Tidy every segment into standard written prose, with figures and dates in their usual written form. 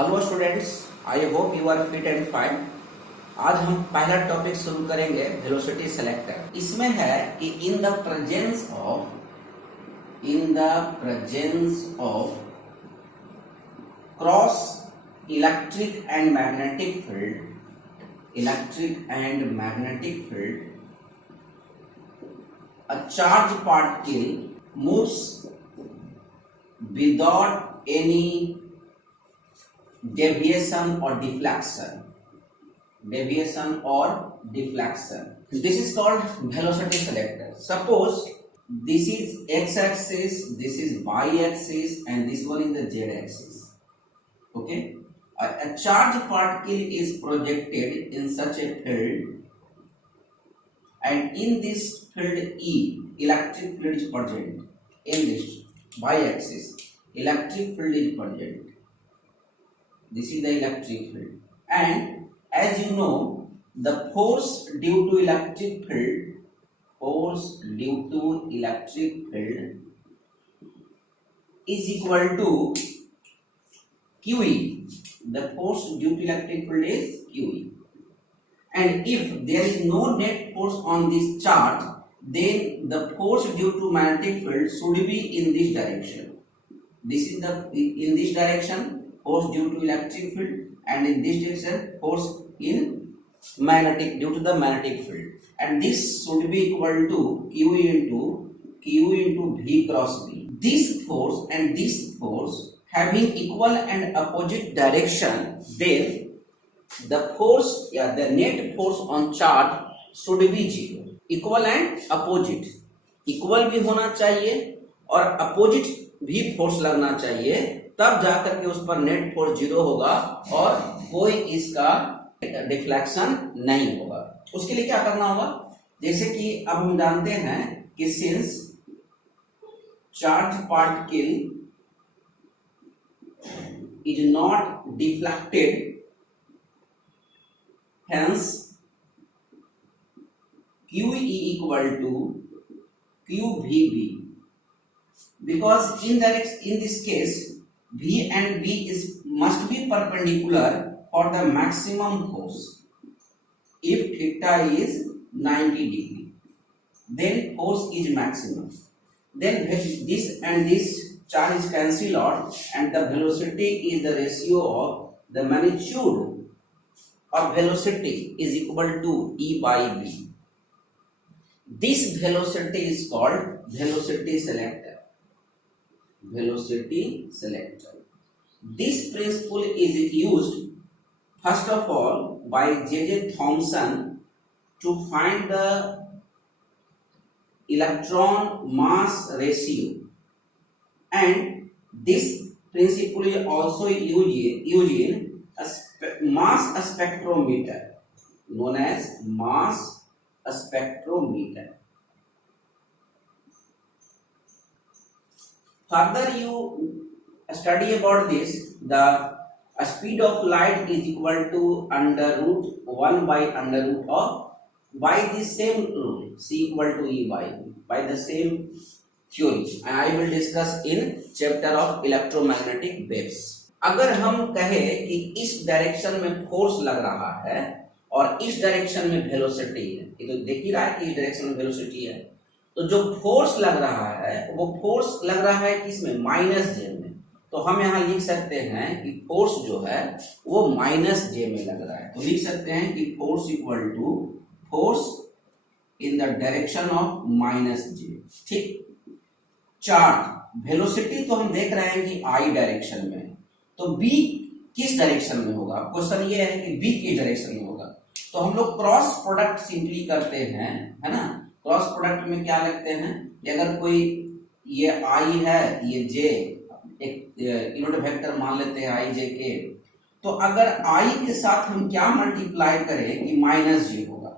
Hello students, I hope you are fit and fine. आज हम पहला टॉपिक शुरू करेंगे वेलोसिटी सेलेक्टर। इसमें है कि in the presence of cross electric and magnetic field a charged particle moves without any deviation or deflection. This is called velocity selector. Suppose this is x-axis, this is y-axis, and this one is the z-axis. Okay, a charged particle is projected in such a field, and in this field E, electric field is present. In this y-axis, electric field is present. This is the electric field, and as you know, the force due to electric field is equal to QE. The force due to electric field is QE. And if there is no net force on this charge, then the force due to magnetic field should be in this direction. This is in this direction force due to electric field, and in this direction force in due to the magnetic field. And this should be equal to Q into V cross B. This force and this force having equal and opposite direction, then the net force on charge should be zero. Equal and opposite, equal भी होना चाहिए और opposite भी force लगना चाहिए, तब जाकर के उस पर नेट फोर्स जीरो होगा और कोई इसका डिफ्लेक्शन नहीं होगा। उसके लिए क्या करना होगा, जैसे कि अब हम जानते हैं कि since charge particle is not deflected, hence QE equal to QVB, because in this case V and B must be perpendicular for the maximum force. If theta is 90 degree, then force is maximum. Then this and this charge is cancelled out, and the velocity is the ratio of the magnitude of velocity is equal to E by B. This velocity is called velocity selector. This principle is used first of all by J.J. Thomson to find the electron mass ratio, and this principle is also used in mass spectrometer, known as mass spectrometer. Further you study about this, the speed of light is equal to under root 1 by under root of, by the same rule, C equal to E by the same theory, and I will discuss in chapter of electromagnetic waves. अगर हम कहें कि इस direction में force लग रहा है और इस डायरेक्शन में वेलोसिटी है, ये तो देख ही रहा है कि इस डायरेक्शन में वेलोसिटी है, तो जो फोर्स लग रहा है वो फोर्स लग रहा है किसमें, माइनस जे में। तो हम यहाँ लिख सकते हैं कि फोर्स जो है वो माइनस जे में लग रहा है, तो लिख सकते हैं कि force equal to force in the direction of minus J. ठीक, चार्ज वेलोसिटी तो हम देख रहे हैं कि आई डायरेक्शन में, तो B किस डायरेक्शन में होगा, क्वेश्चन ये है कि B किस डायरेक्शन में होगा। तो हम लोग क्रॉस प्रोडक्ट सिंपली करते हैं, है ना। क्रॉस प्रोडक्ट में क्या लगते हैं कि अगर कोई ये I है, ये J, एक यूनिट वेक्टर मान लेते हैं I J के, तो अगर I के साथ हम क्या मल्टीप्लाई करें कि माइनस J होगा,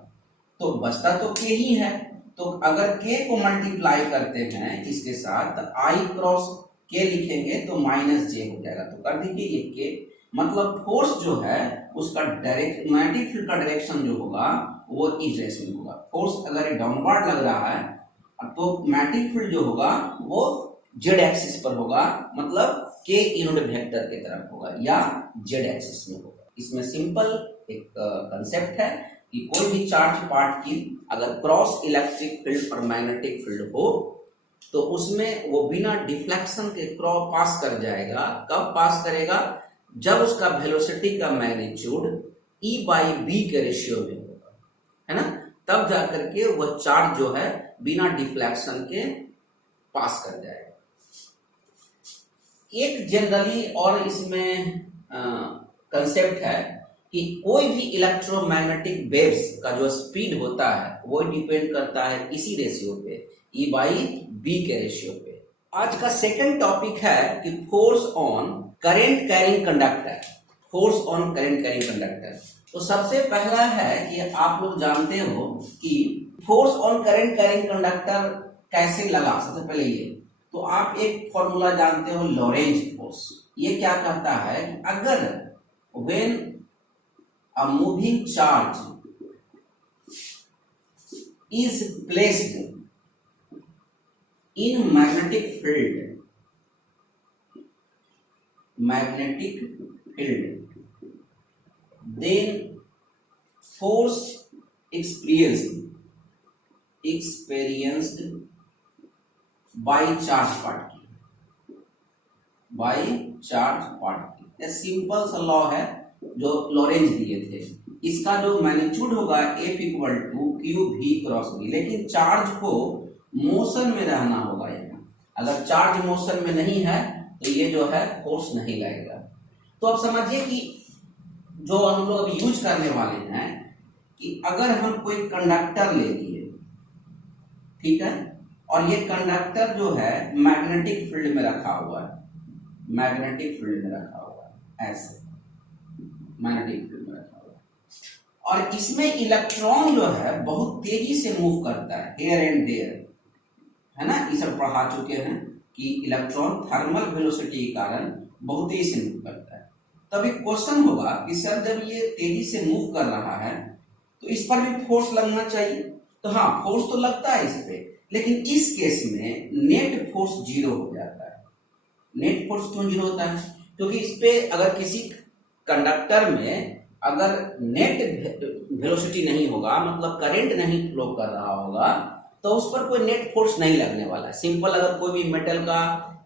तो बचता तो K ही है। तो अगर K को मल्टीप्लाई करते हैं इसके साथ, तो I क्रॉस K लिखेंगे तो माइनस जे हो जाएगा, तो कर दीजिए ये K। मतलब फोर्स जो है उसका मैग्नेटिक फील्ड का डायरेक्शन जो होगा वो इस डायरेक्शन में होगा। फोर्स अगर डाउनवर्ड लग रहा है तो मैग्नेटिक फील्ड जो होगा वो जेड एक्सिस पर होगा, मतलब K यूनिट वेक्टर की तरफ होगा, या जेड एक्सिस में होगा। इसमें सिंपल एक कंसेप्ट है कि कोई भी चार्ज पार्टिकल अगर क्रॉस इलेक्ट्रिक फील्ड और मैग्नेटिक फील्ड हो तो उसमें वो बिना डिफ्लेक्शन के क्रॉस पास कर जाएगा। कब पास करेगा? जब उसका वेलोसिटी का मैग्नीट्यूड E/B के रेशियो में होगा, है ना, तब जाकर के वो चार्ज जो है बिना डिफ्लेक्शन के पास कर जाएगा। एक जनरली और इसमें कंसेप्ट है कि कोई भी इलेक्ट्रोमैग्नेटिक वेव्स का जो स्पीड होता है वो डिपेंड करता है इसी रेशियो पे, E/B के रेशियो पे। आज का सेकंड टॉपिक है कि force on current carrying conductor. Force on current carrying conductor. तो सबसे पहला है कि आप लोग जानते हो कि force on current carrying conductor कैसे लगा। सबसे पहले ये तो आप एक फॉर्मूला जानते हो, लॉरेंज फोर्स। ये क्या कहता है कि अगर when a moving charge is placed in magnetic field, then force experienced by charge particle। ये सिंपल सा लॉ है जो लॉरेंज दिए थे। इसका जो मैग्नीट्यूड होगा F equal to Q V cross B, लेकिन चार्ज को मोशन में रहना होगा यहाँ। अगर चार्ज मोशन में नहीं है तो ये जो है फोर्स नहीं लगेगा। तो अब समझिए कि जो हम लोग अभी यूज करने वाले हैं कि अगर हम कोई कंडक्टर ले लिए, ठीक है, और ये कंडक्टर जो है मैग्नेटिक फील्ड में रखा हुआ है, मैग्नेटिक फील्ड में रखा हुआ है, ऐसे मैग्नेटिक फील्ड में रखा हुआ है, और इसमें इलेक्ट्रॉन जो है बहुत तेजी से मूव करता है हियर एंड देयर, है ना। ये सब पढ़ा चुके हैं कि इलेक्ट्रॉन थर्मल वेलोसिटी के कारण बहुत तेजी से मूव करता है। तब एक क्वेश्चन होगा कि सर जब ये तेजी से मूव कर रहा है तो इस पर भी फोर्स लगना चाहिए। तो हाँ, फोर्स तो लगता है इस पे, लेकिन इस केस में नेट फोर्स जीरो हो जाता है। नेट फोर्स क्यों जीरो होता है? क्योंकि इस पे अगर किसी कंडक्टर में अगर नेट वेलोसिटी नहीं होगा, मतलब करंट नहीं फ्लो कर रहा होगा, तो उस पर कोई नेट फोर्स नहीं लगने वाला है। सिंपल, अगर कोई भी मेटल का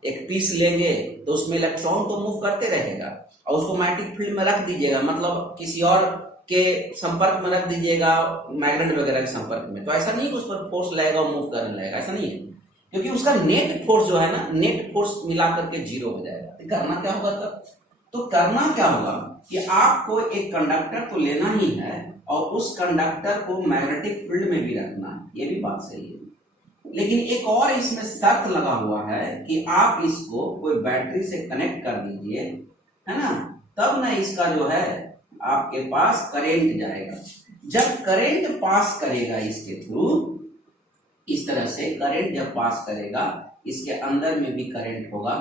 एक पीस लेंगे तो उसमें इलेक्ट्रॉन तो मूव करते रहेगा, और उसको मैग्नेटिक फील्ड में रख दीजिएगा, मतलब किसी और के संपर्क में रख दीजिएगा, मैग्नेट वगैरह के संपर्क में, तो ऐसा नहीं कि उस पर फोर्स लगेगा और मूव करने लगेगा, ऐसा नहीं है। क्योंकि उसका नेट फोर्स जो है ना, नेट फोर्स मिला करके जीरो हो जाएगा। तो करना क्या होगा तब? तो करना क्या होगा कि आपको एक कंडक्टर तो लेना ही है और उस कंडक्टर को मैग्नेटिक फील्ड में भी रखना है, ये भी बात सही है। लेकिन एक और इसमें शर्त लगा हुआ है कि आप इसको कोई बैटरी से कनेक्ट कर दीजिए, है ना, तब ना इसका जो है आपके पास करंट जाएगा। जब करंट पास करेगा इसके थ्रू, इस तरह से करंट जब पास करेगा, इसके अंदर में भी करंट होगा,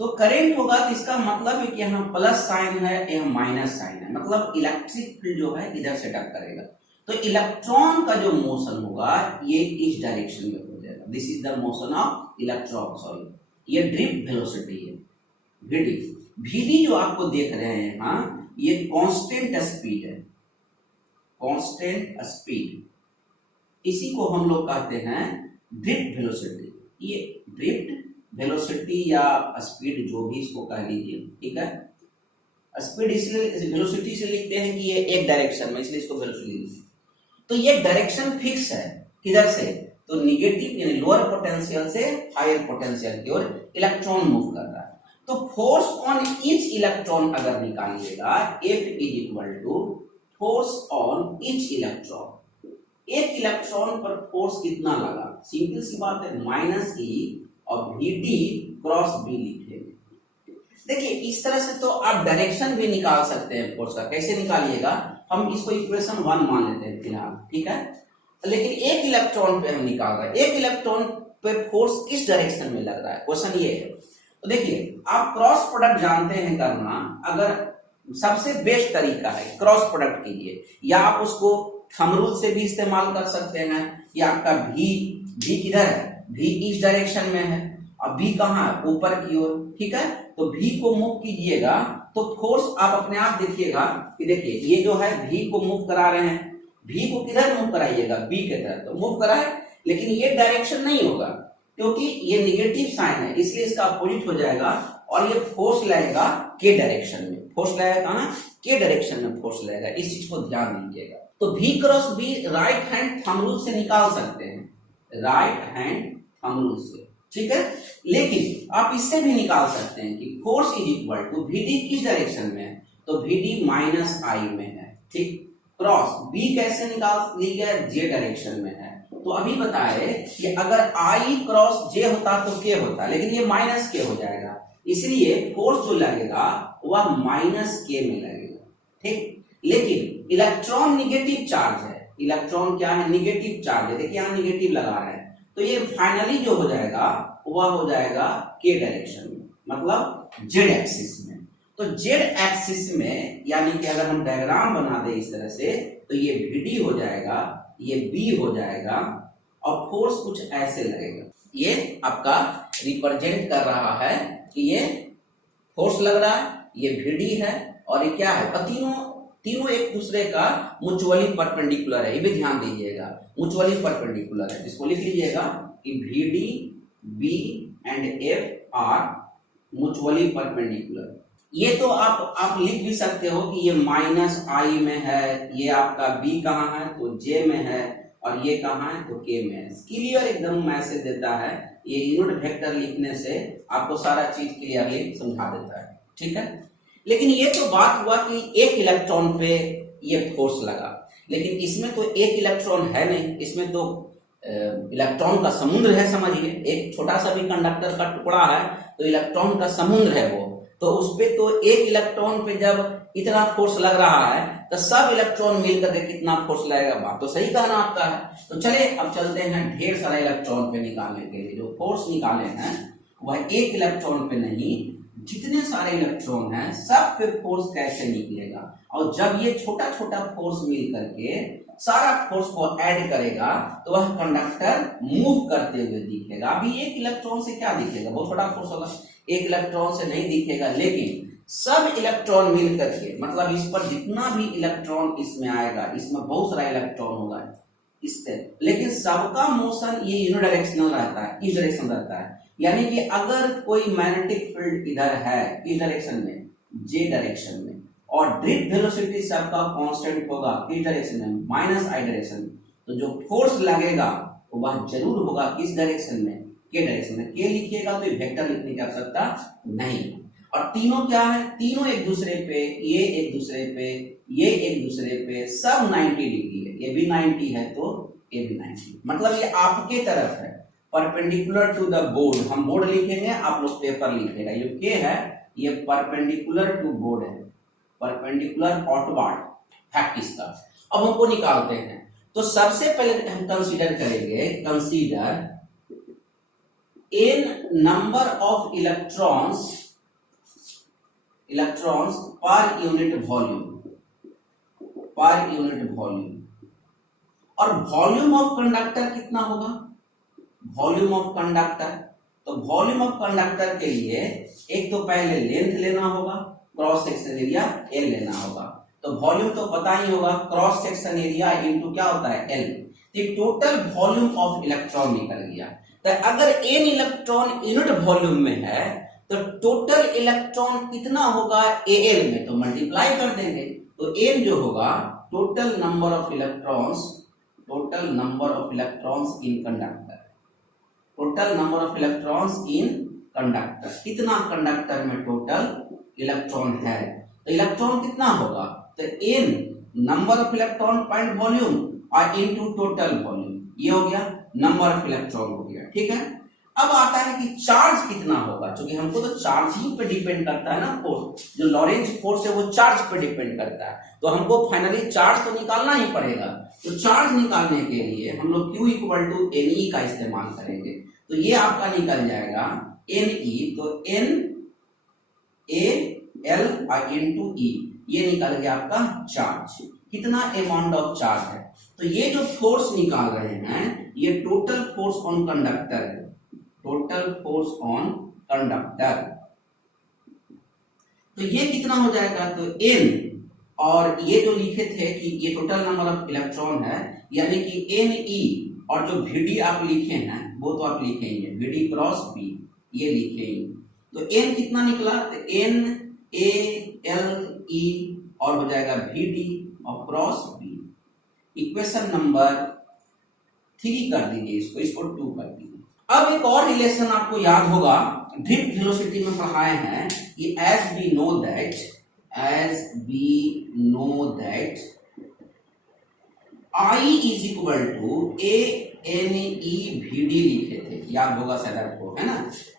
तो करंट होगा तो इसका मतलब है कि यहाँ प्लस साइन है, यहाँ माइनस साइन है, मतलब इलेक्ट्रिक फील्ड जो है इधर से टक करेगा। तो इलेक्ट्रॉन का जो मोशन होगा ये इस डायरेक्शन में हो जाएगा। This is the motion of electron, sorry ये ड्रिफ्ट वेलोसिटी है, वीडी। वीडी जो आपको देख रहे हैं यहाँ, ये कांस्टेंट स्पीड है, कांस्टेंट स्पीड, इसी को हम लोग कहते हैं ड्रिफ्ट वेलोसिटी। ये ड्रिफ्ट वेलोसिटी या स्पीड जो भी इसको कह लीजिए, ठीक है। स्पीड इसलिए वेलोसिटी से लिखते हैं कि ये एक डायरेक्शन में, इसलिए इसको वेलोसिटी लिखते हैं। तो ये डायरेक्शन फिक्स है, किधर से? तो निगेटिव यानी लोअर पोटेंशियल से हायर पोटेंशियल की ओर इलेक्ट्रॉन मूव कर रहा है। तो फोर्स ऑन ईच इलेक्ट्रॉन अगर निकालिएगा, F is equal to force on each electron. एक इलेक्ट्रॉन पर फोर्स कितना लगा? सिंपल सी बात है, माइनस ई और Vd क्रॉस बी लिखेंगे। देखिए इस तरह से तो आप डायरेक्शन भी निकाल सकते हैं फोर्स का। कैसे निकालिएगा? हम इसको इक्वेशन 1 मान लेते हैं फिलहाल, ठीक है। लेकिन एक इलेक्ट्रॉन पे हम निकाल रहे हैं, एक इलेक्ट्रॉन पे फोर्स किस डायरेक्शन में लग रहा है, क्वेश्चन ये है। तो देखिए आप क्रॉस प्रोडक्ट जानते हैं करना, अगर सबसे बेस्ट तरीका है क्रॉस प्रोडक्ट कीजिए, या आप उसको थंब रूल से भी इस्तेमाल कर सकते हैं। कि आपका भी किधर है? भी इस डायरेक्शन में है, अब भी कहाँ है? ऊपर की ओर, ठीक है। तो भी को मूव कीजिएगा तो फोर्स आप अपने आप देखिएगा कि देखिए ये जो है भी को मूव करा रहे हैं, भी को किधर मूव कराइएगा, बी के तरफ, तो मूव कराए, लेकिन ये डायरेक्शन नहीं होगा क्योंकि ये निगेटिव साइन है, इसलिए इसका अपोजिट हो जाएगा और ये फोर्स लगेगा के डायरेक्शन में, फोर्स लगेगा कहां, के डायरेक्शन में फोर्स लगेगा, इस चीज को ध्यान दीजिएगा। तो V cross B right hand thumb rule से निकाल सकते हैं, राइट हैंड थंब रूल से, ठीक है। लेकिन आप इससे भी निकाल सकते हैं कि force is equal to VD किस डायरेक्शन में है, तो VD माइनस आई में है, ठीक। क्रॉस B कैसे निकाल लीजिए, J डायरेक्शन में है। तो अभी बताए कि अगर I क्रॉस J होता तो K होता, लेकिन ये माइनस K हो जाएगा, इसलिए फोर्स जो लगेगा वह माइनस K में लगेगा, ठीक। लेकिन इलेक्ट्रॉन निगेटिव चार्ज है, इलेक्ट्रॉन क्या है, निगेटिव चार्ज है, देखिए यहां निगेटिव लगा रहे हैं, तो ये फाइनली जो हो जाएगा वह हो जाएगा के डायरेक्शन में, मतलब जेड एक्सिस में। तो जेड एक्सिस में यानी कि अगर हम डायग्राम बना दे इस तरह से, तो ये VD हो जाएगा, ये B हो जाएगा और फोर्स कुछ ऐसे लगेगा, ये आपका रिप्रेजेंट कर रहा है कि ये फोर्स लग रहा है, ये VD है और ये क्या है, तीनों एक दूसरे का म्यूचुअली परपेंडिकुलर है, ये भी ध्यान दीजिएगा, म्यूचुअली परपेंडिकुलर है। इसको लिख लीजिएगा कि VD, B and F are mutually perpendicular. ये तो आप लिख भी सकते हो कि ये माइनस आई में है, ये आपका B कहाँ है तो J में है, और ये कहाँ है तो K में है। क्लियर एकदम मैसेज देता है, ये यूनिट वेक्टर लिखने से आपको सारा चीज क्लियरली समझा देता है, ठीक है। लेकिन ये तो बात हुआ कि एक इलेक्ट्रॉन पे ये फोर्स लगा, लेकिन इसमें तो एक इलेक्ट्रॉन है नहीं, इसमें तो इलेक्ट्रॉन का समुद्र है, समझिए एक छोटा सा भी कंडक्टर का टुकड़ा है तो इलेक्ट्रॉन का समुद्र है वो, तो उस पे तो एक इलेक्ट्रॉन पे जब इतना फोर्स लग रहा है तो सब इलेक्ट्रॉन मिलकर के कितना फोर्स लगेगा, बात तो सही कहना आपका है। तो चलिए अब चलते हैं ढेर सारा इलेक्ट्रॉन पे निकालने के लिए, जो फोर्स निकाले हैं वह एक इलेक्ट्रॉन पे नहीं, जितने सारे इलेक्ट्रॉन हैं सब पे फोर्स कैसे निकलेगा, और जब ये छोटा छोटा फोर्स मिल करके सारा फोर्स को ऐड करेगा तो वह कंडक्टर मूव करते हुए दिखेगा। अभी एक इलेक्ट्रॉन से क्या दिखेगा, बहुत छोटा फोर्स होगा, एक इलेक्ट्रॉन से नहीं दिखेगा, लेकिन सब इलेक्ट्रॉन मिल करके, मतलब इस पर जितना भी इलेक्ट्रॉन इसमें आएगा, इसमें बहुत सारा इलेक्ट्रॉन होगा इससे, लेकिन सबका मोशन ये यूनिडायरेक्शनल रहता है, इस डायरेक्शन रहता है। यानी कि अगर कोई मैग्नेटिक फील्ड इधर है किस डायरेक्शन में, J डायरेक्शन में, और ड्रिफ्ट वेलोसिटी सबका कांस्टेंट होगा किस डायरेक्शन में, माइनस आई डायरेक्शन, तो जो फोर्स लगेगा वह जरूर होगा किस डायरेक्शन में, के डायरेक्शन में। के लिखिएगा तो वेक्टर लिखने की आवश्यकता नहीं। और तीनों क्या है, तीनों एक दूसरे पे, ये एक दूसरे पे, ये एक दूसरे पे, सब 90 डिग्री है, ये भी 90 है तो ये भी 90, मतलब ये आपके तरफ है, परपेंडिकुलर टू द बोर्ड, हम बोर्ड लिखेंगे आप लोग पेपर लिखेगा, ये के है ये परपेंडिकुलर टू बोर्ड है, परपेंडिकुलर आउटवर्ड फैक्ट इसका। अब हमको निकालते हैं, तो सबसे पहले हम कंसीडर करेंगे, consider n number of electrons per unit volume, per unit volume, और वॉल्यूम ऑफ कंडक्टर कितना होगा, वॉल्यूम ऑफ कंडक्टर, तो वॉल्यूम ऑफ कंडक्टर के लिए एक तो पहले लेंथ लेना होगा, क्रॉस सेक्शन एरिया L लेना होगा, तो वॉल्यूम तो पता ही होगा, क्रॉस सेक्शन एरिया इनटू क्या होता है L, तो टोटल वॉल्यूम ऑफ इलेक्ट्रॉन निकल गया। तो अगर n इलेक्ट्रॉन यूनिट वॉल्यूम में है तो टोटल इलेक्ट्रॉन कितना होगा Al में, तो मल्टीप्लाई कर देंगे, तो n जो होगा total number of electrons, total number of electrons in conductor, total number of electrons in conductor, कितना कंडक्टर में टोटल इलेक्ट्रॉन है, तो इलेक्ट्रॉन कितना होगा, तो n number of electron point volume और इनटू टोटल वॉल्यूम, ये हो गया नंबर ऑफ इलेक्ट्रॉन हो गया, ठीक है। अब आता है कि चार्ज कितना होगा, क्योंकि हमको तो चार्जिंग पे डिपेंड करता है ना फोर्स, जो लॉरेंज फोर्स है वो चार्ज पे डिपेंड करता है, तो हमको फाइनली चार्ज तो निकालना ही पड़ेगा। तो चार्ज निकालने के लिए हम लोग Q इक्वल टू NE का इस्तेमाल करेंगे, तो ये आपका निकल जाएगा NE, तो NaL इंटू E, ये निकल गया आपका चार्ज, कितना अमाउंट ऑफ चार्ज है। तो ये जो फोर्स निकाल रहे हैं ये टोटल फोर्स ऑन कंडक्टर है, टोटल फोर्स ऑन कंडक्टर। तो ये कितना हो जाएगा, तो n, और ये जो लिखे थे कि ये टोटल नंबर ऑफ इलेक्ट्रॉन है, यानी कि Ne, और जो Vd आप लिखे हैं वो तो आप लिखेंगे Vd क्रॉस B, ये लिखेंगे। तो n कितना निकला, तो NaLe और हो जाएगा Vd और क्रॉस B। इक्वेशन नंबर 3 कर दीजिए, इसको 2 कर दीजिए। अब एक और रिलेशन आपको याद होगा, ड्रिफ्ट वेलोसिटी में पढ़ाए हैं कि as we know that I is equal to ANEVD लिखे थे, याद होगा शायद आपको, है ना।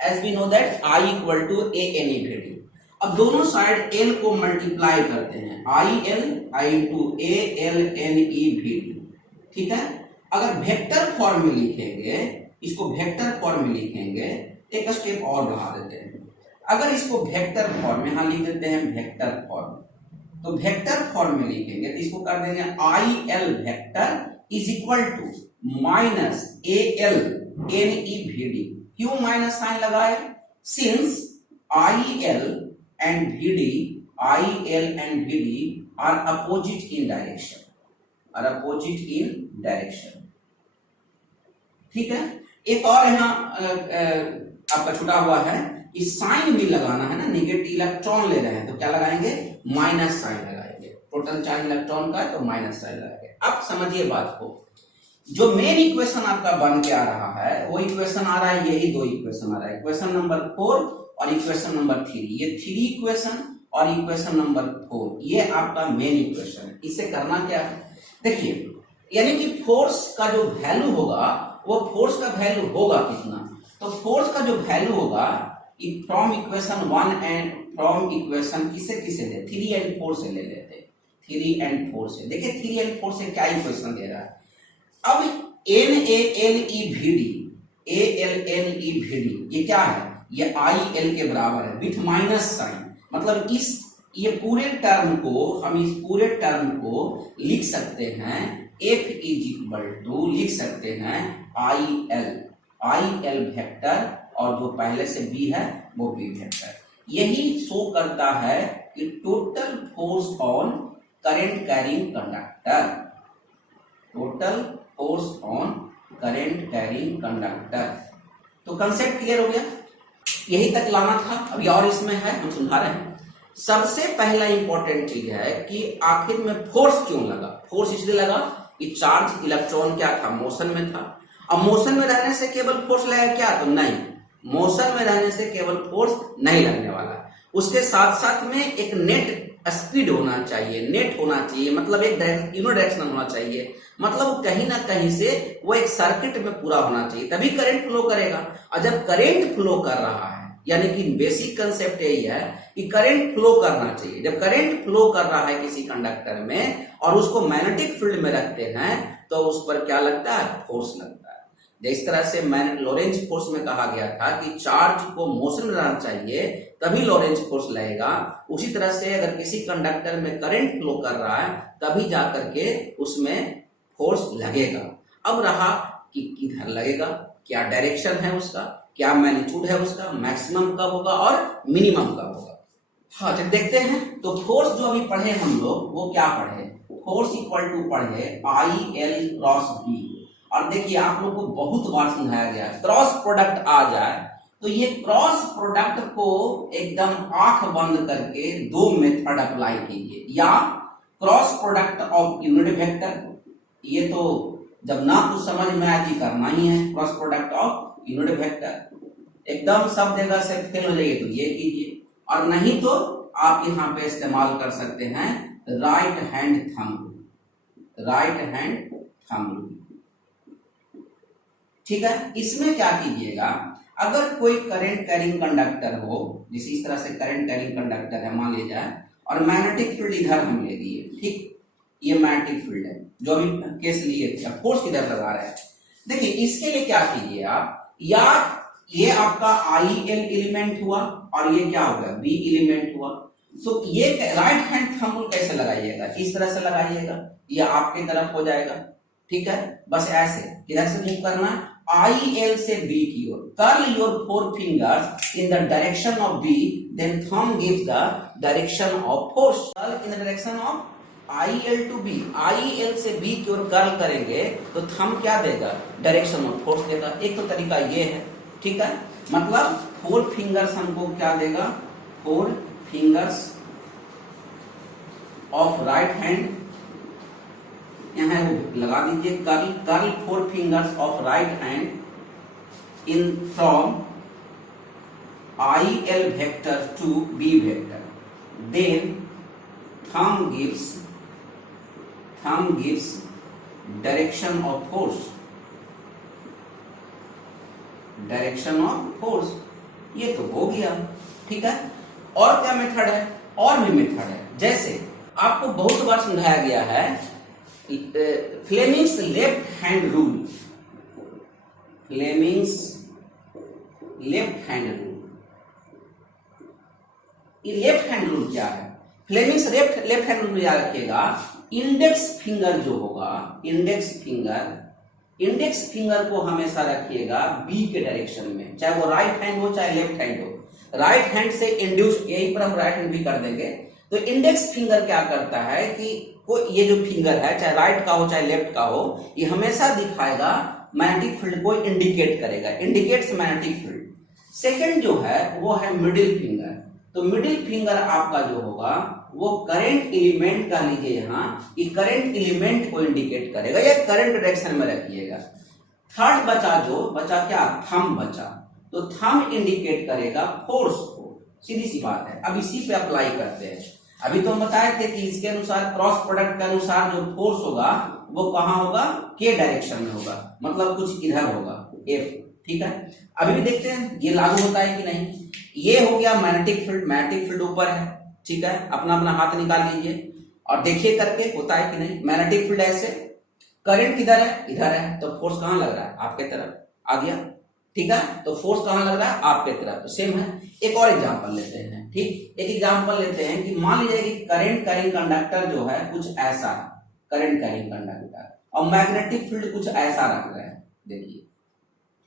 as we know that I equal to ANEVD। अब दोनों साइड L को मल्टीप्लाई करते हैं, IL into ALNEVD, ठीक है। अगर वेक्टर फॉर्म में लिखेंगे, इसको वेक्टर फॉर्म में लिखेंगे, एक स्टेप और बढ़ा देते हैं। अगर इसको वेक्टर फॉर्म में, यहाँ लिख देते हैं वेक्टर फॉर्म, तो वेक्टर फॉर्म में लिखेंगे तो इसको कर देंगे IL vector is equal to minus ALNEVD। क्यों माइनस साइन लगाए, since IL and VD are opposite in direction, ठीक है। एक और यहाँ आपका छुटा हुआ है कि साइन भी लगाना है ना, निगेटिव इलेक्ट्रॉन ले रहे हैं तो क्या लगाएंगे, माइनस साइन लगाएंगे। टोटल चार्ज इलेक्ट्रॉन का है तो माइनस साइन लगाएंगे। अब समझिए बात को, जो मेन इक्वेशन आपका बन के आ रहा है वो इक्वेशन आ रहा है, यही दो इक्वेशन आ रहा है, इक्वेशन नंबर 4 और इक्वेशन नंबर 3। ये 3 इक्वेशन और इक्वेशन नंबर 4 ये आपका मेन इक्वेशन है। इसे करना क्या है, देखिए, यानी कि फोर्स का जो वैल्यू होगा वो फोर्स का वैल्यू होगा कितना, तो फोर्स का जो वैल्यू होगा from equation 1 and from equation किसे ले, 3 एंड 4 से ले लेते, 3 एंड 4 से। देखिए 3 एंड 4 से क्या इक्वेशन दे रहा है। अब ALNEVD ये क्या है, ये IL के बराबर है विथ माइनस साइन, मतलब ये पूरे टर्म को, हम इस पूरे टर्म को लिख सकते हैं F इज इक्वल टू, लिख सकते हैं IL वेक्टर, और जो पहले से B है वो B वेक्टर। यही शो करता है कि total force on current carrying conductor, total force on current carrying conductor. तो कंसेप्ट क्लियर हो गया, यही तक लाना था। अभी और इसमें है, हम समझा रहे हैं। सबसे पहला इंपॉर्टेंट चीज है कि आखिर में फोर्स क्यों लगा। फोर्स इसलिए लगा कि चार्ज इलेक्ट्रॉन क्या था, मोशन में था। अब मोशन में रहने से केवल फोर्स लगेगा क्या, तो नहीं, मोशन में रहने से केवल फोर्स नहीं लगने वाला। उसके साथ साथ में एक नेट स्पीड होना चाहिए, नेट होना चाहिए, मतलब एक यूनिडायरेक्शनल होना चाहिए, मतलब कहीं ना कहीं से वो एक सर्किट में पूरा होना चाहिए, तभी करंट फ्लो करेगा। और जब करंट फ्लो कर रहा है, यानी कि बेसिक कंसेप्ट यही है कि करंट फ्लो करना चाहिए। जब करंट फ्लो कर रहा है किसी कंडक्टर में और उसको मैग्नेटिक फील्ड में रखते हैं तो उस पर क्या लगता है, फोर्स लगता है। जिस तरह से लोरेंज फोर्स में कहा गया था कि चार्ज को मोशन में रहना चाहिए तभी लोरेंज फोर्स लगेगा, उसी तरह से अगर किसी कंडक्टर में करंट फ्लो कर रहा है तभी जाकर के उसमें फोर्स लगेगा। अब रहा कि किधर लगेगा, क्या डायरेक्शन है उसका, क्या मैग्नीट्यूड है उसका, मैक्सिमम कब होगा और मिनिमम कब होगा। हाँ, जब देखते हैं तो फोर्स जो अभी पढ़े हम लोग वो क्या पढ़े, फोर्स इक्वल टू पढ़े IL क्रॉस B। और देखिए आप लोग को बहुत बार समझाया गया है, क्रॉस प्रोडक्ट आ जाए तो ये क्रॉस प्रोडक्ट को एकदम आंख बंद करके दो मेथड अप्लाई कीजिए, या cross product of unit vector, ये तो जब ना कुछ समझ में आए कि करना ही है, cross product of unit vector एकदम सब जगह से फेल हो जाइए तो ये कीजिए, और नहीं तो आप यहाँ पे इस्तेमाल कर सकते हैं right hand thumb, right hand thumb, ठीक है। इसमें क्या कीजिएगा, अगर कोई करंट कैरिंग कंडक्टर हो, जिस इस तरह से करंट कैरिंग कंडक्टर है मान लिया जाए, और मैग्नेटिक फील्ड इधर हम ले दिए, ठीक, ये मैग्नेटिक फील्ड है जो अभी केस लिए थे, फोर्स किधर लगा रहे हैं। देखिए इसके लिए क्या कीजिए आप, या ये आपका IL एलिमेंट हुआ और ये क्या होगा B एलिमेंट हुआ, तो ये राइट हैंड थंब कैसे लगाइएगा, इस तरह से लगाइएगा, ये आपकी तरफ हो जाएगा, ठीक है। बस ऐसे किधर से मूव करना, IL से B की ओर, curl your 4 fingers in the direction of B, then thumb gives the direction of force. Curl in the direction of IL to B, IL से B की ओर कर्ल करेंगे तो थंब क्या देगा, डायरेक्शन ऑफ फोर्स देगा। एक तो तरीका ये है, ठीक है, मतलब 4 फिंगर्स हमको क्या देगा, 4 फिंगर्स ऑफ राइट हैंड, यहाँ लगा दीजिए curl, curl 4 fingers of right hand in from IL vector to B vector, then thumb gives direction of force, direction of force. ये तो हो गया, ठीक है। और क्या मेथड है, और भी मेथड है, जैसे आपको बहुत बार समझाया गया है Fleming's left hand rule, Fleming's left hand rule. ये लेफ्ट हैंड रूल क्या है, फ्लेमिंग्स लेफ्ट हैंड रूल याद रखिएगा, इंडेक्स फिंगर जो होगा, इंडेक्स फिंगर को हमेशा रखिएगा बी के डायरेक्शन में, चाहे वो राइट हैंड हो चाहे लेफ्ट हैंड हो। राइट हैंड से इंड्यूस, यही पर हम राइट हैंड भी कर देंगे। तो इंडेक्स फिंगर क्या करता है कि कोई ये जो फिंगर है, चाहे राइट का हो चाहे लेफ्ट का हो, ये हमेशा दिखाएगा मैग्नेटिक फील्ड को इंडिकेट करेगा, इंडिकेट्स मैग्नेटिक फील्ड। सेकंड जो है वो है मिडिल फिंगर। तो मिडिल फिंगर आपका जो होगा वो करंट एलिमेंट का लीजिए यहाँ, ये करंट एलिमेंट को इंडिकेट करेगा, या करंट डायरेक्शन में रखिएगा। थर्ड बचा क्या, थंब बचा, तो थंब इंडिकेट करेगा फोर्स को, सीधी सी बात है। अब इसी पे अप्लाई करते हैं। अभी तो हम बताए थे कि इसके अनुसार, क्रॉस प्रोडक्ट के अनुसार जो फोर्स होगा वो कहाँ होगा, के डायरेक्शन में होगा, मतलब कुछ इधर होगा, एफ, ठीक है। अभी भी देखते हैं ये लागू होता है कि नहीं। ये हो गया मैग्नेटिक फील्ड, मैग्नेटिक फील्ड ऊपर है, ठीक है, अपना अपना हाथ निकाल लीजिए और देखिए करके होता है कि नहीं। मैग्नेटिक फील्ड ऐसे, करंट किधर है, इधर है, तो फोर्स कहाँ लग रहा है, आपके तरफ आ गया, ठीक है। तो फोर्स कहाँ लग रहा है, आपके तरफ, तो सेम है। एक और एग्जांपल लेते हैं, ठीक, एक एग्जांपल लेते हैं कि मान लीजिए कि करंट कैरिंग कंडक्टर जो है कुछ ऐसा है, करंट कैरिंग कंडक्टर, और मैग्नेटिक फील्ड कुछ ऐसा रख रहे हैं, देखिए,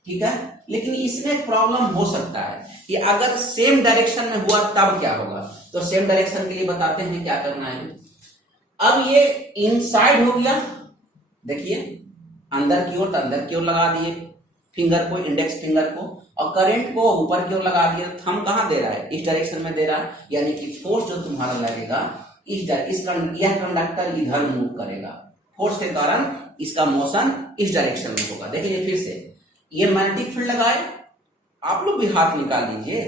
ठीक है। लेकिन इसमें एक प्रॉब्लम हो सकता है कि अगर सेम डायरेक्शन में हुआ तब क्या होगा। तो सेम डायरेक्शन के लिए बताते हैं क्या करना है। अब ये इनसाइड हो गया, देखिए अंदर की ओर, तो अंदर की ओर लगा दिए फिंगर को, इंडेक्स फिंगर को, और करंट को ऊपर की ओर लगा दिया। थंब कहाँ दे रहा है, इस डायरेक्शन में दे रहा है, यानी कि फोर्स जो तुम्हारा लगेगा यह कंडक्टर इधर मूव करेगा, फोर्स के कारण इसका मोशन इस डायरेक्शन में होगा। देखिए फिर से ये मैग्नेटिक फील्ड लगाए, आप लोग भी हाथ निकाल लीजिए,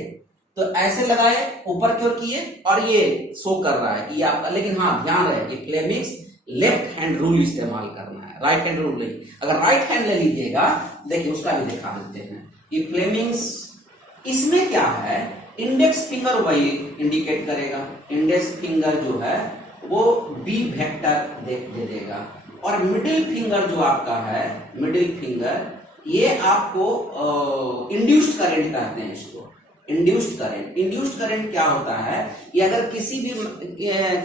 तो ऐसे लगाए, ऊपर की ओर किए, और ये शो कर रहा है कि ये आपका, लेकिन हाँ ध्यान रहे कि फ्लेमिंग्स लेफ्ट हैंड रूल इस्तेमाल करना है, राइट हैंड रूल नहीं। अगर राइट हैंड ले लीजिएगा, देखिए उसका भी दिखा देते हैं कि फ्लेमिंग्स, इसमें क्या है, इंडेक्स फिंगर वही इंडिकेट करेगा, इंडेक्स फिंगर जो है वो बी वेक्टर दे देगा, और मिडिल फिंगर जो आपका है, मिडिल फिंगर, ये आपको इंड्यूस्ड करंट कहते हैं इसको, इंड्यूस्ड करंट। इंड्यूस्ड करंट क्या होता है, ये अगर किसी भी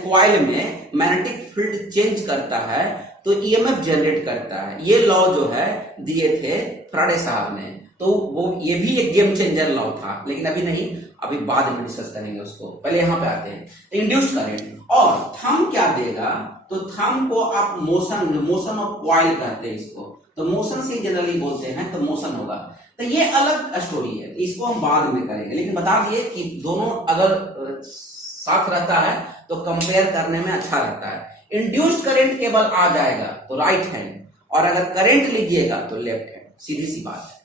कॉइल में मैग्नेटिक फील्ड चेंज करता है तो ईएमएफ जनरेट करता है। ये लॉ जो है दिए थे फ्राडे साहब ने, तो वो ये भी एक गेम चेंजर लॉ था, लेकिन अभी नहीं, अभी बाद में डिस्कस करेंगे उसको, पहले यहाँ पे आते हैं। तो इंड्यूस्ड करंट, और थंब क्या देगा, तो थंब को आप मोशन ऑफ कॉइल कहते हैं इसको, तो मोशन से जनरली बोलते हैं, तो मोशन होगा। तो ये अलग स्टोरी है, इसको हम बाद में करेंगे, लेकिन बता दिए कि दोनों अगर साथ रहता है तो कंपेयर करने में अच्छा लगता है। इंड्यूस्ड करंट केवल आ जाएगा तो राइट हैंड, और अगर करंट लीजिएगा तो लेफ्ट हैंड, सीधी सी बात है।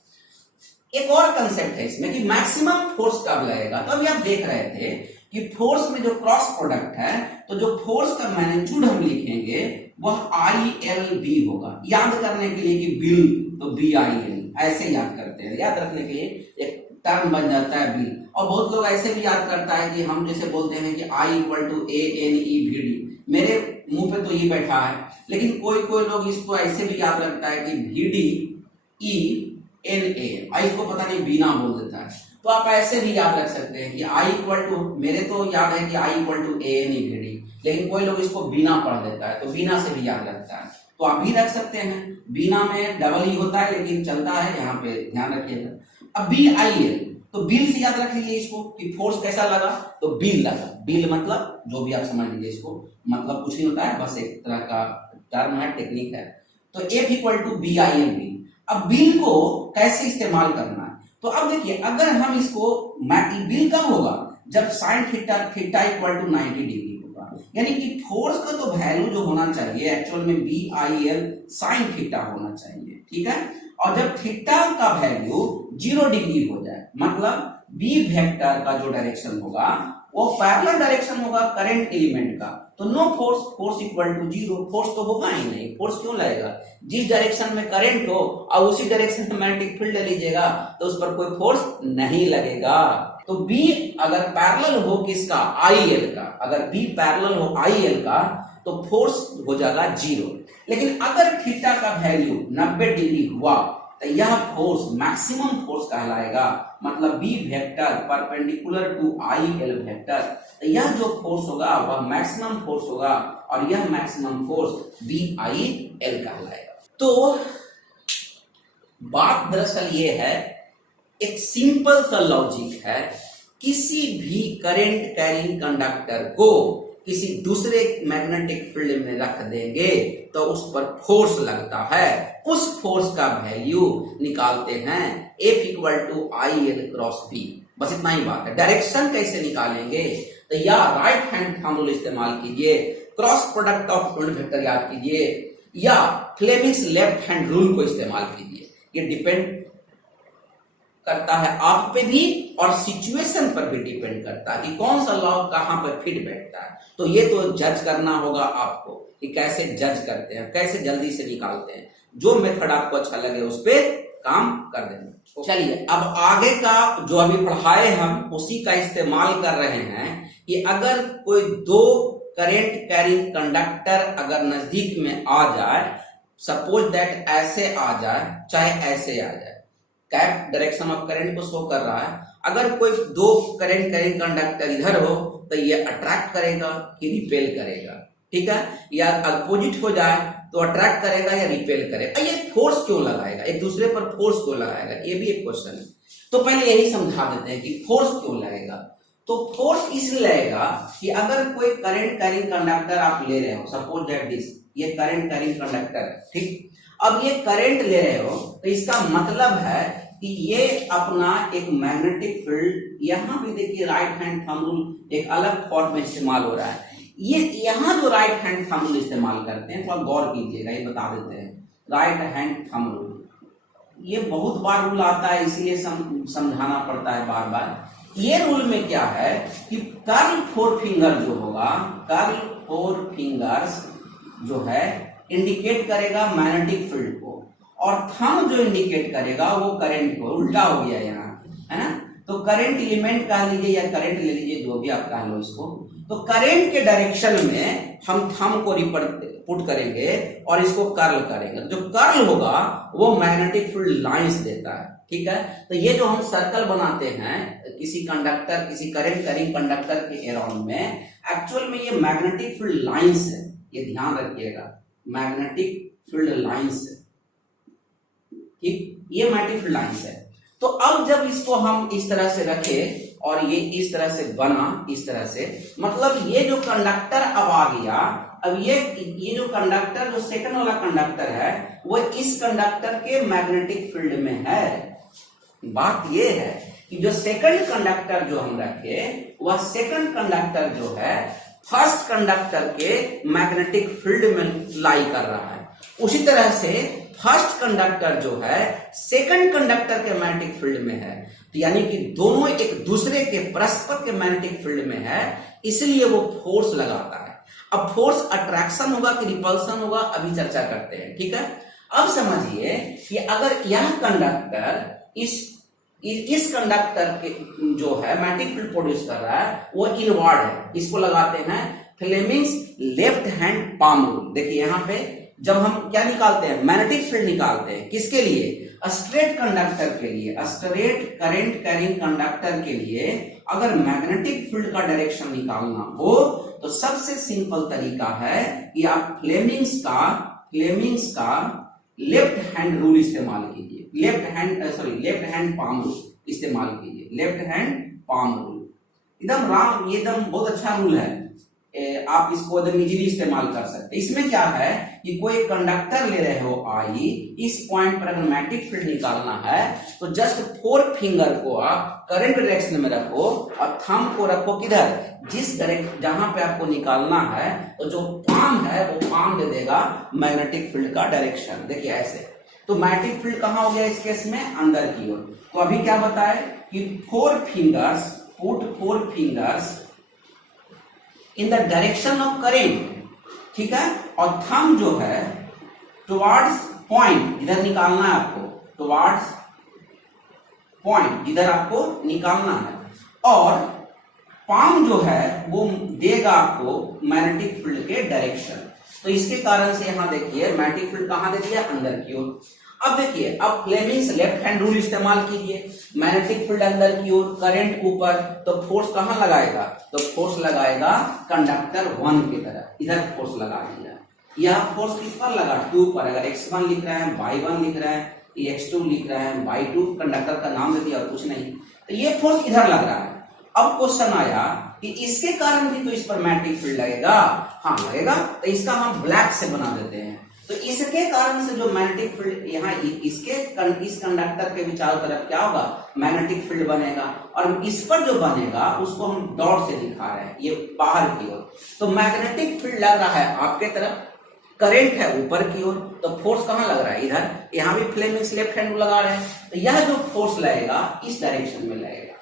एक और कंसेप्ट है इसमें कि मैक्सिमम फोर्स कब लगेगा। तो अभी आप देख रहे थे कि फोर्स में जो क्रॉस प्रोडक्ट है, तो जो फोर्स का मैग्नीट्यूड हम लिखेंगे वह ILB होगा। याद करने के लिए कि बिल तो BIL, ऐसे याद करते हैं, याद रखने के लिए एक टर्म बन जाता है बिल। और बहुत लोग ऐसे भी याद करता है कि हम जैसे बोलते हैं कि I = ANEVD, मेरे मुंह पे तो ये बैठा है, लेकिन कोई कोई लोग इसको ऐसे भी याद रखता है कि VDENA, और इसको पता नहीं बीना बोल देता है। तो आप ऐसे भी याद रख सकते हैं कि मेरे तो याद है कि I = ANEVD, लेकिन कोई लोग इसको बीना पढ़ देता है, तो बीना से भी याद रखता है। तो आप बी रख सकते हैं, बीना में डबल ई होता है लेकिन चलता है, यहाँ पे ध्यान रखिएगा। अब बी आई एल, तो बिल से याद रख लीजिए इसको कि फोर्स कैसा लगा, तो बिल लगा। बिल मतलब जो भी आप समझ लीजिए इसको, मतलब कुछ नहीं होता है, बस एक तरह का टर्म है, टेक्निक है। तो F equal to B I L बिल। अब बिल को कैसे इस्तेमाल करना है, तो अब देखिए अगर हम इसको, बिल कब होगा, जब sine theta theta equal to 90 degree होगा, यानी कि फोर्स का तो वैल्यू जो होना चाहिए एक्चुअल में B I L sine theta होना चाहिए, ठीक है। और जब थीटा का वैल्यू 0 डिग्री हो जाए, मतलब बी वेक्टर का जो डायरेक्शन होगा वो पैरेलल डायरेक्शन होगा करंट एलिमेंट का, तो no force, force equal to 0, force तो होगा ही नहीं। फोर्स क्यों लगेगा, जिस डायरेक्शन में करंट हो और उसी डायरेक्शन में मैग्नेटिक फील्ड ले लीजिएगा तो उस पर कोई फोर्स नहीं लगेगा। तो बी अगर पैरेलल हो किसका, आई एल का, अगर बी पैरेलल हो आई एल का तो फोर्स हो जाएगा 0। लेकिन अगर थीटा का वैल्यू 90 डिग्री हुआ तो यह फोर्स मैक्सिमम फोर्स कहलाएगा, मतलब B vector perpendicular to I L vector, तो यह जो फोर्स होगा वह मैक्सिमम फोर्स होगा और यह maximum force B I L कहलाएगा। तो बात दरअसल ये है, एक सिंपल सा लॉजिक है, किसी भी करंट कैरिंग कंडक्टर को किसी दूसरे मैग्नेटिक फील्ड में रख देंगे तो उस पर फोर्स लगता है, उस फोर्स का वैल्यू निकालते हैं F equal to I L cross B. बस इतना ही बात है। डायरेक्शन कैसे निकालेंगे, तो या राइट हैंड थंब रूल इस्तेमाल कीजिए, cross product of unit vector याद कीजिए, या फ्लेमिंग्स लेफ्ट हैंड रूल को इस्तेमाल कीजिए। ये डिपेंड करता है आप पे भी और सिचुएशन पर भी डिपेंड करता है कि कौन सा लॉ कहां पर फिट बैठता है। तो ये तो जज करना होगा आपको कि कैसे जज करते हैं, कैसे जल्दी से निकालते हैं। जो मेथड आपको अच्छा लगे उस पर काम कर देना। चलिए अब आगे का जो अभी पढ़ाए हम उसी का इस्तेमाल कर रहे हैं कि अगर कोई दो करंट कैरिंग कंडक्टर अगर नजदीक में आ जाए, सपोज दैट ऐसे आ जाए चाहे ऐसे आ जाए, कैप डायरेक्शन ऑफ करंट को शो कर रहा है। अगर कोई दो करंट कैरिंग कंडक्टर इधर हो तो ये अट्रैक्ट करेगा कि रिपेल करेगा, ठीक है, या अपोजिट हो जाए तो अट्रैक्ट करेगा या रिपेल करेगा। ये फोर्स क्यों लगाएगा, एक दूसरे पर फोर्स क्यों लगाएगा, ये भी एक क्वेश्चन है। तो पहले यही समझा देते हैं कि फोर्स क्यों लगेगा। तो फोर्स इसलिए लगेगा कि अगर कोई करंट कैरिंग कंडक्टर आप ले रहे हो, सपोज दैट दिस, ये करंट कैरिंग कंडक्टर है, ठीक। अब ये करंट ले रहे हो तो इसका मतलब है कि ये अपना एक मैग्नेटिक फील्ड, यहां भी देखिए राइट हैंड थंब रूल एक अलग फॉर्म में इस्तेमाल हो रहा है। ये यहां जो राइट हैंड थंब रूल इस्तेमाल करते हैं, थोड़ा गौर कीजिएगा, ये बता देते हैं। राइट हैंड थंब रूल, ये बहुत बार रूल आता है इसलिए समझाना पड़ता है बार बार। ये रूल में क्या है कि कर्ल फोर फिंगर जो होगा, कर्ल फोर फिंगर्स जो है इंडिकेट करेगा मैग्नेटिक फील्ड को, और थंब जो इंडिकेट करेगा वो करंट को। उल्टा हो गया यहाँ, है ना। तो करंट एलिमेंट कह लीजिए या करंट ले लीजिए, जो भी आप कह लो इसको। तो करंट के डायरेक्शन में हम थंब को पुट करेंगे और इसको कर्ल करेंगे। जो कर्ल होगा वो मैग्नेटिक फील्ड लाइंस देता है, ठीक है। तो ये जो हम सर्कल बनाते हैं किसी कंडक्टर, किसी करंट कैरिंग कंडक्टर के अराउंड में, एक्चुअल में ये मैग्नेटिक फील्ड लाइंस है, ये ध्यान रखिएगा, मैग्नेटिक फील्ड लाइंस है, ठीक, ये मैग्नेटिक फील्ड लाइंस है। तो अब जब इसको हम इस तरह से रखें और ये इस तरह से बना, इस तरह से, मतलब ये जो कंडक्टर अब आ गया, अब ये जो कंडक्टर, जो सेकंड वाला कंडक्टर है वो इस कंडक्टर के मैग्नेटिक फील्ड में है। बात ये है कि जो सेकंड कंडक्टर जो हम रखे, वह सेकंड कंडक्टर जो है फर्स्ट कंडक्टर के मैग्नेटिक फील्ड में लाई कर रहा है। उसी तरह से फर्स्ट कंडक्टर जो है सेकंड कंडक्टर के मैग्नेटिक फील्ड में है। तो यानी कि दोनों एक दूसरे के परस्पर के मैग्नेटिक फील्ड में है, इसलिए वो फोर्स लगाता है। अब फोर्स अट्रैक्शन होगा कि रिपल्सन होगा, अभी चर्चा करते हैं, ठीक है। अब समझिए कि अगर यह कंडक्टर इस कंडक्टर के जो है मैग्नेटिक फील्ड प्रोड्यूस कर रहा है वो इनवर्ड है, इसको लगाते हैं Fleming's left hand palm rule. देखिए यहां पे जब हम क्या निकालते हैं, मैग्नेटिक फील्ड निकालते हैं, किसके लिए, स्ट्रेट कंडक्टर के लिए, स्ट्रेट करंट कैरिंग कंडक्टर के लिए अगर मैग्नेटिक फील्ड का डायरेक्शन निकालना हो तो सबसे सिंपल तरीका है कि आप फ्लेमिंग्स फ्लेमिंग्स का लेफ्ट हैंड रूल इस्तेमाल कीजिए, लेफ्ट हैंड पाम रूल इस्तेमाल कीजिए, लेफ्ट हैंड पाम रूल। एकदम राम, ये एकदम बहुत अच्छा रूल है, आप इसको एकदम इजीली इस्तेमाल कर सकते हैं। इसमें क्या है कि कोई कंडक्टर ले रहे हो आई, इस पॉइंट पर अगर मैग्नेटिक फील्ड निकालना है तो जस्ट 4 फिंगर को आप करंट डायरेक्शन में रखो और थंब को रखो किधर, जिस डायरेक्ट जहां पे आपको निकालना है, तो जो पाम है वो पाम दे देगा मैग्नेटिक फील्ड का डायरेक्शन। देखिए ऐसे, तो मैग्नेटिक फील्ड कहां हो गया इस केस में, अंदर की ओर। तो अभी क्या बताए कि 4 fingers, put 4 fingers in the direction of current, ठीक है, और थंब जो है टुवर्ड्स पॉइंट, इधर निकालना है आपको, टुवर्ड्स पॉइंट जिधर आपको निकालना है, और पाम जो है वो देगा आपको मैग्नेटिक फील्ड के डायरेक्शन। तो इसके कारण से यहां देखिए मैग्नेटिक फील्ड कहां दे दिया, अंदर की ओर। अब देखिए, अब फ्लेमिंग्स लेफ्ट हैंड रूल इस्तेमाल कीजिए, मैग्नेटिक फील्ड अंदर की ओर, करंट ऊपर, तो फोर्स कहां लगाएगा, तो फोर्स लगाएगा कंडक्टर 1 की तरफ, इधर फोर्स लगा दिया। यह फोर्स किस पर लगा, 2 पर। अगर x1 लिख रहे हैं, y1 लिख रहे हैं, x2 लिख रहे हैं, y2 कंडक्टर का नाम दे दिया और कुछ नहीं, तो ये फोर्स इधर लग रहा है। अब क्वेश्चन आया कि इसके कारण भी तो इस पर मैग्नेटिक फील्ड लगेगा, हाँ लगेगा, तो इसका हम ब्लैक से बना देते हैं। तो इसके कारण से जो मैग्नेटिक फील्ड यहाँ इस कंडक्टर के भी चारों तरफ क्या होगा, मैग्नेटिक फील्ड बनेगा, और इस पर जो बनेगा उसको हम डॉट से दिखा रहे हैं, ये बाहर की ओर। तो मैग्नेटिक फील्ड लग रहा है आपके तरफ, करंट है ऊपर की ओर, तो फोर्स कहां लग रहा है, इधर। यहां भी फ्लेमिंग्स लेफ्ट हैंड लगा रहे हैं, तो यह जो फोर्स लगेगा इस डायरेक्शन में लगेगा।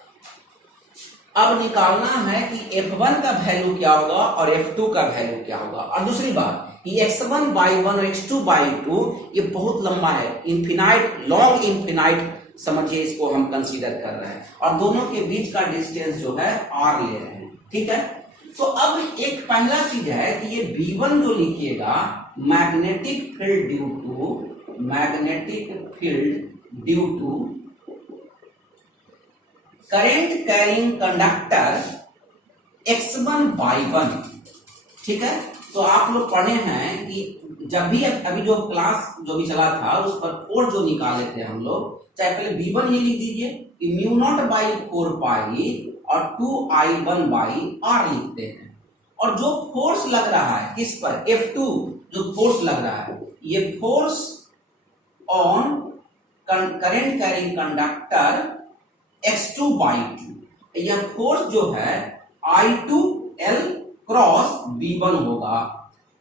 अब निकालना है कि F1 का वैल्यू क्या होगा और F2 का वैल्यू क्या होगा। और दूसरी बात, ये x1/1 और x2/2 ये बहुत लंबा है, इन्फिनाइट, लॉन्ग इन्फिनाइट समझिए इसको हम कंसीडर कर रहे हैं, और दोनों के बीच का डिस्टेंस जो है r ले रहे हैं, ठीक है। तो अब एक पहला चीज है कि ये V1 जो लिखिएगा, magnetic field due to, magnetic field due to current carrying conductor x1/1, ठीक है। तो आप लोग पढ़े हैं कि जब भी अभी जो क्लास जो भी चला था उस पर फोर्स जो निकाले थे हम लोग, चाहे पहले V1 ही लिख दीजिए कि μ0/4 पाई और 2I1/r लिखते हैं, और जो फोर्स लग रहा है किस पर, F2 जो फोर्स लग रहा है, ये force on current carrying conductor x2/2, यह फोर्स जो है I2L क्रॉस V1 होगा।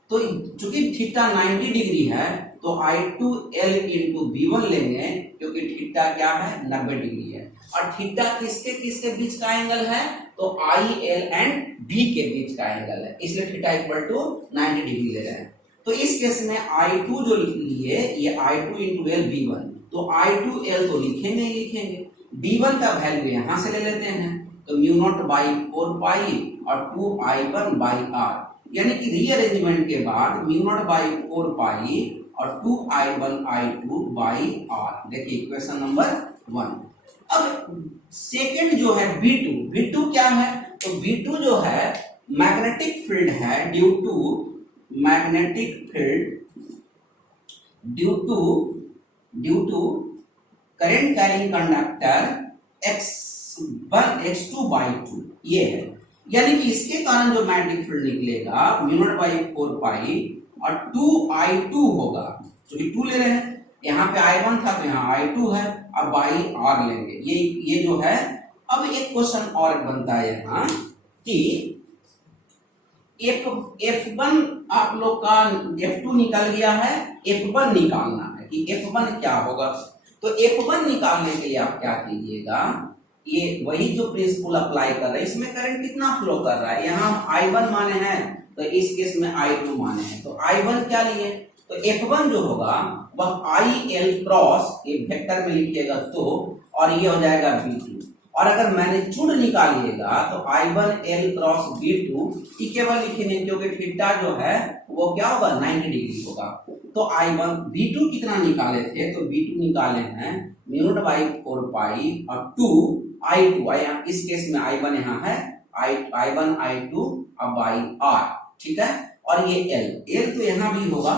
तो चूंकि थीटा 90 डिग्री है तो I2L इंटू V1 लेंगे, क्योंकि थीटा क्या है, 90 डिग्री है, और थीटा किसके किसके बीच का एंगल है, तो IL एंड B के बीच का एंगल है, इसलिए थीटा इक्वल टू 90 डिग्री ले रहे हैं। तो इस केस में I2 जो लिए, ये I2 इंटू L V1, तो I2L तो लिखेंगे ही लिखेंगे, V1 का वैल्यू यहां से ले लेते हैं, तो μ0/4 पाई और 2I1/r, यानी कि रीअरेंजमेंट के बाद μ0/4 पाई और 2I1I2/r। देखिए इक्वेशन नंबर 1। अब सेकंड जो है V2 क्या है, तो V2 जो है मैग्नेटिक फील्ड है due to, magnetic field due to current carrying conductor x2/2 ये है, यानी कि इसके कारण जो मैग्नेटिक फील्ड निकलेगा μ0/4 पाई और 2I2 होगा, क्योंकि 2 ले रहे हैं, यहाँ पे I1 था तो यहाँ I2 है, अब r लेंगे, ये जो है। अब एक क्वेश्चन और बनता है यहाँ कि F1 आप लोग का F2 निकल गया है, F1 निकालना है कि F1 क्या होगा। तो F1 निकालने के लिए आप क्या कीजिएगा, ये वही जो प्रिंसिपल अप्लाई कर रहे हैं, इसमें करंट कितना फ्लो कर रहा है, यहाँ I1 माने हैं तो इस केस में I2 माने हैं, तो I1 क्या लिए, तो F1 जो होगा वह IL क्रॉस, ये वेक्टर में लिखिएगा तो, और ये हो जाएगा V2, और अगर मैग्नीट्यूड निकालिएगा तो I1L क्रॉस V2 केवल लिखेंगे, क्योंकि थीटा जो है वो क्या होगा, 90 डिग्री होगा। तो I1 V2 कितना निकाले थे, तो V2 निकाले हैं μ0/4 पाई और 2I2, इस केस में I1 यहाँ है I1I2 अब/r, ठीक है, और ये L तो यहाँ भी होगा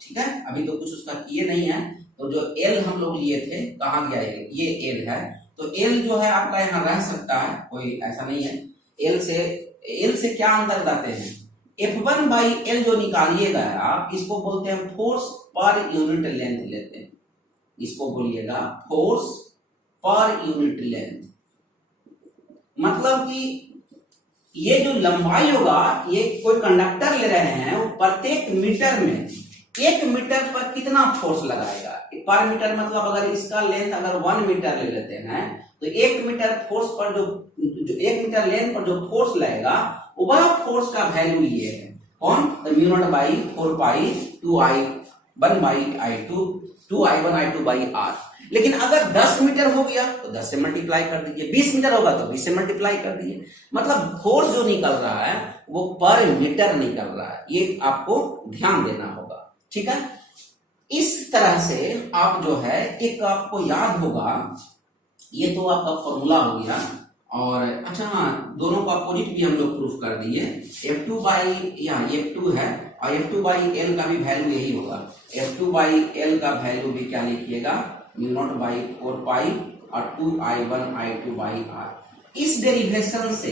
ठीक है, अभी तो कुछ उसका किए नहीं है। तो जो एल हम लोग लिए थे, कहाँ गया एल, ये एल है। तो एल जो है आपका यहाँ रह सकता है, कोई ऐसा नहीं है। एल से क्या अंतर लाते हैं, F1 बाई एल जो निकालिएगा आप, इसको बोलते हैं फोर्स पर यूनिट लेंथ लेते हैं। इसको बोलिएगा फोर्स पर यूनिट लेंथ। मतलब कि ये जो लंबाई होगा, ये कोई कंडक्टर ले रहे हैं, वो प्रत्येक मीटर में 1 मीटर पर कितना फोर्स लगाएगा। पर मीटर मतलब अगर इसका लेंथ अगर 1 मीटर ले लेते हैं, तो 1 मीटर फोर्स पर जो 1 मीटर लेंथ पर जो फोर्स लगेगा, वह फोर्स का वैल्यू ये है, कौन, mu naught by 4 pi 2I1 by I2 2I1 I2 by R। लेकिन अगर 10 मीटर हो गया तो 10 से मल्टीप्लाई कर दीजिए, 20 मीटर होगा तो 20 से मल्टीप्लाई कर दीजिए। मतलब फोर्स जो निकल रहा है वो पर मीटर निकल रहा है, ये आपको ध्यान देना होगा, ठीक है। इस तरह से आप जो है, एक आपको याद होगा, ये तो आपका फॉर्मूला हो गया। और अच्छा हाँ, दोनों का अपोजिट भी हम लोग प्रूफ कर दिए। F2 बाई, यहाँ F2 है और F2 बाई एल का भी वैल्यू यही होगा। F2 बाई एल का वैल्यू भी क्या लिखिएगा, म्यू नॉट बाई 4 पाई और 2I1 I2 बाई R। इस डेरिवेशन से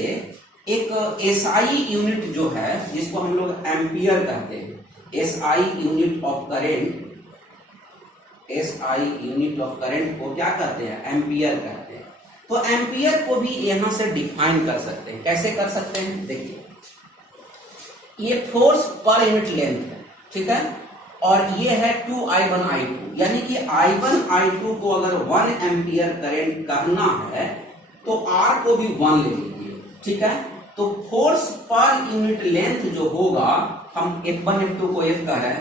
एक SI यूनिट जो है, जिसको हम लोग एम्पियर कहते हैं, SI unit of current, SI unit of current को क्या कहते हैं, एम्पियर कहते हैं। तो एम्पियर को भी यहां से डिफाइन कर सकते हैं। कैसे कर सकते हैं, देखिए, ये फोर्स पर यूनिट लेंथ है, ठीक है, और ये है 2I1 I2, यानी कि I1 I2 को अगर 1 एम्पियर करंट करना है तो R को भी 1 ले लीजिए, ठीक है। तो फोर्स पर यूनिट लेंथ जो होगा, हम F1 F2 को F का है,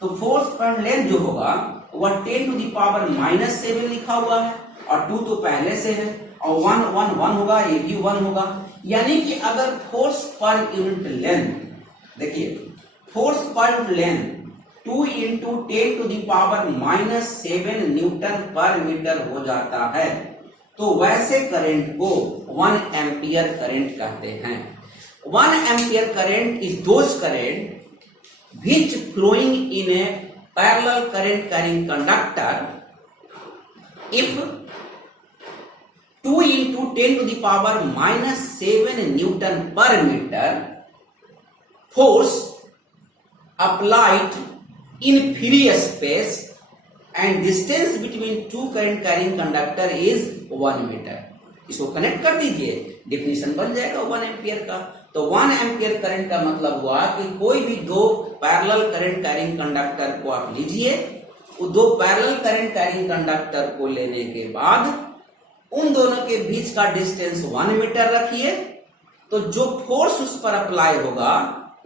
तो फोर्स पर लेंथ जो होगा वह 10 टू द पावर -7 लिखा हुआ है, और 2 तो पहले से है, और 1 1 1 होगा, ये भी 1 होगा। यानी कि अगर फोर्स पर यूनिट लेंथ, देखिए, force per unit length 2 into 10 to the power -7 newton per meter हो जाता है, तो वैसे करंट को 1 एम्पियर करंट कहते हैं। 1 ampere current is those current which flowing in a parallel current carrying conductor if 2 into 10 to the power -7 Newton per meter force applied in free space and distance between two current carrying conductor is 1 meter। इसको connect कर दीजिए, definition बन जाएगा 1 ampere का। तो 1 ampere current का मतलब हुआ कि कोई भी दो पैरेलल करंट कैरिंग कंडक्टर को आप लीजिए, वो दो पैरेलल करंट कैरिंग कंडक्टर को लेने के बाद उन दोनों के बीच का डिस्टेंस 1 मीटर रखिए, तो जो फोर्स उस पर अप्लाई होगा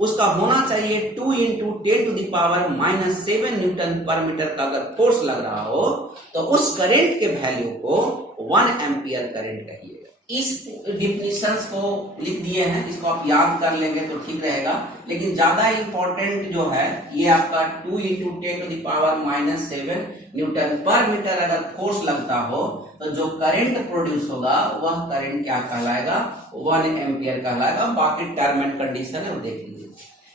उसका होना चाहिए 2 into 10 to the power -7 newton per meter का अगर फोर्स लग रहा हो, तो उस करंट के वैल्यू को 1 एम्पियर करंट कहिएगा। इस डिफिनीशंस को लिख दिए हैं, इसको आप याद कर लेंगे तो ठीक रहेगा। लेकिन ज्यादा इंपॉर्टेंट जो है, ये आपका 2 into 10 to the power -7 newton per meter अगर फोर्स लगता हो, तो जो करंट प्रोड्यूस होगा वह करंट क्या कहलाएगा, 1 एम्पियर कहलाएगा। बाकी टर्म एंड कंडीशन है वो देख लीजिए।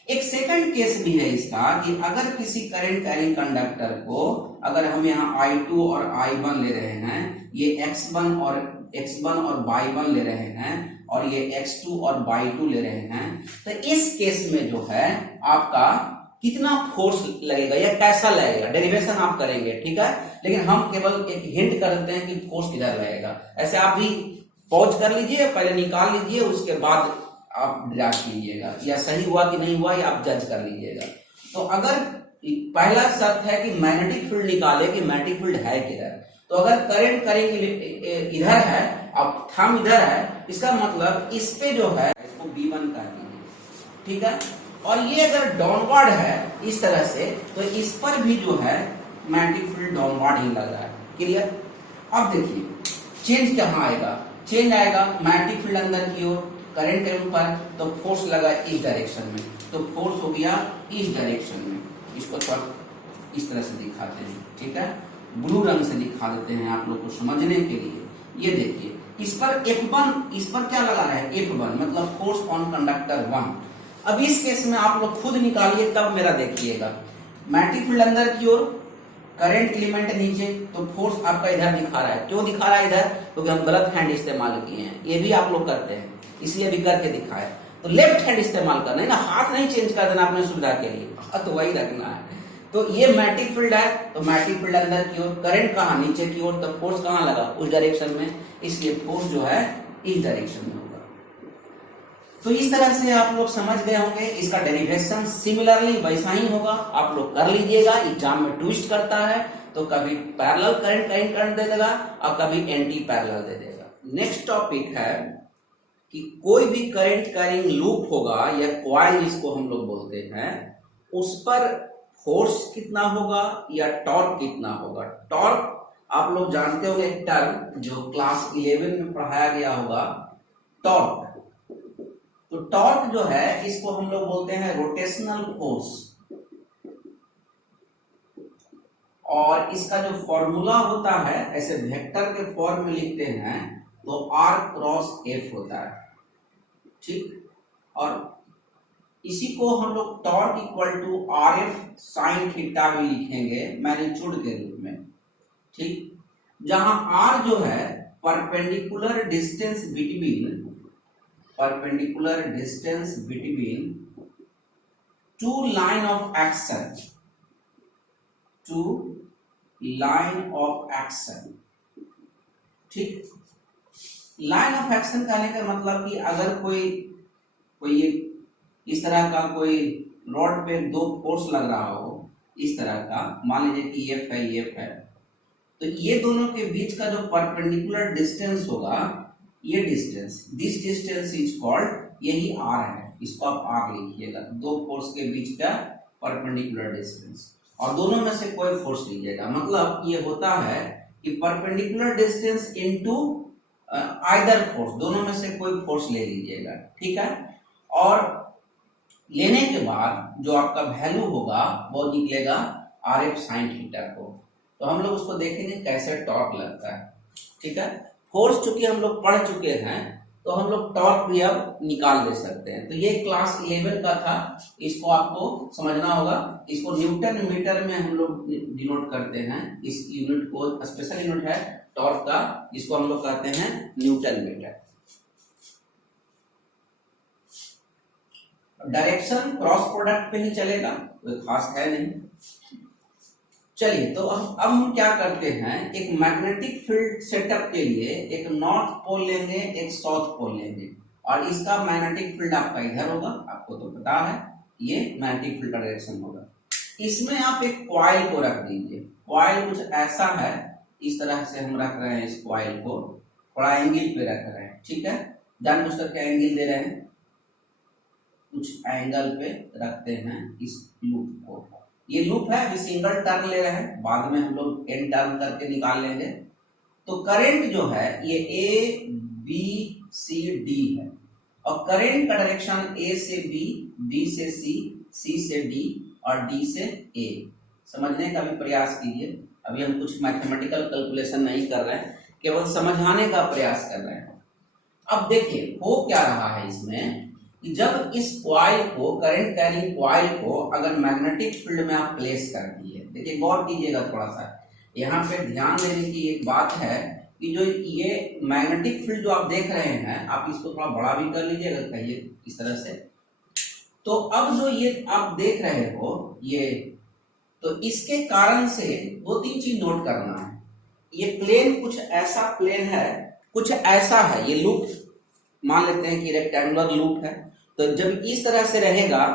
एक सेकंड केस भी है इसका, कि अगर किसी करंट कैरिंग कंडक्टर को, अगर हम यहाँ I2 और I1 ले रहे हैं, ये X1 और Y1 ले रहे हैं, और ये X2 और Y2 ले रहे हैं, तो इस केस में जो है आपका कितना फोर्स लगेगा या कैसा लगेगा, डेरिवेशन आप करेंगे, ठीक है। लेकिन हम केवल एक हिंट कर देते हैं कि फोर्स किधर लगेगा। ऐसे आप भी पॉज कर लीजिए, पहले निकाल लीजिए, उसके बाद आप ड्राफ्ट कीजिएगा, या सही हुआ कि नहीं हुआ ये आप जज कर लीजिएगा। तो अगर पहला शर्त है कि मैग्नेटिक फील्ड निकाले कि मैग्नेटिक फील्ड है किधर, तो अगर करंट करेंगे इधर है, अब थंब इधर है, इसका मतलब इस पे जो है इसको B1 कह दीजिए, ठीक है। और ये अगर डाउनवर्ड है इस तरह से, तो इस पर भी जो है मैग्नेटिक फील्ड डाउनवर्ड ही लग रहा है, क्लियर। अब देखिए चेंज कहाँ आएगा, चेंज आएगा मैग्नेटिक फील्ड अंदर की ओर, करंट के ऊपर, तो फोर्स लगा इस डायरेक्शन में, तो फोर्स हो गया इस डायरेक्शन में। इसको थोड़ा इस तरह से दिखाते हैं, ठीक है, ब्लू रंग से दिखा देते हैं आप लोग को समझने के लिए। ये देखिए, इस पर F1, इस पर क्या लगा रहा है, F1 मतलब फोर्स ऑन कंडक्टर 1। अब इस केस में आप लोग खुद निकालिए, तब मेरा देखिएगा। मैग्नेटिक फील्ड अंदर की ओर, करंट एलिमेंट नीचे, तो फोर्स आपका इधर दिखा रहा है। क्यों दिखा रहा है इधर? क्योंकि हम गलत हैंड इस्तेमाल किए हैं। ये भी आप लोग करते हैं, इसलिए भी करके दिखाए। तो लेफ्ट हैंड इस्तेमाल करना है ना, हाथ नहीं चेंज कर देना अपने सुविधा के लिए, हाथ वही रखना है। तो ये मैग्नेटिक फील्ड है, तो मैग्नेटिक फील्ड अंदर की ओर, करंट कहाँ? नीचे की ओर, तो फोर्स कहाँ लगा? उस डायरेक्शन में, इसलिए फोर्स जो है इस डायरेक्शन में होगा। तो इस तरह से आप लोग समझ गए होंगे। इसका डेरिवेशन सिमिलरली वैसा ही होगा, आप लोग कर लीजिएगा। एग्जाम में ट्विस्ट करता है तो कभी पैरेलल करंट दे देगा और कभी एंटी पैरेलल दे देगा। नेक्स्ट टॉपिक है कि कोई भी करंट कैरिंग लूप होगा या कॉइल जिसको हम लोग बोलते हैं, उस पर फोर्स कितना होगा या टॉर्क कितना होगा। टॉर्क आप लोग जानते होंगे, एक टर्म जो क्लास 11 में पढ़ाया गया होगा, टॉर्क। तो टॉर्क जो है इसको हम लोग बोलते हैं रोटेशनल फोर्स, और इसका जो फॉर्मूला होता है ऐसे वेक्टर के फॉर्म में लिखते हैं तो R क्रॉस F होता है, ठीक। और इसी को हम लोग torque equal to RF sine theta भी लिखेंगे मैग्नीट्यूड के रूप में, ठीक। जहां R जो है perpendicular distance between two line of action, ठीक। लाइन ऑफ एक्शन कहने का मतलब कि अगर कोई इस तरह का कोई रॉड पे दो फोर्स लग रहा हो, इस तरह का, मान लीजिए कि एफ है, तो ये दोनों के बीच का जो परपेंडिकुलर डिस्टेंस होगा, ये distance, this distance is called, यही आर है, इसको आप आर लिखिएगा। दो फोर्स के बीच का परपेंडिकुलर डिस्टेंस, और दोनों में से कोई फोर्स लीजिएगा। मतलब ये होता है कि perpendicular distance into either force, दोनों में से कोई फोर्स ले लीजिएगा, ठीक है। और लेने के बाद जो आपका वैल्यू होगा वो निकलेगा RF साइन थीटा को। तो हम लोग उसको देखेंगे कैसे टॉर्क लगता है, ठीक है। फोर्स चूंकि हम लोग पढ़ चुके हैं तो हम लोग टॉर्क भी अब निकाल दे सकते हैं। तो ये क्लास 11 का था, इसको आपको समझना होगा। इसको न्यूटन मीटर में हम लोग डिनोट करते हैं। इस यूनिट को स्पेशल यूनिट है टॉर्क का, जिसको हम लोग कहते हैं newton meter. Direction cross product पे ही चलेगा, कोई खास है नहीं। चलिए, तो अब हम क्या करते हैं, एक मैग्नेटिक फील्ड सेटअप के लिए एक नॉर्थ पोल लेंगे, एक साउथ पोल लेंगे, और इसका मैग्नेटिक फील्ड आपका इधर होगा, आपको तो पता है ये मैग्नेटिक फील्ड का डायरेक्शन होगा। इसमें आप एक कॉइल को रख दीजिए। कॉइल कुछ ऐसा है, इस तरह से हम रख रहे हैं इस कॉइल को, थोड़ा एंगल पे रख रहे हैं, ठीक है। जानबूझ करके एंगल दे रहे हैं, कुछ एंगल पे रखते हैं इस लूप को। ये लूप है, अभी सिंगल टर्न ले रहे हैं, बाद में हम लोग एन टर्न करके निकाल लेंगे। तो करंट जो है ये A B C D है, और करंट का डायरेक्शन A से B, B से C, C से D और D से A। समझने का भी प्रयास कीजिए। अभी हम कुछ मैथमेटिकल कैलकुलेशन नहीं कर रहे हैं, केवल समझाने का प्रयास कर रहे हैं। अब देखिए हो क्या रहा है इसमें कि जब इस कॉइल को, करंट कैरिंग कॉइल को अगर मैग्नेटिक फील्ड में आप प्लेस कर दिए, देखिए गौर कीजिएगा थोड़ा सा, यहाँ पे ध्यान देने की एक बात है कि जो ये मैग्नेटिक फील्ड जो आप देख रहे हैं, आप इसको थोड़ा बड़ा भी कर लीजिए अगर कहिए इस तरह से। तो अब जो ये आप देख रहे हो ये, तो इसके कारण से दो तीन चीज नोट करना है। ये प्लेन कुछ ऐसा प्लेन है, कुछ ऐसा है, ये लूप मान लेते हैं कि रेक्टेंगुलर लूप है। तो जब इस तरह से रहेगा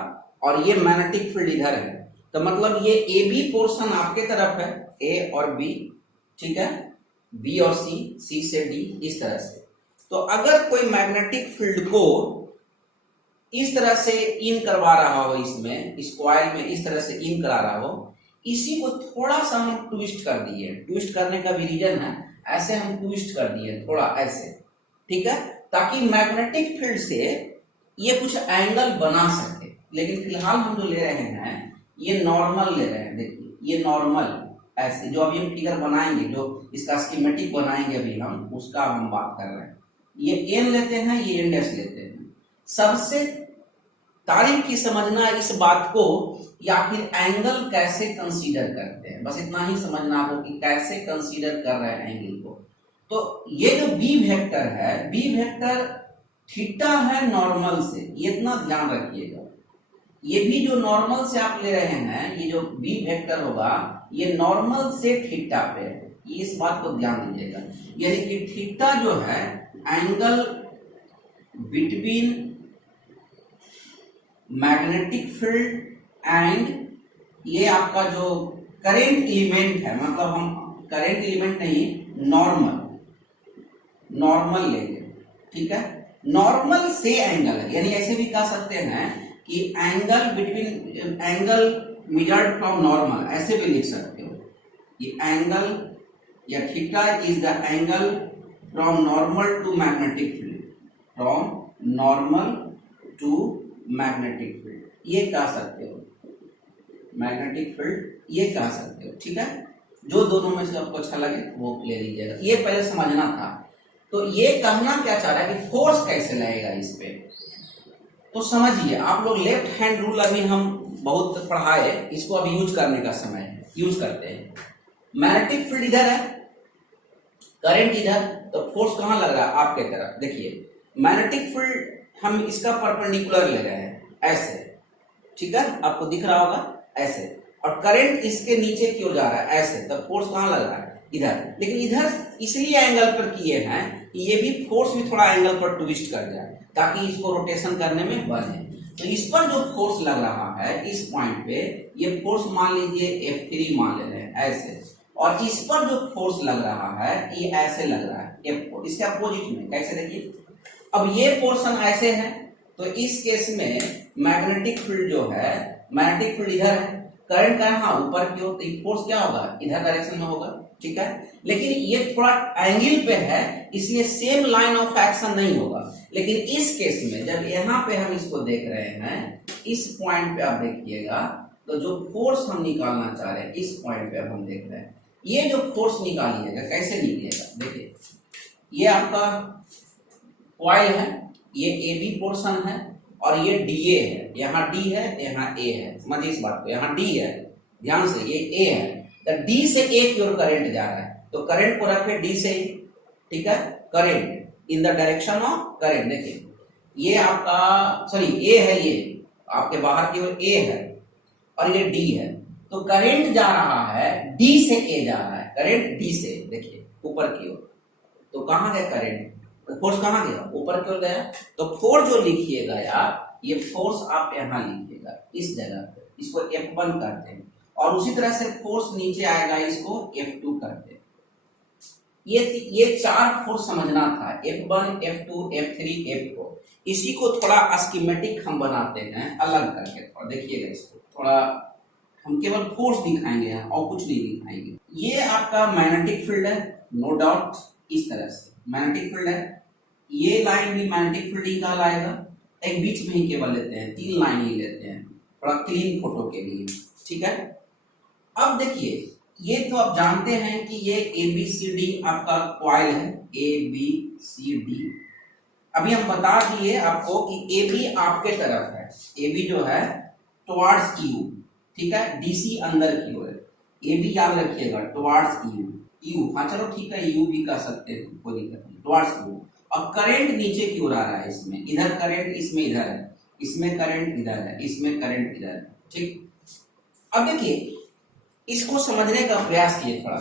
और ये मैग्नेटिक फील्ड इधर है, तो मतलब ये ए बी पोर्शन आपके तरफ है, ए और बी, ठीक है, बी और सी, सी से डी, इस तरह से। तो अगर कोई मैग्नेटिक फील्ड को इस तरह से इन करवा रहा हो, इसमें इस कॉइल में इस तरह से इन करा रहा हो, इसी को थोड़ा सा हम ट्विस्ट कर दिए। ट्विस्ट करने का भी रीजन है, ऐसे हम ट्विस्ट कर दिए थोड़ा ऐसे, ठीक है, ताकि मैग्नेटिक फील्ड से ये कुछ एंगल बना सके। लेकिन फिलहाल हम जो ले रहे हैं ये नॉर्मल ले रहे हैं। देखिए ये नॉर्मल ऐसे, जो अभी हम फिगर बनाएंगे, जो इसका स्कीमेटिक बनाएंगे अभी हम, उसका हम बात कर रहे हैं। ये एन लेते हैं, ये एन डैश लेते हैं। सबसे तारीफ की समझना इस बात को या फिर एंगल कैसे कंसीडर करते हैं, बस इतना ही समझना आपको कि कैसे कंसीडर कर रहे हैं एंगल को। तो ये जो बी वेक्टर है, बी वेक्टर थीटा है नॉर्मल से, ये इतना ध्यान रखिएगा। ये भी जो नॉर्मल से आप ले रहे हैं, ये जो बी वेक्टर होगा ये नॉर्मल से थीटा पे है, ये इस बात को ध्यान दीजिएगा। यानी कि थीटा जो है angle between magnetic field and ये आपका जो करेंट एलिमेंट है, मतलब हम करेंट एलिमेंट नहीं, नॉर्मल लेंगे, ठीक है। नॉर्मल से एंगल है, यानी ऐसे भी कह सकते हैं कि angle between angle measured from normal, ऐसे भी लिख सकते हो। ये एंगल या theta is the angle from normal to magnetic field, from normal to magnetic field, ये कह सकते हो। मैग्नेटिक फील्ड ये कह सकते हो, ठीक है। जो दोनों में से आपको अच्छा लगे वो ले लीजिएगा, ये पहले समझना था। तो ये कहना क्या चाह रहा है कि फोर्स कैसे लगेगा इस पे, तो समझिए आप लोग। लेफ्ट हैंड रूल अभी हम बहुत पढ़ाए, इसको अभी यूज करने का समय है, यूज करते हैं। मैग्नेटिक फील्ड इधर है, करंट इधर, तो फोर्स कहां लग रहा है? आपके तरफ। देखिए मैग्नेटिक फील्ड हम इसका परपेंडिकुलर ले रहे हैं ऐसे, ठीक है, आपको दिख रहा होगा ऐसे, और करंट इसके नीचे क्यों जा रहा है ऐसे, तब फोर्स कहां लग रहा है? इधर। लेकिन इधर इसलिए एंगल पर किए हैं कि ये भी फोर्स भी थोड़ा एंगल पर ट्विस्ट कर जाए ताकि इसको रोटेशन करने में बने। तो इस पर जो फोर्स लग रहा है इस पॉइंट पे, ये फोर्स मान लीजिए F3 मान ले रहे हैं ऐसे, और इस पर जो फोर्स लग रहा है ये ऐसे लग रहा है F4, इसके अपोजिट में। कैसे? देखिए अब ये पोर्शन ऐसे है, तो इस केस में मैग्नेटिक फील्ड जो है, मैग्नेटिक फील्ड इधर है, करंट कहाँ ऊपर की ओर, तो फोर्स क्या होगा? इधर डायरेक्शन में होगा, ठीक है। लेकिन ये थोड़ा एंगल पे है, इसलिए सेम लाइन ऑफ एक्शन नहीं होगा। लेकिन इस केस में जब यहाँ पे हम इसको देख रहे हैं, इस पॉइंट पे आप देखिएगा, तो जो फोर्स हम निकालना चाह रहे हैं इस पॉइंट पे अब हम देख रहे हैं, ये जो फोर्स निकालिएगा कैसे निकलेगा? देखिए ये आपका कॉइल है, ये ए बी पोर्शन है और ये डी ए है, यहाँ डी है यहाँ ए है, समझिए इस बात को। यहाँ डी है, ध्यान से, ये ए है, तो डी से ए की ओर करंट जा रहा है, तो करंट को रखे डी से, ठीक है, current in the direction of current. देखिए ये आपका सॉरी ए है, ये आपके बाहर की ओर ए है और ये डी है, तो करंट जा रहा है डी से ए जा रहा है, करंट डी से, देखिए ऊपर की ओर। तो कहाँ गया करंट? फोर्स कहाँ गया? ऊपर की ओर गया। तो फोर्स जो लिखिएगा यार, ये फोर्स आप यहाँ लिखिएगा इस जगह पे, इसको F1 करते हैं, और उसी तरह से फोर्स नीचे आएगा, इसको F2 करते हैं। ये चार फोर्स समझना था, F1 F2 F3 F4। इसी को थोड़ा स्कीमेटिक हम बनाते हैं अलग करके, थोड़ा देखिएगा इसको, थोड़ा हम केवल फोर्स दिखाएंगे और कुछ नहीं दिखाएंगे। ये आपका मैग्नेटिक फील्ड है, नो डाउट, इस तरह से मैग्नेटिक फील्ड है। ये लाइन भी मैग्नेटिक फील्ड ही कहलाएगा। एक बीच में ही केवल लेते हैं, 3 लाइन ही लेते हैं थोड़ा क्लीन फोटो के लिए, ठीक है। अब देखिए ये तो आप जानते हैं कि ये ABCD आपका कॉइल है, ABCD। अभी हम बता दिए आपको कि AB आपके तरफ है, AB जो है टुवर्ड्स U, ठीक है, DC अंदर की ओर है, AB याद रखिएगा टुवर्ड्स U, हाँ चलो ठीक है, U भी कह सकते हैं, कोई दिक्कत नहीं, टुवर्ड्स U। और करंट नीचे की ओर आ रहा है, इसमें इधर करंट, इसमें इधर है, इसमें करंट इधर है, इसमें करंट इधर है, ठीक। अब देखिए इसको समझने का प्रयास किए थोड़ा।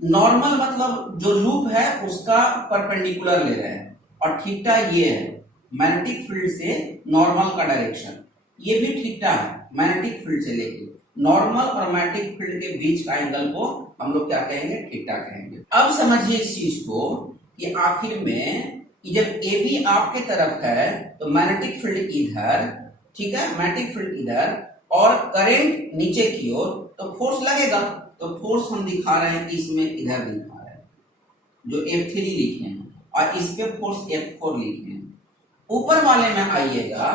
नॉर्मल मतलब जो लूप है उसका परपेंडिकुलर ले रहे हैं, और थीटा ये है मैग्नेटिक फील्ड से नॉर्मल का डायरेक्शन, ये भी थीटा है मैग्नेटिक फील्ड से लेके नॉर्मल और मैग्नेटिक फील्ड के बीच का एंगल को हम लोग क्या कहेंगे? थीटा कहेंगे। अब समझिए इस चीज को कि आखिर में जब ए बी आपके तरफ है तो मैग्नेटिक फील्ड इधर, ठीक है, मैग्नेटिक फील्ड इधर और करंट नीचे की ओर, तो फोर्स लगेगा। तो फोर्स हम दिखा रहे हैं इसमें, इधर दिखा रहे हैं जो F3 लिखे हैं, और इस पे फोर्स F4 लिखे हैं। ऊपर वाले में आइएगा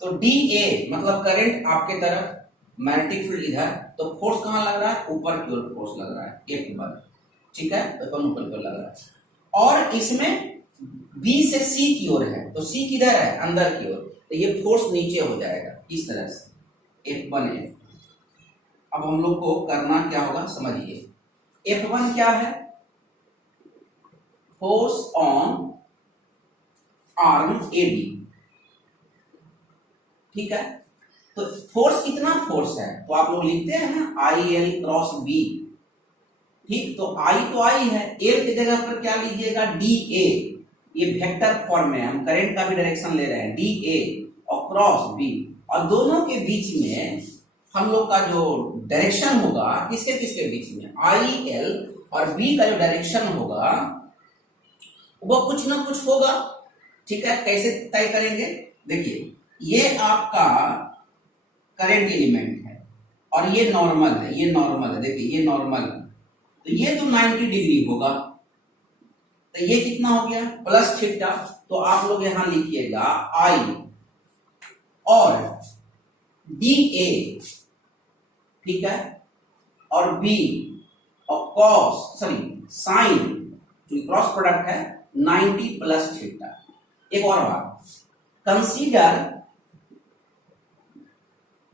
तो DA मतलब करंट आपके तरफ, मैग्नेटिक फील्ड इधर, तो फोर्स कहाँ लग रहा है? ऊपर की ओर फोर्स लग रहा है F1, ठीक है, F1 ऊपर की ओर लग रहा है। और इसमें B से C की ओर है, तो C किधर है? अंदर की ओर, तो ये फोर्स नीचे हो जाएगा इस तरह से F1 F2। अब हम लोग को करना क्या होगा समझिए, F1 क्या है, फोर्स ऑन आर्म AB, ठीक है। तो फोर्स कितना फोर्स है, तो आप लोग लिखते हैं ना IL क्रॉस B, ठीक। तो I तो I है, L की जगह पर क्या लीजिएगा DA, ये वेक्टर फॉर्म में हम करंट का भी डायरेक्शन ले रहे हैं DA और क्रॉस B, और दोनों के बीच में हम लोग का जो डायरेक्शन होगा किसके किसके बीच में IL और B का जो डायरेक्शन होगा वो कुछ ना कुछ होगा, ठीक है। कैसे तय करेंगे, देखिए ये आपका करंट एलिमेंट है और ये नॉर्मल है, ये नॉर्मल है, देखिए ये नॉर्मल है, तो ये तो 90 डिग्री होगा, तो ये कितना हो गया प्लस थीटा। तो आप लोग यहां लिखिएगा I और DA, ठीक है, और B और कॉस साइन जो क्रॉस प्रोडक्ट है 90 प्लस थीटा। एक और बात, consider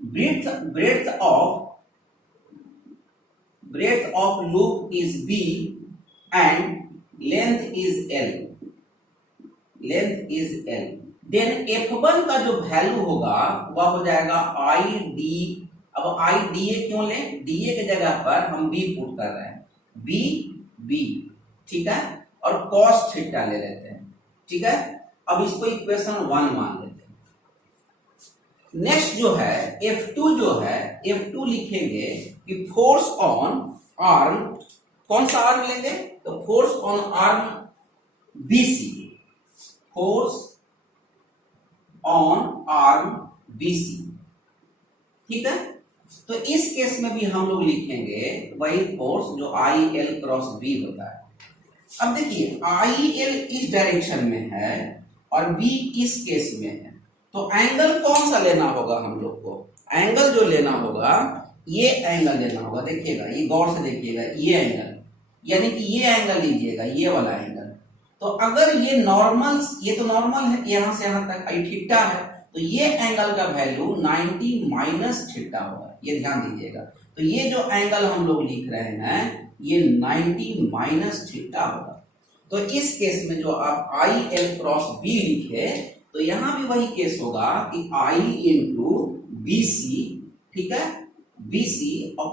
breadth of loop is B and length is L, then F1 का जो वैल्यू होगा वह हो जाएगा ID। अब IDA क्यों लें, DA के जगह पर हम B पुट कर रहे हैं, B, ठीक है, और cos थीटा ले लेते हैं, ठीक है। अब इसको इक्वेशन 1 मान लेते हैं। नेक्स्ट जो है F2 जो है, F2 लिखेंगे कि फोर्स ऑन आर्म, कौन सा आर्म लेंगे, तो force on arm BC, force on arm BC, ठीक है। तो इस केस में भी हम लोग लिखेंगे वही फोर्स जो IL क्रॉस B होता है। अब देखिए IL इस डायरेक्शन में है और B इस केस में है, तो एंगल कौन सा लेना होगा हम लोग को, एंगल जो लेना होगा ये एंगल लेना होगा, देखिएगा ये गौर से देखिएगा, ये एंगल यानी कि ये एंगल लीजिएगा, ये वाला एंगल। तो अगर ये नॉर्मल, ये तो नॉर्मल है यहां से यहां तक थीटा है, तो ये एंगल का वैल्यू 90 माइनस थीटा होगा, ये ध्यान दीजिएगा। तो ये जो एंगल हम लोग लिख रहे हैं ये 90 माइनस थीटा होगा। तो इस केस में जो आप IL क्रॉस B लिखे, तो यहां भी वही केस होगा कि I इंटू BC, ठीक है, BC और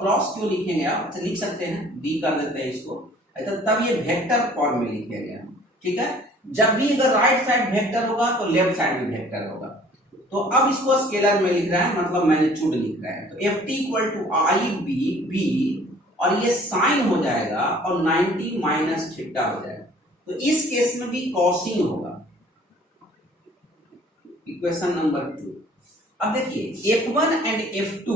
क्रॉस क्यों लिखेंगे आप, अच्छा लिख सकते हैं B कर देते हैं इसको, अच्छा तब ये वेक्टर फॉर्म में लिखेंगे हम, ठीक है। जब भी अगर राइट साइड वेक्टर होगा तो लेफ्ट साइड भी वेक्टर होगा। तो अब इसको स्केलर में लिख रहा है, मतलब मैग्नीट्यूड लिख रहा है, तो FT इक्वल टू IB और ये साइन हो जाएगा और 90 माइनस थीटा हो जाएगा। तो इस केस में भी कॉसिंग होगा, इक्वेशन नंबर 2। अब देखिए F1 and F2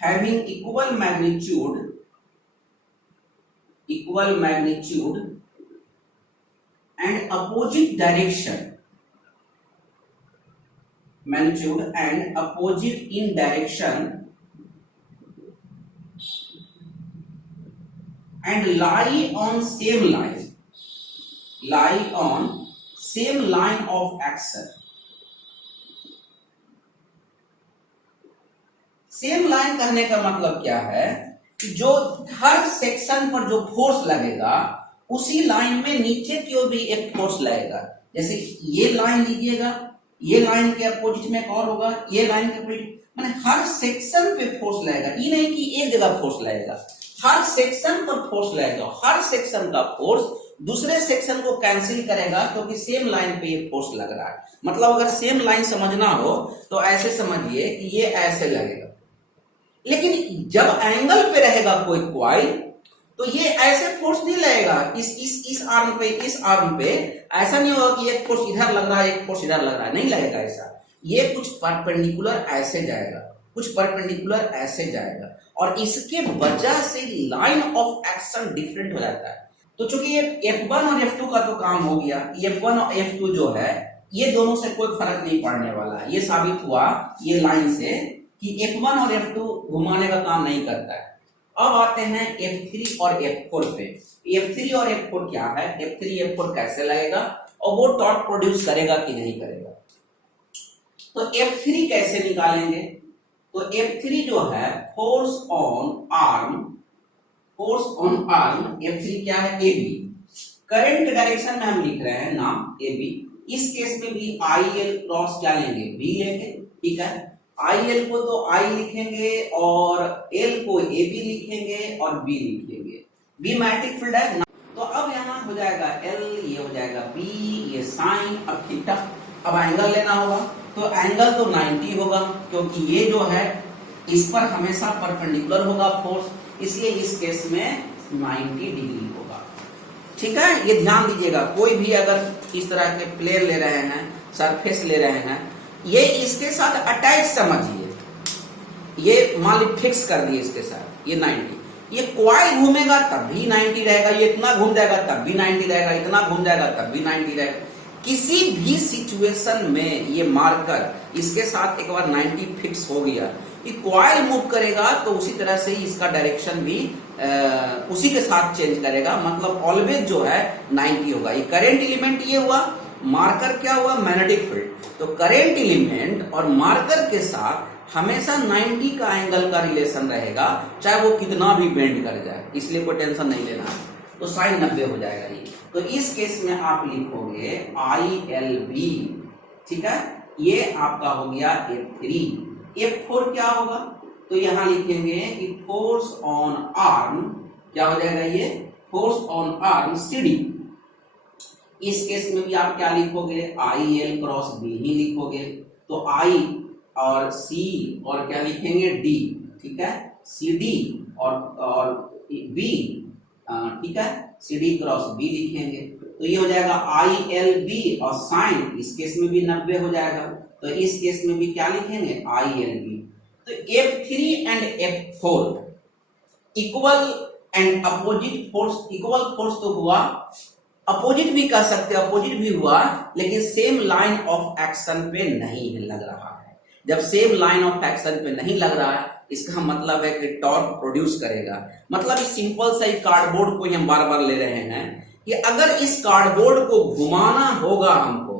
having equal magnitude and opposite direction, magnitude and opposite in direction and lie on same line of action। Same line कहने का मतलब क्या है कि जो हर सेक्शन पर जो फोर्स लगेगा उसी लाइन में नीचे की ओर भी एक फोर्स लगेगा। जैसे ये लाइन लीजिएगा, ये लाइन के अपोजिट में एक और होगा, ये लाइन के अपोजिट, माने हर सेक्शन पे फोर्स लगेगा, ये नहीं कि एक जगह फोर्स लगेगा, हर सेक्शन पर फोर्स लगेगा। हर सेक्शन का फोर्स दूसरे सेक्शन को कैंसिल करेगा क्योंकि सेम लाइन पे ये फोर्स लग रहा है। मतलब अगर सेम लाइन समझना हो तो ऐसे समझिए कि ये ऐसे लगेगा, लेकिन जब एंगल पे रहेगा कोई कॉइल तो ये ऐसे फोर्स नहीं लगेगा इस आर्म पे, इस आर्म पे ऐसा नहीं होगा कि एक फोर्स इधर लग रहा है एक फोर्स इधर लग रहा है, नहीं लगेगा ऐसा। ये कुछ परपेंडिकुलर ऐसे जाएगा, कुछ परपेंडिकुलर ऐसे जाएगा, और इसके वजह से लाइन ऑफ एक्शन डिफरेंट हो जाता है। तो चूंकि ये F1 और F2 का तो काम हो गया, F1 और F2 जो है ये दोनों से कोई फर्क नहीं पड़ने वाला है। ये साबित हुआ ये लाइन से कि F1 और F2 घुमाने का काम नहीं करता है। अब आते हैं F3 और F4 पे। F3 और F4 क्या है, F3 F4 कैसे लगेगा, और वो टॉर्क प्रोड्यूस करेगा कि नहीं करेगा। तो F3 कैसे निकालेंगे? तो F3 जो है force on arm, force on arm F3 क्या है? AB। करंट डायरेक्शन में हम लिख रहे हैं नाम AB। इस केस में भी IL क्रॉस क्या लेंगे? B लेंगे, ठीक है। IL को तो I लिखेंगे और L को AB लिखेंगे और B लिखेंगे। B मैग्नेटिक फील्ड है ना। तो अब यहाँ हो जाएगा L, ये हो जाएगा B, ये साइन, अब थीटा। अब एंगल लेना होगा, तो एंगल तो 90 होगा, क्योंकि ये जो है इस पर हमेशा परपेंडिकुलर होगा फोर्स, इसलिए इस केस में 90 डिग्री होगा, ठीक है। ये ध्यान दीजिएगा, कोई भी अगर इस तरह के प्लेन ले रहे हैं, सरफेस ले रहे हैं, ये इसके साथ अटैच समझिए, ये मान ली फिक्स कर दिए इसके साथ, ये 90, ये क्वाइल घूमेगा तब भी 90 रहेगा, ये इतना घूम जाएगा तब भी 90 रहेगा, इतना घूम जाएगा तब भी 90 रहेगा। किसी भी सिचुएशन में ये मार्कर इसके साथ एक बार 90 फिक्स हो गया, ये क्वाइल मूव करेगा तो उसी तरह से इसका डायरेक्शन भी उसी के साथ चेंज करेगा, मतलब ऑलवेज जो है 90 होगा। ये करंट एलिमेंट ये हुआ, मार्कर क्या हुआ? Magnetic field. तो करंट एलिमेंट और मार्कर के साथ हमेशा 90 का एंगल का रिलेशन रहेगा, चाहे वो कितना भी बेंड कर जाए, इसलिए कोई टेंशन नहीं लेना है। तो साइन 90 हो जाएगा ये। तो इस केस में आप लिखोगे ILB, ठीक है। ये आपका हो गया F3। F4 क्या होगा? तो यहां लिखेंगे कि फोर्स ऑन आर्म क्या हो जाएगा? ये फोर्स ऑन आर्म CD। इस केस में भी आप क्या लिखोगे? IL क्रॉस B ही लिखोगे। तो I और C और क्या लिखेंगे? D, ठीक है। CD और B, ठीक है, CD क्रॉस B लिखेंगे। तो ये हो जाएगा ILB और साइन, इस केस में भी 90 हो जाएगा, तो इस केस में भी क्या लिखेंगे? ILB। तो F3 and F4 equal and opposite force, equal force तो हुआ, अपोजिट भी कह सकते हैं, अपोजिट भी हुआ, लेकिन सेम लाइन ऑफ एक्शन पे नहीं लग रहा है। जब सेम लाइन ऑफ एक्शन पे नहीं लग रहा है, इसका मतलब है कि टॉर्क प्रोड्यूस करेगा। मतलब इस सिंपल सा कार्डबोर्ड को हम बार बार ले रहे हैं कि अगर इस कार्डबोर्ड को घुमाना होगा हमको,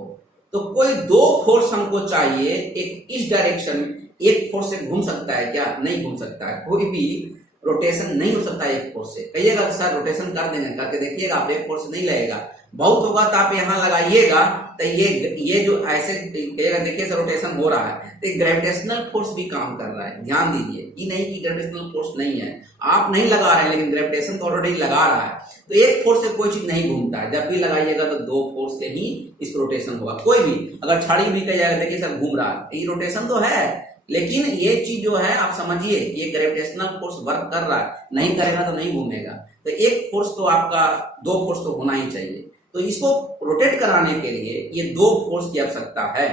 तो कोई दो फोर्स हमको चाहिए। एक इस डायरेक्शन में, एक फोर्स से घूम सकता है क्या? नहीं घूम सकता है, कोई भी रोटेशन नहीं हो सकता है एक फोर्स से। कहिएगा सर रोटेशन कर देंगे, करके देखिएगा आप, एक फोर्स नहीं लगेगा, बहुत होगा तो आप यहां लगाइएगा, तो ये जो ऐसे कहिएगा देखिए सर रोटेशन हो रहा है, तो ग्रेविटेशनल फोर्स भी काम कर रहा है। ध्यान दीजिए, ये नहीं कि ग्रेविटेशनल फोर्स नहीं है, आप नहीं लगा रहे हैं, लेकिन ग्रेविटेशन तो ऑलरेडी लगा रहा है। तो एक फोर्स से कोई चीज नहीं घूमता है, जब भी लगाइएगा तो दो फोर्स से ही इस रोटेशन होगा। कोई भी अगर छड़ी भी कह जाएगा देखिए सर घूम रहा है, ये रोटेशन तो है, लेकिन ये चीज जो है आप समझिए, ये ग्रेविटेशनल फोर्स वर्क कर रहा है, नहीं करेगा तो नहीं घूमेगा। तो एक फोर्स तो आपका, दो फोर्स तो होना ही चाहिए। तो इसको रोटेट कराने के लिए ये दो फोर्स की आवश्यकता है।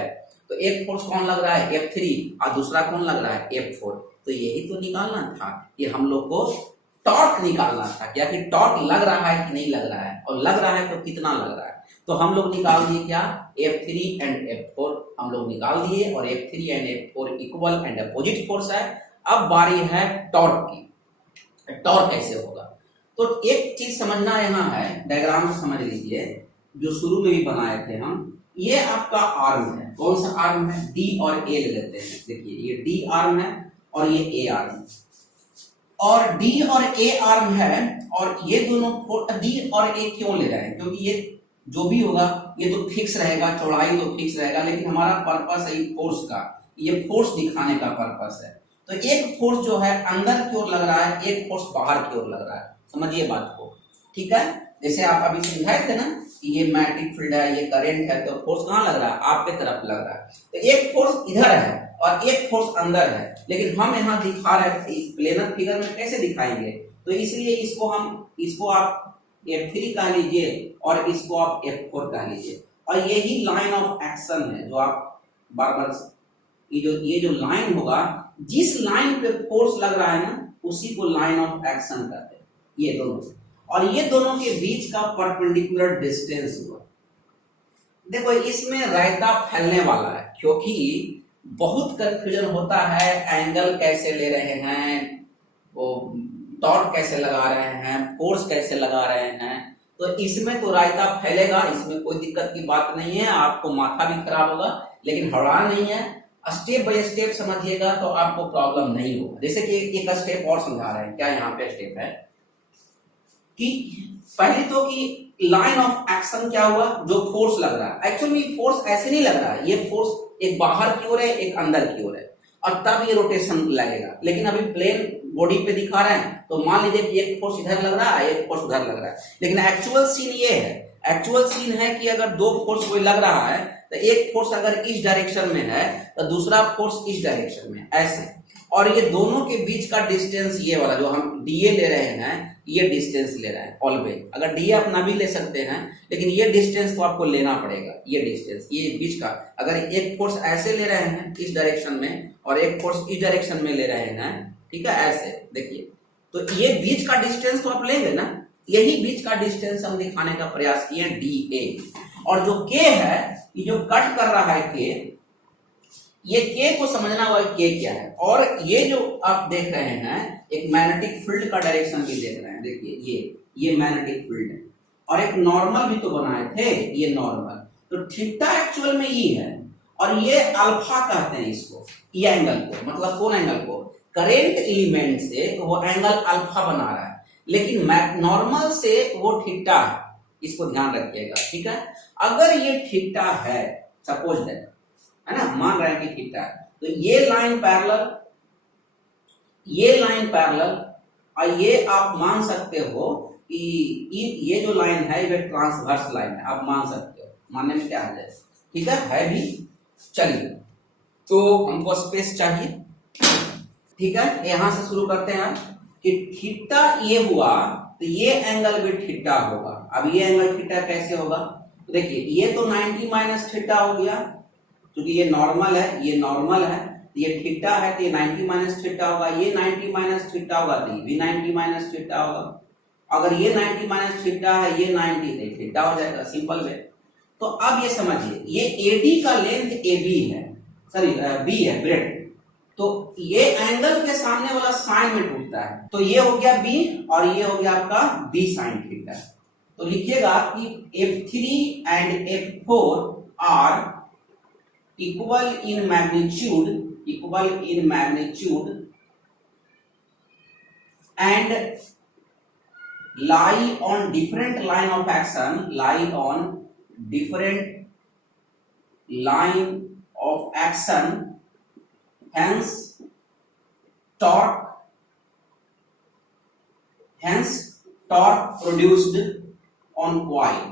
तो एक फोर्स कौन लग रहा है? F3, और दूसरा कौन लग रहा है? F4। तो यही तो निकालना था, ये हम लोग को टॉर्क निकालना था, क्या कि टॉर्क लग रहा है कि नहीं लग रहा है, और लग रहा है तो कितना लग रहा है। तो हम लोग निकाल दिए क्या? F3 एंड F4 हम लोग निकाल दिए, और F3 and F4 equal and opposite force है। अब बारी है टॉर्क की। टॉर्क कैसे होगा? तो एक चीज समझना यहाँ है, डायग्राम से समझ लीजिए, जो शुरू में भी बनाए थे हम। ये आपका आर्म है, कौन सा आर्म है? D और A ले लेते हैं। देखिए ये D आर्म है और ये A आर्म, और D और A आर्म है, और ये दोनों D और A क्यों ले रहे हैं? क्योंकि ये जो भी होगा ये तो फिक्स रहेगा, चौड़ाई तो फिक्स रहेगा, लेकिन हमारा पर्पस है फोर्स का, ये फोर्स दिखाने का पर्पस है। तो एक फोर्स जो है अंदर की ओर लग रहा है, एक फोर्स बाहर की ओर लग रहा है, समझिए बात को, ठीक है। जैसे आप अभी समझाए थे ना कि ये मैग्नेटिक फील्ड है, ये करंट है, तो फोर्स कहाँ लग रहा है? आपके तरफ लग रहा है। तो एक फोर्स इधर है और एक फोर्स अंदर है, लेकिन हम यहाँ दिखा रहे हैं प्लेनर फिगर में, कैसे दिखाएंगे? तो इसलिए इसको आप F3 कह लीजिए और इसको आप F4 कह लीजिए, और यही लाइन ऑफ एक्शन है जो आप बार बार, ये जो लाइन होगा, जिस लाइन पे फोर्स लग रहा है ना, उसी को लाइन ऑफ एक्शन कहते हैं, ये दोनों। और ये दोनों के बीच का परपेंडिकुलर डिस्टेंस हुआ। देखो इसमें रायता फैलने वाला है, क्योंकि बहुत कंफ्यूजन होता है, एंगल कैसे ले रहे हैं, वो टॉर्क कैसे लगा रहे हैं, फोर्स कैसे लगा रहे हैं, तो इसमें तो रायता फैलेगा, इसमें कोई दिक्कत की बात नहीं है, आपको माथा भी खराब होगा लेकिन हड़बड़ा नहीं है। स्टेप बाय स्टेप समझिएगा तो आपको प्रॉब्लम नहीं होगा। जैसे कि एक स्टेप और समझा रहे हैं, क्या यहाँ पे स्टेप है कि पहले तो कि लाइन ऑफ एक्शन क्या हुआ, जो फोर्स लग रहा है, एक्चुअली फोर्स ऐसे नहीं लग रहा है, ये फोर्स एक बाहर की ओर है एक अंदर की ओर है और तब ये रोटेशन लगेगा। लेकिन अभी प्लेन बॉडी पे दिखा रहे हैं तो मान लीजिए कि एक फोर्स इधर लग रहा है एक फोर्स उधर लग रहा है, लेकिन एक्चुअल सीन ये है, एक्चुअल सीन है कि अगर दो फोर्स कोई लग रहा है तो एक फोर्स अगर इस डायरेक्शन में है तो दूसरा फोर्स इस डायरेक्शन में ऐसे, और ये दोनों के बीच का डिस्टेंस ये वाला जो हम डीए ले रहे हैं, ये डिस्टेंस ले रहे हैं ऑलवेज। अगर डीए अपना भी ले सकते हैं लेकिन ये डिस्टेंस तो आपको लेना पड़ेगा, ये डिस्टेंस ये बीच का। अगर एक फोर्स ऐसे ले रहे हैं इस डायरेक्शन में और एक फोर्स इस डायरेक्शन में ले रहे हैं, ठीक है, ऐसे देखिए, तो ये बीच का डिस्टेंस तो आप लेंगे ना, यही बीच का डिस्टेंस हम दिखाने का प्रयास किए डी ए। और जो के है, ये जो कट कर रहा है के, ये के को समझना होगा के क्या है। और ये जो आप देख रहे हैं एक मैग्नेटिक फील्ड का डायरेक्शन भी देख रहे हैं, देखिए ये मैग्नेटिक फील्ड है और एक नॉर्मल भी तो बनाए थे, ये नॉर्मल, तो थीटा एक्चुअल में ये है और ये अल्फा कहते हैं इसको, ये एंगल को, मतलब कौन एंगल को, करेंट एलिमेंट से वो एंगल अल्फा बना रहा है, लेकिन नॉर्मल से वो थीटा है, इसको ध्यान रखिएगा, ठीक है। अगर ये थीटा है, सपोज दैट, है ना, मान रहे हैं कि थीटा है, तो ये लाइन पैरेलल, ये लाइन पैरेलल, और ये आप मान सकते हो कि ये जो लाइन है ये ट्रांसवर्स लाइन है, आप मान सकते हो, मानने में क्या है, ठीक है भी। चलिए, तो हमको स्पेस चाहिए, ठीक है, यहां से शुरू करते हैं कि थीटा ये हुआ तो ये एंगल भी थीटा होगा। अब ये एंगल थीटा कैसे होगा, तो देखिए ये तो 90 माइनस थीटा हो गया, क्योंकि ये नॉर्मल है, ये नॉर्मल है, ये थीटा है तो ये 90 माइनस थीटा होगा, ये 90 माइनस थीटा होगा तो ये भी 90 माइनस थीटा होगा। अगर ये 90 माइनस थीटा है, ये 90 थीटा हो जाएगा, सिंपल वे। तो अब ये समझिए, ये एडी का लेंथ ए बी है, सॉरी बी है, ब्रेड, तो ये एंगल के सामने वाला साइन में टूटता है, तो ये हो गया बी और ये हो गया आपका बी साइन थीटा। तो लिखिएगा कि F3 and F4 are equal in magnitude and lie on different line of action, hence torque produced on coil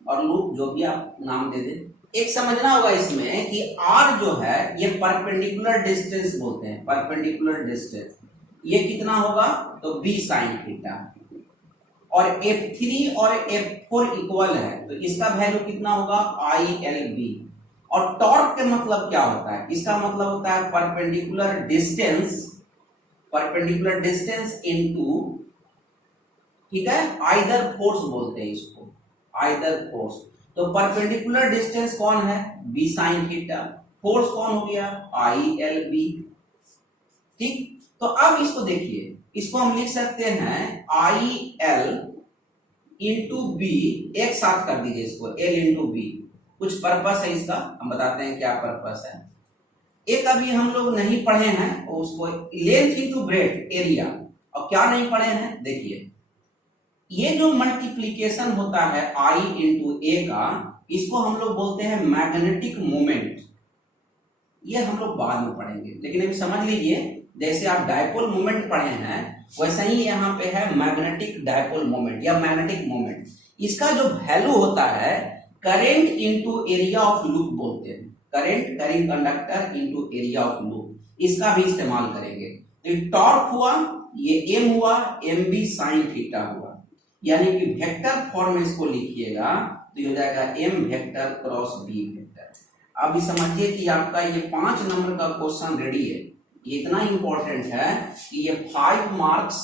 और लूप, जो भी आप नाम दे दे। एक समझना होगा इसमें कि R जो है ये परपेंडिकुलर डिस्टेंस बोलते हैं, परपेंडिकुलर डिस्टेंस, ये कितना होगा तो B साइन थीटा, और F3 और F4 इक्वल है तो इसका वैल्यू कितना होगा ILB। और टॉर्क के मतलब क्या होता है, इसका मतलब होता है परपेंडिकुलर डिस्टेंस इनटू, ठीक है, आइदर फोर्स बोलते हैं इसको, आइदर फोर्स। तो परपेंडिकुलर डिस्टेंस कौन है बी साइन थीटा, फोर्स कौन हो गया ILB, ठीक। तो अब इसको देखिए, इसको हम लिख सकते हैं IL इंटू बी, एक साथ कर दीजिए इसको, L इंटू बी, कुछ पर्पस है इसका, हम बताते हैं क्या पर्पस है। एक अभी हम लोग नहीं पढ़े हैं उसको, लेंथ इंटू ब्रेड्थ एरिया, और क्या नहीं पढ़े हैं, देखिए ये जो मल्टीप्लीकेशन होता है I इंटू ए का, इसको हम लोग बोलते हैं मैग्नेटिक मोमेंट, ये हम लोग बाद में पढ़ेंगे, लेकिन अभी समझ लीजिए जैसे आप डायपोल मोमेंट पढ़े हैं वैसा ही यहाँ पे है मैग्नेटिक डायपोल मोमेंट या मैग्नेटिक मोमेंट। इसका जो वैल्यू होता है current into area of loop बोलते हैं, current carrying conductor into area of loop, इसका भी इस्तेमाल करेंगे। तो टॉर्क हुआ, ये एम हुआ, एम बी साइन थीटा हुआ, यानी कि वेक्टर फॉर्म में इसको लिखिएगा तो ये हो जाएगा m vector cross b vector. अब समझिए कि आपका ये 5 नंबर का क्वेश्चन रेडी है, ये इतना इंपॉर्टेंट है कि ये 5 मार्क्स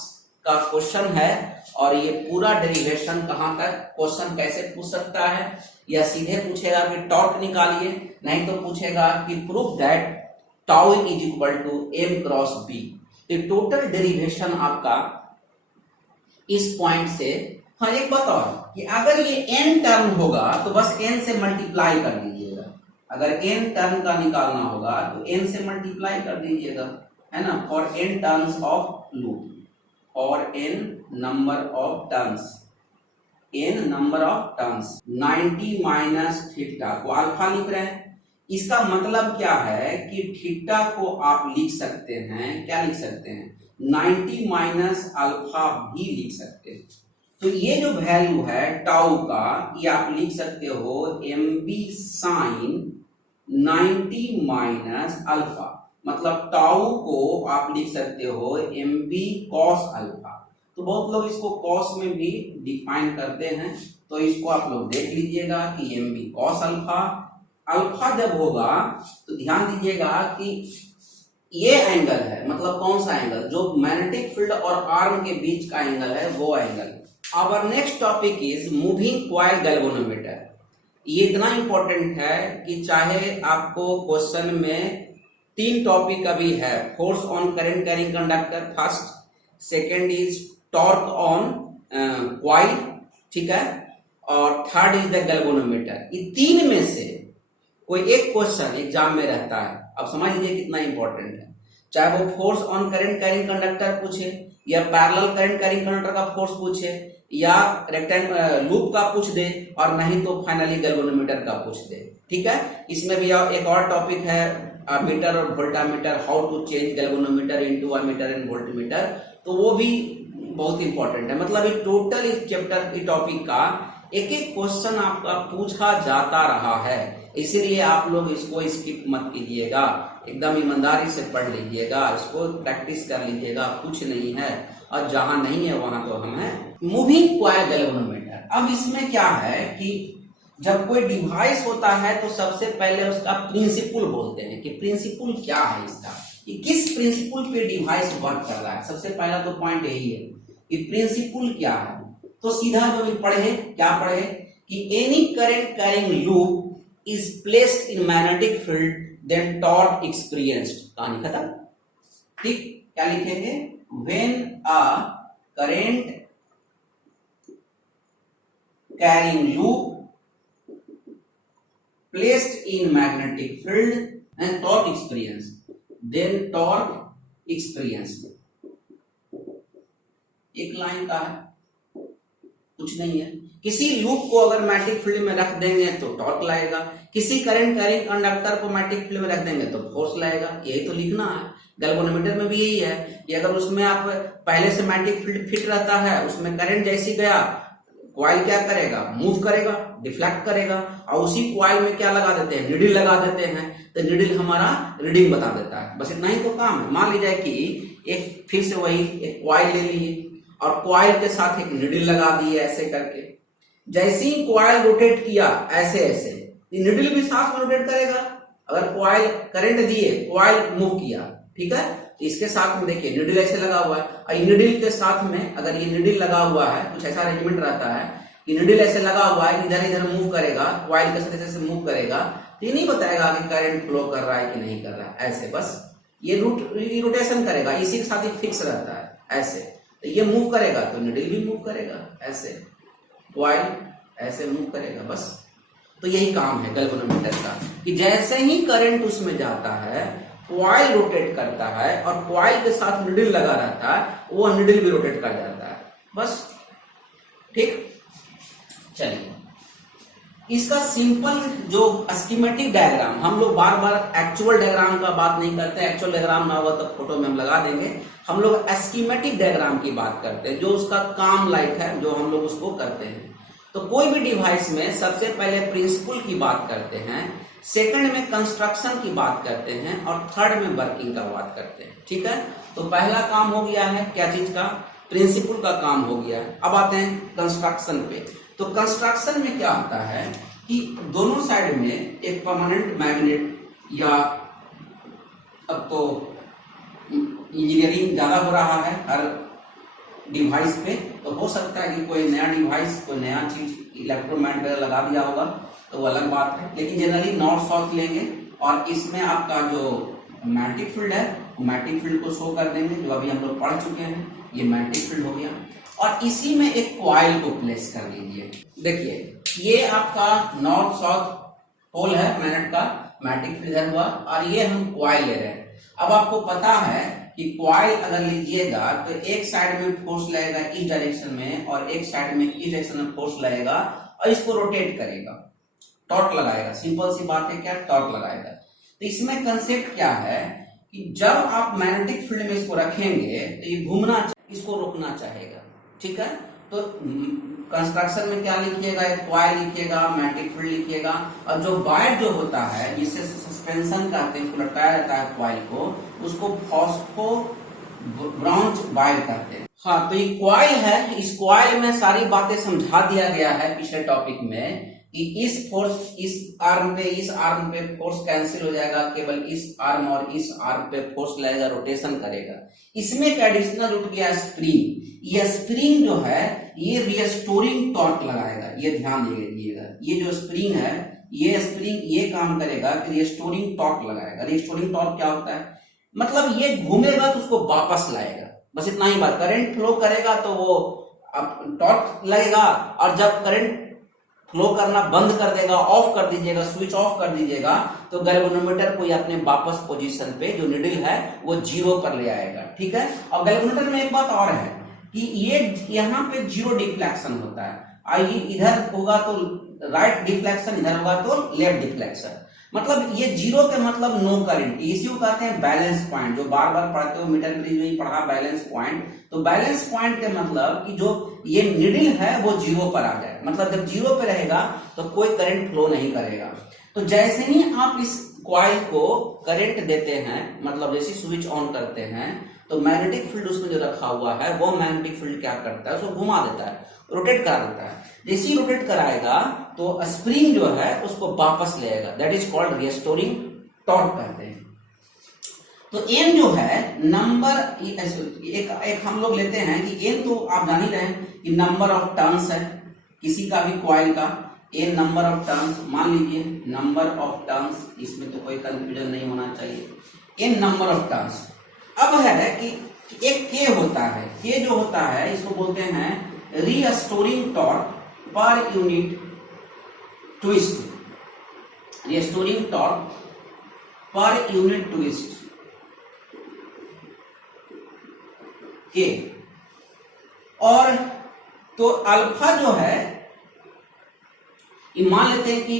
का क्वेश्चन है, और ये पूरा डेरिवेशन कहां तक, क्वेश्चन कैसे पूछ सकता है, या सीधे पूछेगा कि टॉर्क निकालिए, नहीं तो पूछेगा कि proof that tau is equal to m cross b। तो टोटल डेरिवेशन आपका इस पॉइंट से। हाँ एक बात और कि अगर ये n टर्न होगा तो बस n से मल्टीप्लाई कर दीजिएगा। अगर n टर्न का निकालना होगा तो n से मल्टीप्लाई कर दीजिएगा, है ना। For n turns of loop, और n number of turns, n number of turns 90 minus theta को अल्फा लिख रहे हैं। इसका मतलब क्या है कि थीटा को आप लिख सकते हैं, क्या लिख सकते हैं, 90 माइनस अल्फा भी लिख सकते हैं। तो ये जो वैल्यू है टाउ का, ये आप लिख सकते हो mb साइन 90 माइनस अल्फा, मतलब टाउ को आप लिख सकते हो mb कॉस अल्फा। तो बहुत लोग इसको कॉस में भी डिफाइन करते हैं, तो इसको आप लोग देख लीजिएगा कि mb कॉस अल्फा। अल्फा जब होगा तो ध्यान दीजिएगा कि ये एंगल है, मतलब कौन सा एंगल, जो मैग्नेटिक फील्ड और आर्म के बीच का एंगल है वो angle. Our next topic is moving coil galvanometer. ये इतना इंपॉर्टेंट है कि चाहे आपको क्वेश्चन में 3 टॉपिक अभी है, force on current carrying conductor first, second is torque on coil, ठीक है, और थर्ड इज द गैल्वेनोमीटर। ये 3 में से कोई एक क्वेश्चन एग्जाम में रहता है। अब समझ लीजिए कितना इंपॉर्टेंट है, चाहे वो force on current carrying conductor पूछे, या पैरेलल करंट कैरिंग कंडक्टर का फोर्स पूछे, या रेक्टेंगल लूप का पूछ दे, और नहीं तो फाइनली गैल्वेनोमीटर का पूछ दे, ठीक है। इसमें भी एक और टॉपिक है मीटर और voltmeter, how to change galvanometer into ammeter and voltmeter, तो वो भी बहुत इंपॉर्टेंट है। मतलब ये टोटल इस चैप्टर की टॉपिक का एक एक क्वेश्चन आपका पूछा जाता रहा है, इसीलिए आप लोग इसको स्किप मत कीजिएगा, एकदम ईमानदारी से पढ़ लीजिएगा, इसको प्रैक्टिस कर लीजिएगा, कुछ नहीं है, और जहां नहीं है वहां तो हम है। Moving coil galvanometer. अब इसमें क्या है कि जब कोई डिवाइस होता है तो सबसे पहले उसका प्रिंसिपल बोलते हैं कि प्रिंसिपल क्या है इसका, कि किस प्रिंसिपल पे डिवाइस वर्क कर रहा है। सबसे पहला तो पॉइंट यही है कि प्रिंसिपल क्या है। तो सीधा जो भी पढ़े, क्या पढ़े कि any current carrying loop is placed in magnetic field then torque experienced, कहानी खत्म। ठीक, क्या लिखेंगे, when a current carrying loop placed in magnetic field and torque experience, then torque experience। एक लाइन का है, कुछ नहीं है। किसी लूप को अगर मैग्नेटिक फील्ड में रख देंगे तो टॉर्क लाएगा, किसी करंट कैरिंग कंडक्टर को मैग्नेटिक फील्ड में रख देंगे तो फोर्स लाएगा। यही तो लिखना है। गैल्वेनोमीटर में भी यही है कि अगर उसमें आप पहले से मैग्नेटिक फील्ड फिट रहता है, उसमें करंट जैसी गया, कॉइल क्या करेगा, मूव करेगा, डिफ्लेक्ट करेगा, और उसी कॉइल में क्या लगा देते हैं, नीडल लगा देते हैं, तो नीडल हमारा रीडिंग बता देता है। बस इतना ही तो काम है। मान लीजिए कि एक फिर से वही एक कॉइल ले लिए और कॉइल के साथ एक नीडल लगा दिए, ऐसे करके जैसे ही कॉइल रोटेट किया ऐसे ऐसे, नीडल भी साथ में रोटेट करेगा। अगर कॉइल करंट दिए, कॉइल मूव किया, ठीक है, इसके साथ में देखिए नीडल ऐसे लगा हुआ है, और नीडल के साथ में अगर ये नीडल लगा हुआ है, कुछ ऐसा अरेंजमेंट रहता है कि नीडल ऐसे लगा हुआ है, इधर इधर मूव करेगा, कॉइल के साथ ऐसे मूव करेगा, तो ये नहीं बताएगा कि करंट फ्लो कर रहा है कि नहीं कर रहा है। ऐसे बस ये रोटेशन करेगा, इसी के साथ ही फिक्स रहता है ऐसे, तो ये मूव करेगा तो नीडल भी मूव करेगा, ऐसे कॉइल ऐसे मूव करेगा। बस तो यही काम है गैल्वेनोमीटर का, कि जैसे ही करंट उसमें जाता है, कॉइल रोटेट करता है, और कॉइल के साथ नीडल लगा रहता है, वो नीडल भी रोटेट कर जाता है। बस ठीक, चलिए इसका सिंपल जो स्कीमेटिक डायग्राम, हम लोग बार बार एक्चुअल डायग्राम का बात नहीं करते, एक्चुअल डायग्राम ना होगा तो फोटो में हम लगा देंगे। हम लोग स्कीमेटिक डायग्राम की बात करते हैं, जो उसका काम लाइक है, जो हम लोग उसको करते हैं। तो कोई भी डिवाइस में सबसे पहले प्रिंसिपल की बात करते हैं, सेकंड में कंस्ट्रक्शन की बात करते हैं, और थर्ड में वर्किंग का बात करते हैं। ठीक है, तो पहला काम हो गया है क्या चीज का, प्रिंसिपल का काम हो गया है। अब आते हैं कंस्ट्रक्शन पे। तो कंस्ट्रक्शन में क्या होता है कि दोनों साइड में एक परमानेंट मैग्नेट, या अब तो इंजीनियरिंग ज्यादा हो रहा है हर डिवाइस पे, तो हो सकता है कि कोई नया डिवाइस, कोई नया चीज इलेक्ट्रोमैग्नेट वगैरह लगा दिया होगा, तो वो अलग बात है। लेकिन जनरली नॉर्थ साउथ लेंगे, और इसमें आपका जो मैग्नेटिक फील्ड है, मैग्नेटिक फील्ड को शो कर देंगे, जो अभी हम लोग पढ़ चुके हैं। ये मैग्नेटिक फील्ड हो गया। और इसी में एक कॉइल को प्लेस कर लीजिए। देखिए ये आपका नॉर्थ साउथ पोल है मैग्नेट का, मैग्नेटिक फील्ड इधर हुआ, और ये हम कॉइल ले रहे हैं। अब आपको पता है कि कॉइल अगर लीजिएगा तो एक साइड में फोर्स लगेगा इस डायरेक्शन में और एक साइड में इस डायरेक्शन में फोर्स लगेगा और इसको रोटेट करेगा, टॉर्क लगाएगा। सिंपल सी बात है, क्या टॉर्क लगाएगा। तो इसमें कंसेप्ट क्या है कि जब आप मैग्नेटिक फील्ड में इसको रखेंगे तो ये घूमना, इसको रोकना चाहेगा, ठीक है। तो कंस्ट्रक्शन में क्या लिखिएगा, एक कॉइल लिखिएगा, मैग्नेटिक फील्ड लिखिएगा, और जो वायर जो होता है जिससे सस्पेंशन कहते हैं, उसको लटकाया जाता है कॉइल को, उसको फॉस्फो ब्रांच वायर कहते हैं। हाँ, तो ये कॉइल है, इस कॉइल में सारी बातें समझा दिया गया है पिछले टॉपिक में कि इस फोर्स, इस आर्म पे फोर्स कैंसिल हो जाएगा, केवल इस आर्म और इस आर्म पे फोर्स लगेगा, रोटेशन करेगा। इसमें एक एडिशनल जुड़ गया स्प्रिंग। ये स्प्रिंग जो है ये रिस्टोरिंग टॉर्क लगाएगा, ये ध्यान दीजिएगा। ये जो स्प्रिंग है, ये स्प्रिंग ये काम करेगा कि रिस्टोरिंग टॉर्क लगाएगा। रिस्टोरिंग टॉर्क क्या होता है, मतलब ये घूमेगा तो उसको वापस लाएगा, बस इतना ही बात। करंट फ्लो करेगा तो वो टॉर्क लगेगा, और जब करंट फ्लो करना बंद कर देगा, ऑफ कर दीजिएगा, स्विच ऑफ कर दीजिएगा, तो गैल्वेनोमीटर को अपने वापस पोजीशन पे जो निडल है वो जीरो पर ले आएगा, ठीक है। और गैल्वेनोमीटर में एक बात और है कि ये यहाँ पे जीरो डिफ्लेक्शन होता है, आइए इधर होगा तो राइट डिफ्लेक्शन, इधर होगा तो लेफ्ट डिफ्लेक्शन। मतलब ये जीरो के मतलब नो करंट, इसी को कहते हैं बैलेंस पॉइंट, जो बार बार पढ़ते हो मीटर ब्रिज में ही पढ़ा बैलेंस पॉइंट। तो बैलेंस पॉइंट के मतलब कि जो ये निडल है वो जीरो पर आ जाए, मतलब जब जीरो पे रहेगा तो कोई करंट फ्लो नहीं करेगा। तो जैसे ही आप इस कॉइल को करंट देते हैं, मतलब जैसे स्विच ऑन करते हैं, तो मैग्नेटिक फील्ड उसमें जो रखा हुआ है वो मैग्नेटिक फील्ड क्या करता है, उसको घुमा देता है, रोटेट करा देता है। जैसे ही रोटेट कराएगा तो स्प्रिंग जो है उसको वापस ले आएगा, that is called restoring torque कहते हैं। तो एन जो है नंबर, एक हम लोग लेते हैं कि एन तो आप जान ही रहे हैं कि नंबर ऑफ टर्न्स है किसी का भी कॉइल का, एन नंबर ऑफ टर्न्स, मान लीजिए नंबर ऑफ टर्न्स, इसमें तो कोई कंफ्यूजन नहीं होना चाहिए, एन नंबर ऑफ टर्न्स। अब है कि एक के होता है, के जो होता है इसको बोलते हैं restoring torque per unit twist, restoring torque per unit twist के। और तो अल्फा जो है, मान लेते हैं कि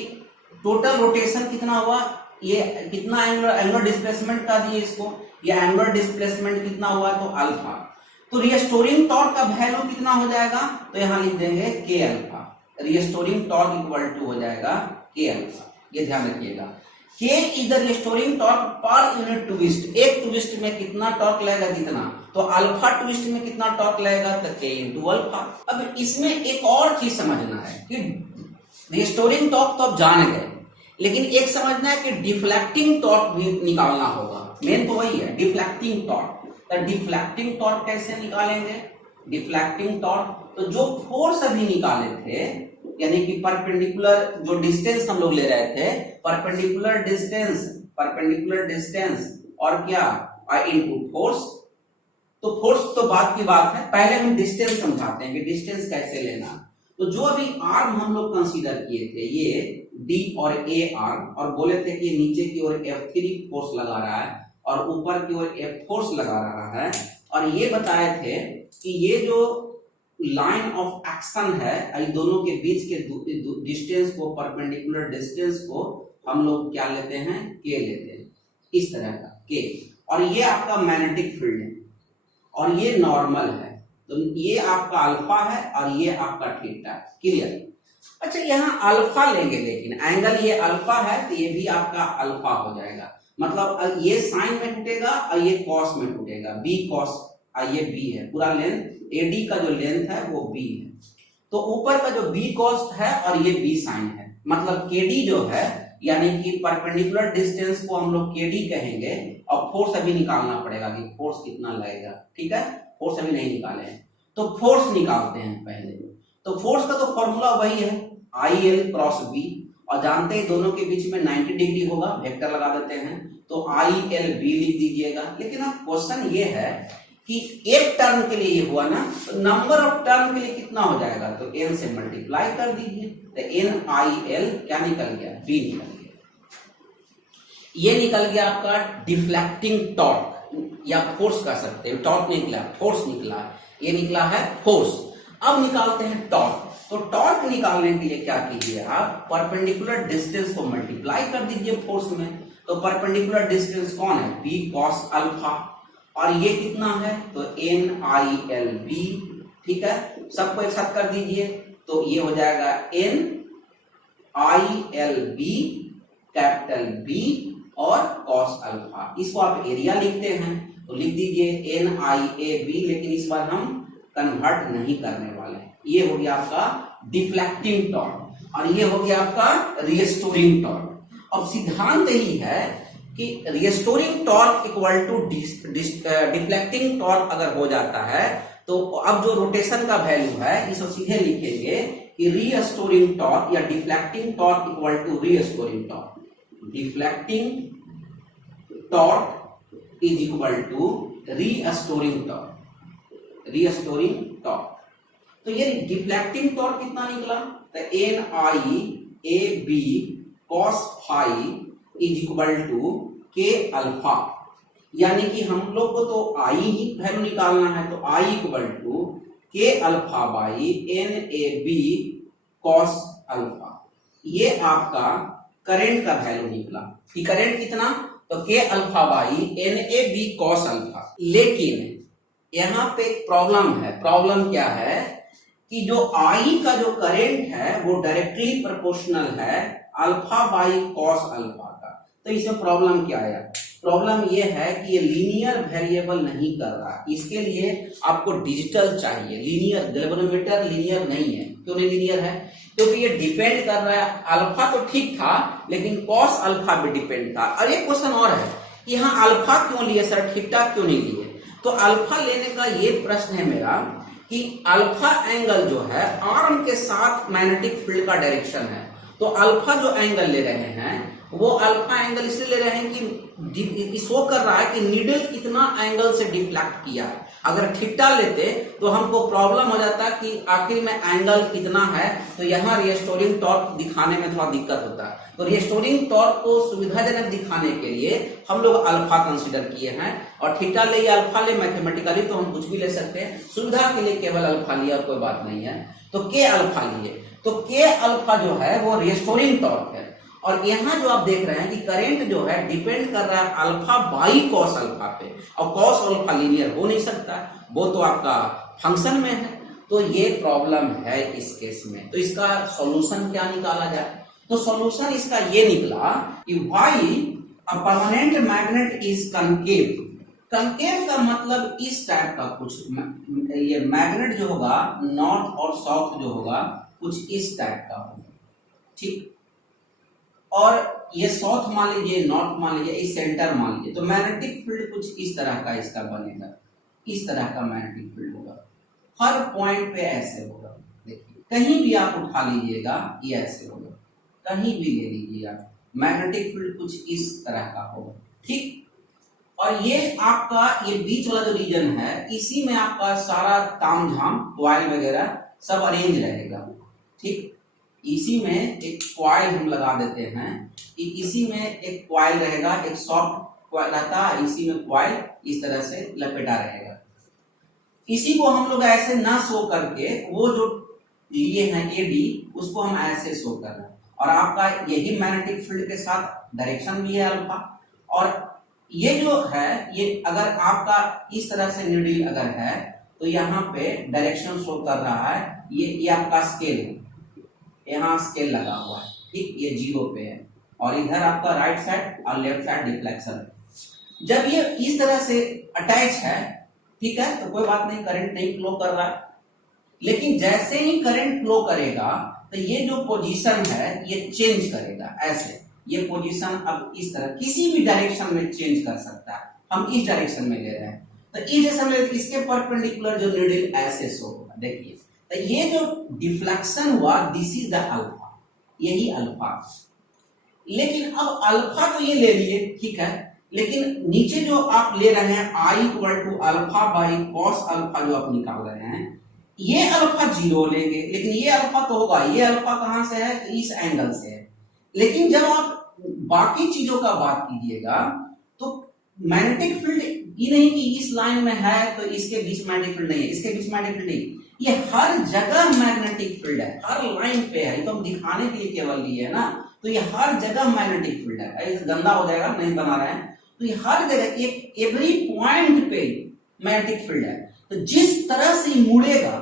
टोटल रोटेशन कितना हुआ, ये कितना एंगुलर डिस्प्लेसमेंट का दिए इसको, ये एंगुलर डिस्प्लेसमेंट कितना हुआ, तो अल्फा। तो रिस्टोरिंग टॉर्क का वैल्यू कितना हो जाएगा, तो यहां लिख देंगे K alpha, restoring torque equal to हो जाएगा के अल्फा, ये ध्यान रखिएगा। K is the restoring torque per unit twist, एक ट्विस्ट में कितना टॉर्क लगेगा, कितना, तो अल्फा ट्विस्ट में कितना टॉर्क लगेगा, तो के इंटू अल्फा। अब इसमें एक और चीज समझना है कि रिस्टोरिंग टॉर्क तो आप जान गए, लेकिन एक समझना है कि डिफ्लेक्टिंग टॉर्क भी निकालना होगा, मेन तो वही है डिफ्लेक्टिंग टॉर्क। तो डिफ्लेक्टिंग टॉर्क कैसे निकालेंगे, डिफ्लेक्टिंग टॉर्क, तो जो फोर्स अभी निकाले थे, यानी कि परपेंडिकुलर जो डिस्टेंस हम लोग ले रहे थे, परपेंडिकुलर डिस्टेंस और क्या इनटू फोर्स। तो फोर्स तो बात की बात है, पहले हम डिस्टेंस समझाते हैं कि डिस्टेंस कैसे लेना। तो जो अभी आर्म हम लोग कंसीडर किए थे, ये डी और ए आर्म, और बोले थे कि नीचे की ओर F3 फोर्स लगा रहा है और ऊपर की ओर F फोर्स लगा रहा है, और ये बताए थे कि ये जो लाइन ऑफ एक्शन है, इन दोनों के बीच के डिस्टेंस को, परपेंडिकुलर डिस्टेंस को हम लोग क्या लेते हैं, के लेते हैं, इस तरह का के। और ये आपका मैग्नेटिक फील्ड है और ये नॉर्मल है, तो ये आपका अल्फा है और ये आपका थीटा, क्लियर। अच्छा, यहाँ अल्फा लेंगे, लेकिन एंगल ये अल्फा है तो ये भी आपका अल्फा हो जाएगा, मतलब ये साइन में टूटेगा और ये कॉस में टूटेगा, बी कॉस, ये बी है पूरा लेंथ, एडी का जो लेंथ है वो बी है, तो ऊपर का जो बी कॉस है और ये बी साइन है, मतलब केडी जो है, यानी कि परपेंडिकुलर डिस्टेंस को हम लोग केडी कहेंगे, और फोर्स अभी निकालना पड़ेगा कि फोर्स कितना लगेगा, ठीक है, फोर्स अभी नहीं निकाले हैं, तो फोर्स निकालते हैं पहले। तो फोर्स का तो फॉर्मूला वही है आई एल क्रॉस बी, और जानते हैं दोनों के बीच में 90 डिग्री होगा, वेक्टर लगा देते हैं, तो आई एल बी लिख दीजिएगा। लेकिन अब क्वेश्चन ये है कि एक टर्म के लिए ये हुआ ना, तो नंबर ऑफ टर्म के लिए कितना हो जाएगा, तो n से मल्टीप्लाई कर दीजिए, तो NIL क्या निकल गया, B निकल गया। ये निकल गया आपका डिफ्लेक्टिंग टॉर्क या फोर्स कह सकते हैं, टॉर्क नहीं निकला, फोर्स निकला, ये निकला है फोर्स। अब निकालते हैं टॉर्क। तो टॉर्क निकालने के लिए क्या कीजिए आप, परपेंडिकुलर डिस्टेंस को मल्टीप्लाई कर दीजिए फोर्स में। तो परपेंडिकुलर डिस्टेंस कौन है, B cos अल्फा, और ये कितना है, तो NILB, ठीक है, सबको एक साथ कर दीजिए, तो ये हो जाएगा NILB कैपिटल B और cos अल्फा। इसको आप एरिया लिखते हैं तो लिख दीजिए NIAB, लेकिन इस बार हम कन्वर्ट नहीं करने वाले हैं। ये हो गया आपका डिफ्लेक्टिंग टॉर्क और ये हो गया आपका रिस्टोरिंग टॉर्क। अब सिद्धांत ही है कि restoring torque equal to deflecting torque अगर हो जाता है तो अब जो रोटेशन का वैल्यू है इसको सीधे लिखेंगे कि रिस्टोरिंग टॉर्क या deflecting torque equal to restoring torque. Deflecting torque is equal to restoring torque, restoring torque. तो ये डिफ्लेक्टिंग टॉर्क कितना निकला, तो NIAB cos phi is equal to K alpha, यानी कि हम लोग को तो I ही वैल्यू निकालना है, तो I equal to K alpha by NAB cos alpha. ये आपका करंट का वैल्यू निकला कि करंट कितना, तो K alpha by NAB cos alpha. लेकिन यहाँ पे एक प्रॉब्लम है। प्रॉब्लम क्या है कि जो I का जो करंट है वो डायरेक्टली प्रोपोर्शनल है अल्फा बाई कॉस अल्फा का। तो इसमें प्रॉब्लम क्या है, प्रॉब्लम ये है कि ये लीनियर वेरिएबल नहीं कर रहा, इसके लिए आपको डिजिटल चाहिए। लीनियर गैल्वेनोमीटर लीनियर नहीं है। क्यों नहीं लीनियर है, क्योंकि ये डिपेंड कर रहा है, अल्फा तो ठीक था लेकिन कॉस अल्फा भी डिपेंड था। और एक क्वेश्चन और है, यहाँ अल्फा क्यों लिए सर, थीटा क्यों नहीं लिए। तो अल्फा लेने का ये प्रश्न है मेरा कि अल्फा एंगल जो है आर्म के साथ मैग्नेटिक फील्ड का डायरेक्शन है। तो अल्फा जो एंगल ले रहे हैं वो अल्फा एंगल इसलिए ले रहे हैं कि शो कर रहा है कि नीडल कितना एंगल से डिफ्लेक्ट किया है। अगर थीटा लेते तो हमको प्रॉब्लम हो जाता कि आखिर में एंगल कितना है, तो यहाँ रिस्टोरिंग टॉर्क दिखाने में थोड़ा दिक्कत होता है। तो रिस्टोरिंग टॉर्क को सुविधाजनक दिखाने के लिए हम लोग अल्फा कंसीडर किए हैं, और थीटा ले या अल्फा ले, मैथमेटिकली तो हम कुछ भी ले सकते हैं, सुविधा के लिए केवल अल्फा लिया, कोई बात नहीं है। तो के अल्फा लिए, तो के अल्फा जो है वो रिस्टोरिंग टॉर्क है। और यहाँ जो आप देख रहे हैं कि करंट जो है डिपेंड कर रहा है अल्फा बाई कॉस अल्फा पे, और कॉस अल्फा लीनियर हो नहीं सकता, वो तो आपका फंक्शन में है। तो ये प्रॉब्लम है इस केस में। तो इसका सॉल्यूशन क्या निकाला जाए, तो सॉल्यूशन इसका ये निकला कि why a permanent magnet is concave. Concave का मतलब इस टाइप का कुछ, ये मैग्नेट जो होगा नॉर्थ और साउथ जो होगा कुछ इस टाइप का होगा, ठीक। और ये साउथ मान लीजिए, नॉर्थ मान लीजिए, इस सेंटर मान लीजिए, तो मैग्नेटिक फील्ड कुछ इस तरह का इसका बनेगा, इस तरह का मैग्नेटिक फील्ड होगा। हर पॉइंट पे ऐसे होगा। देखिए कहीं भी आप उठा लीजिएगा ये ऐसे होगा, कहीं भी ले लीजिए आप, मैग्नेटिक फील्ड कुछ इस तरह का होगा, ठीक। और ये आपका ये बीच वाला जो रीजन है, इसी में आपका सारा तामझाम कॉइल वगैरह सब अरेंज रहेगा, ठीक। इसी में एक कॉइल हम लगा देते हैं कि इसी में एक कॉइल रहेगा, एक सॉफ्ट कॉइल रहता है, इसी में कॉइल इस तरह से लपेटा रहेगा। इसी को हम लोग ऐसे ना शो करके वो जो लिए हैं एडी, उसको हम ऐसे शो कर रहे हैं, और आपका यही मैग्नेटिक फील्ड के साथ डायरेक्शन भी है अल्फा। और ये जो है ये अगर आपका इस तरह से नीडल अगर है तो यहाँ पे डायरेक्शन शो कर रहा है, ये आपका स्केल है, यहाँ स्केल लगा हुआ है, ठीक, ये 0 पे है, और इधर आपका राइट साइड और लेफ्ट साइड डिफ्लेक्शन है। जब ये इस तरह से अटैच है, ठीक है, तो कोई बात नहीं, करंट नहीं फ्लो कर रहा है। लेकिन जैसे ही करंट फ्लो करेगा तो ये जो पोजीशन है ये चेंज करेगा, ऐसे ये पोजीशन अब इस तरह किसी भी डायरेक्शन में चेंज कर सकता है। हम इस डायरेक्शन में ले रहे हैं, तो इस डायरेक्शन में इसके परपेंडिकुलर जो नीडल ऐसे शो होगा, देखिए। तो ये जो डिफ्लेक्शन हुआ, दिस इज द अल्फा, यही अल्फा। लेकिन अब अल्फा तो ये ले लिए, ठीक है, लेकिन नीचे जो आप ले रहे हैं I equal to alpha by cos alpha जो आप निकाल रहे हैं, ये अल्फा जीरो लेंगे, लेकिन ये अल्फा तो होगा, ये अल्फा कहां से है, इस एंगल से है। लेकिन जब आप बाकी चीजों का बात कीजिएगा तो मैग्नेटिक फील्ड ये नहीं कि इस लाइन में है तो इसके बीच मैग्नेटिक फील्ड नहीं है, इसके बीच मैग्नेटिक फील्ड नहीं, ये हर जगह मैग्नेटिक फील्ड है, हर लाइन पे है। ये तो हम दिखाने के लिए केवल लिए है ना, तो ये हर जगह मैग्नेटिक फील्ड है। ऐसे गंदा हो जाएगा, नहीं बना रहे हैं, तो ये हर जगह एक एवरी पॉइंट पे मैग्नेटिक फील्ड है। तो जिस तरह से मुड़ेगा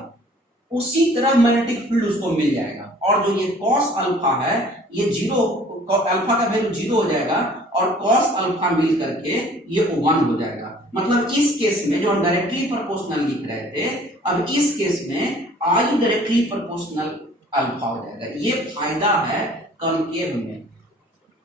उसी तरह मैग्नेटिक फील्ड उसको मिल जाएगा। और जो ये कॉस अल्फा है, ये जीरो, अल्फा का वैल्यू जीरो हो जाएगा और कॉस अल्फा मिल करके ये 1 हो जाएगा। मतलब इस केस में जो हम डायरेक्टली प्रोपोर्शनल लिख रहे थे, अब इस केस में आई डायरेक्टली प्रोपोर्शनल अल्फा हो जाएगा। ये फायदा है कॉनकेव में।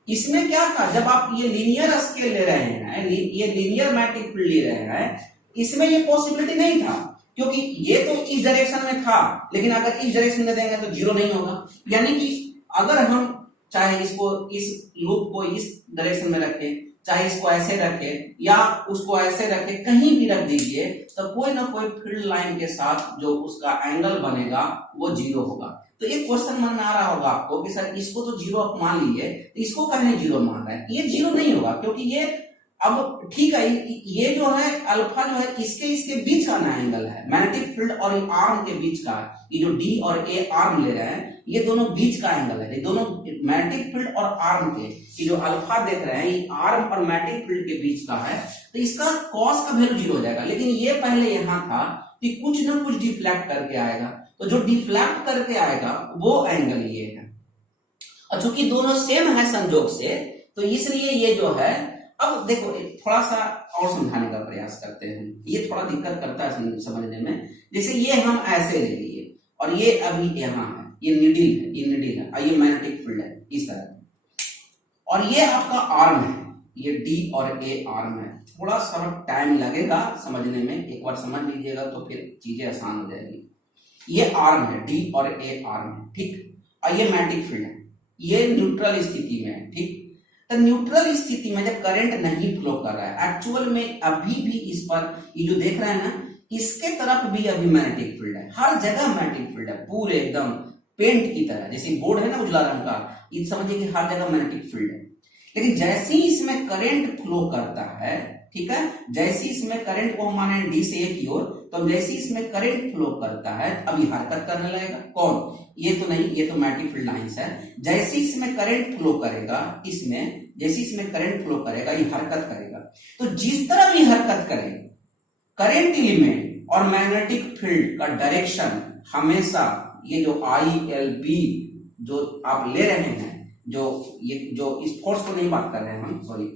इसमें क्या था, जब आप ये लीनियर स्केल ले रहे हैं, ये लीनियर मैग्नेटिक फील्ड ले रहे हैं, इसमें ये पॉसिबिलिटी नहीं था, क्योंकि ये तो इस डायरेक्शन में था, लेकिन अगर इस डायरेक्शन में देंगे तो जीरो नहीं होगा। यानी कि अगर हम चाहे इसको, इस लूप को इस डायरेक्शन में रखें, चाहे इसको ऐसे रखें या उसको ऐसे रखें, कहीं भी रख दीजिए, तो कोई ना कोई फील्ड लाइन के साथ जो उसका एंगल बनेगा वो जीरो होगा। तो एक क्वेश्चन मन में आ रहा होगा आपको कि सर इसको तो जीरो आप मान लिए, तो इसको कहने जीरो मान रहे हैं। ये जीरो नहीं होगा, क्योंकि ये अब ठीक है, ये जो है अल्फा जो है इसके बीच का ना एंगल है, मैग्नेटिक फील्ड और आर्म के बीच का। ये जो डी और ए आर्म ले रहे हैं, ये दोनों बीच का एंगल है, ये दोनों मैग्नेटिक फील्ड और आर्म के, ये जो अल्फा देख रहे हैं ये आर्म और मैग्नेटिक फील्ड के बीच का है। तो इसका कॉस का वैल्यू जीरो हो जाएगा। लेकिन ये पहले यहां था कि कुछ ना कुछ डिफ्लेक्ट करके आएगा, तो जो डिफ्लेक्ट करके आएगा वो एंगल ये है। और चूंकि दोनों सेम है संजोग से, तो इसलिए ये जो है, अब देखो थोड़ा सा और समझाने का प्रयास करते हैं। ये थोड़ा दिक्कत करता है समझने में। जैसे ये हम ऐसे ले लिए और ये अभी यहाँ है, ये निडिल है, ये निडिल है, ये मैग्नेटिक फील्ड है इस तरह, और ये आपका आर्म है, ये डी और ए आर्म है। थोड़ा सा टाइम लगेगा समझने में, एक बार समझ लीजिएगा तो फिर चीजें आसान हो जाएगी। ये आर्म है, डी और ए आर्म है, ठीक, और ये मैग्नेटिक फील्ड है, ये न्यूट्रल स्थिति में है, ठीक। तो न्यूट्रल स्थिति में जब करंट नहीं फ्लो कर रहा है, एक्चुअल में अभी भी इस पर ये जो देख रहे हैं ना, इसके तरफ भी अभी मैग्नेटिक फील्ड है, हर जगह मैग्नेटिक फील्ड है, पूरे एकदम पेंट की तरह। जैसे बोर्ड है ना उजला रंग का, ये समझिए कि हर जगह मैग्नेटिक फील्ड है। लेकिन जैसे ही इसमें करंट फ्लो करता है, ठीक है, जैसे इसमें करंट को माने डी से ए की ओर, तो जैसे इसमें करंट फ्लो करता है अभी हरकत करने लगेगा। कौन, ये तो नहीं, ये तो मैग्नेटिक फील्ड लाइंस है। जैसे इसमें करंट फ्लो करेगा, इसमें जैसे इसमें करंट फ्लो करेगा ये हरकत करेगा। तो जिस तरह भी हरकत करे, करंट एलिमेंट और मैग्नेटिक फील्ड का डायरेक्शन हमेशा, ये जो आई एल बी जो आप ले रहे हैं, जो ये जो इस फोर्स को नहीं बात कर रहे हैं हम, सॉरी,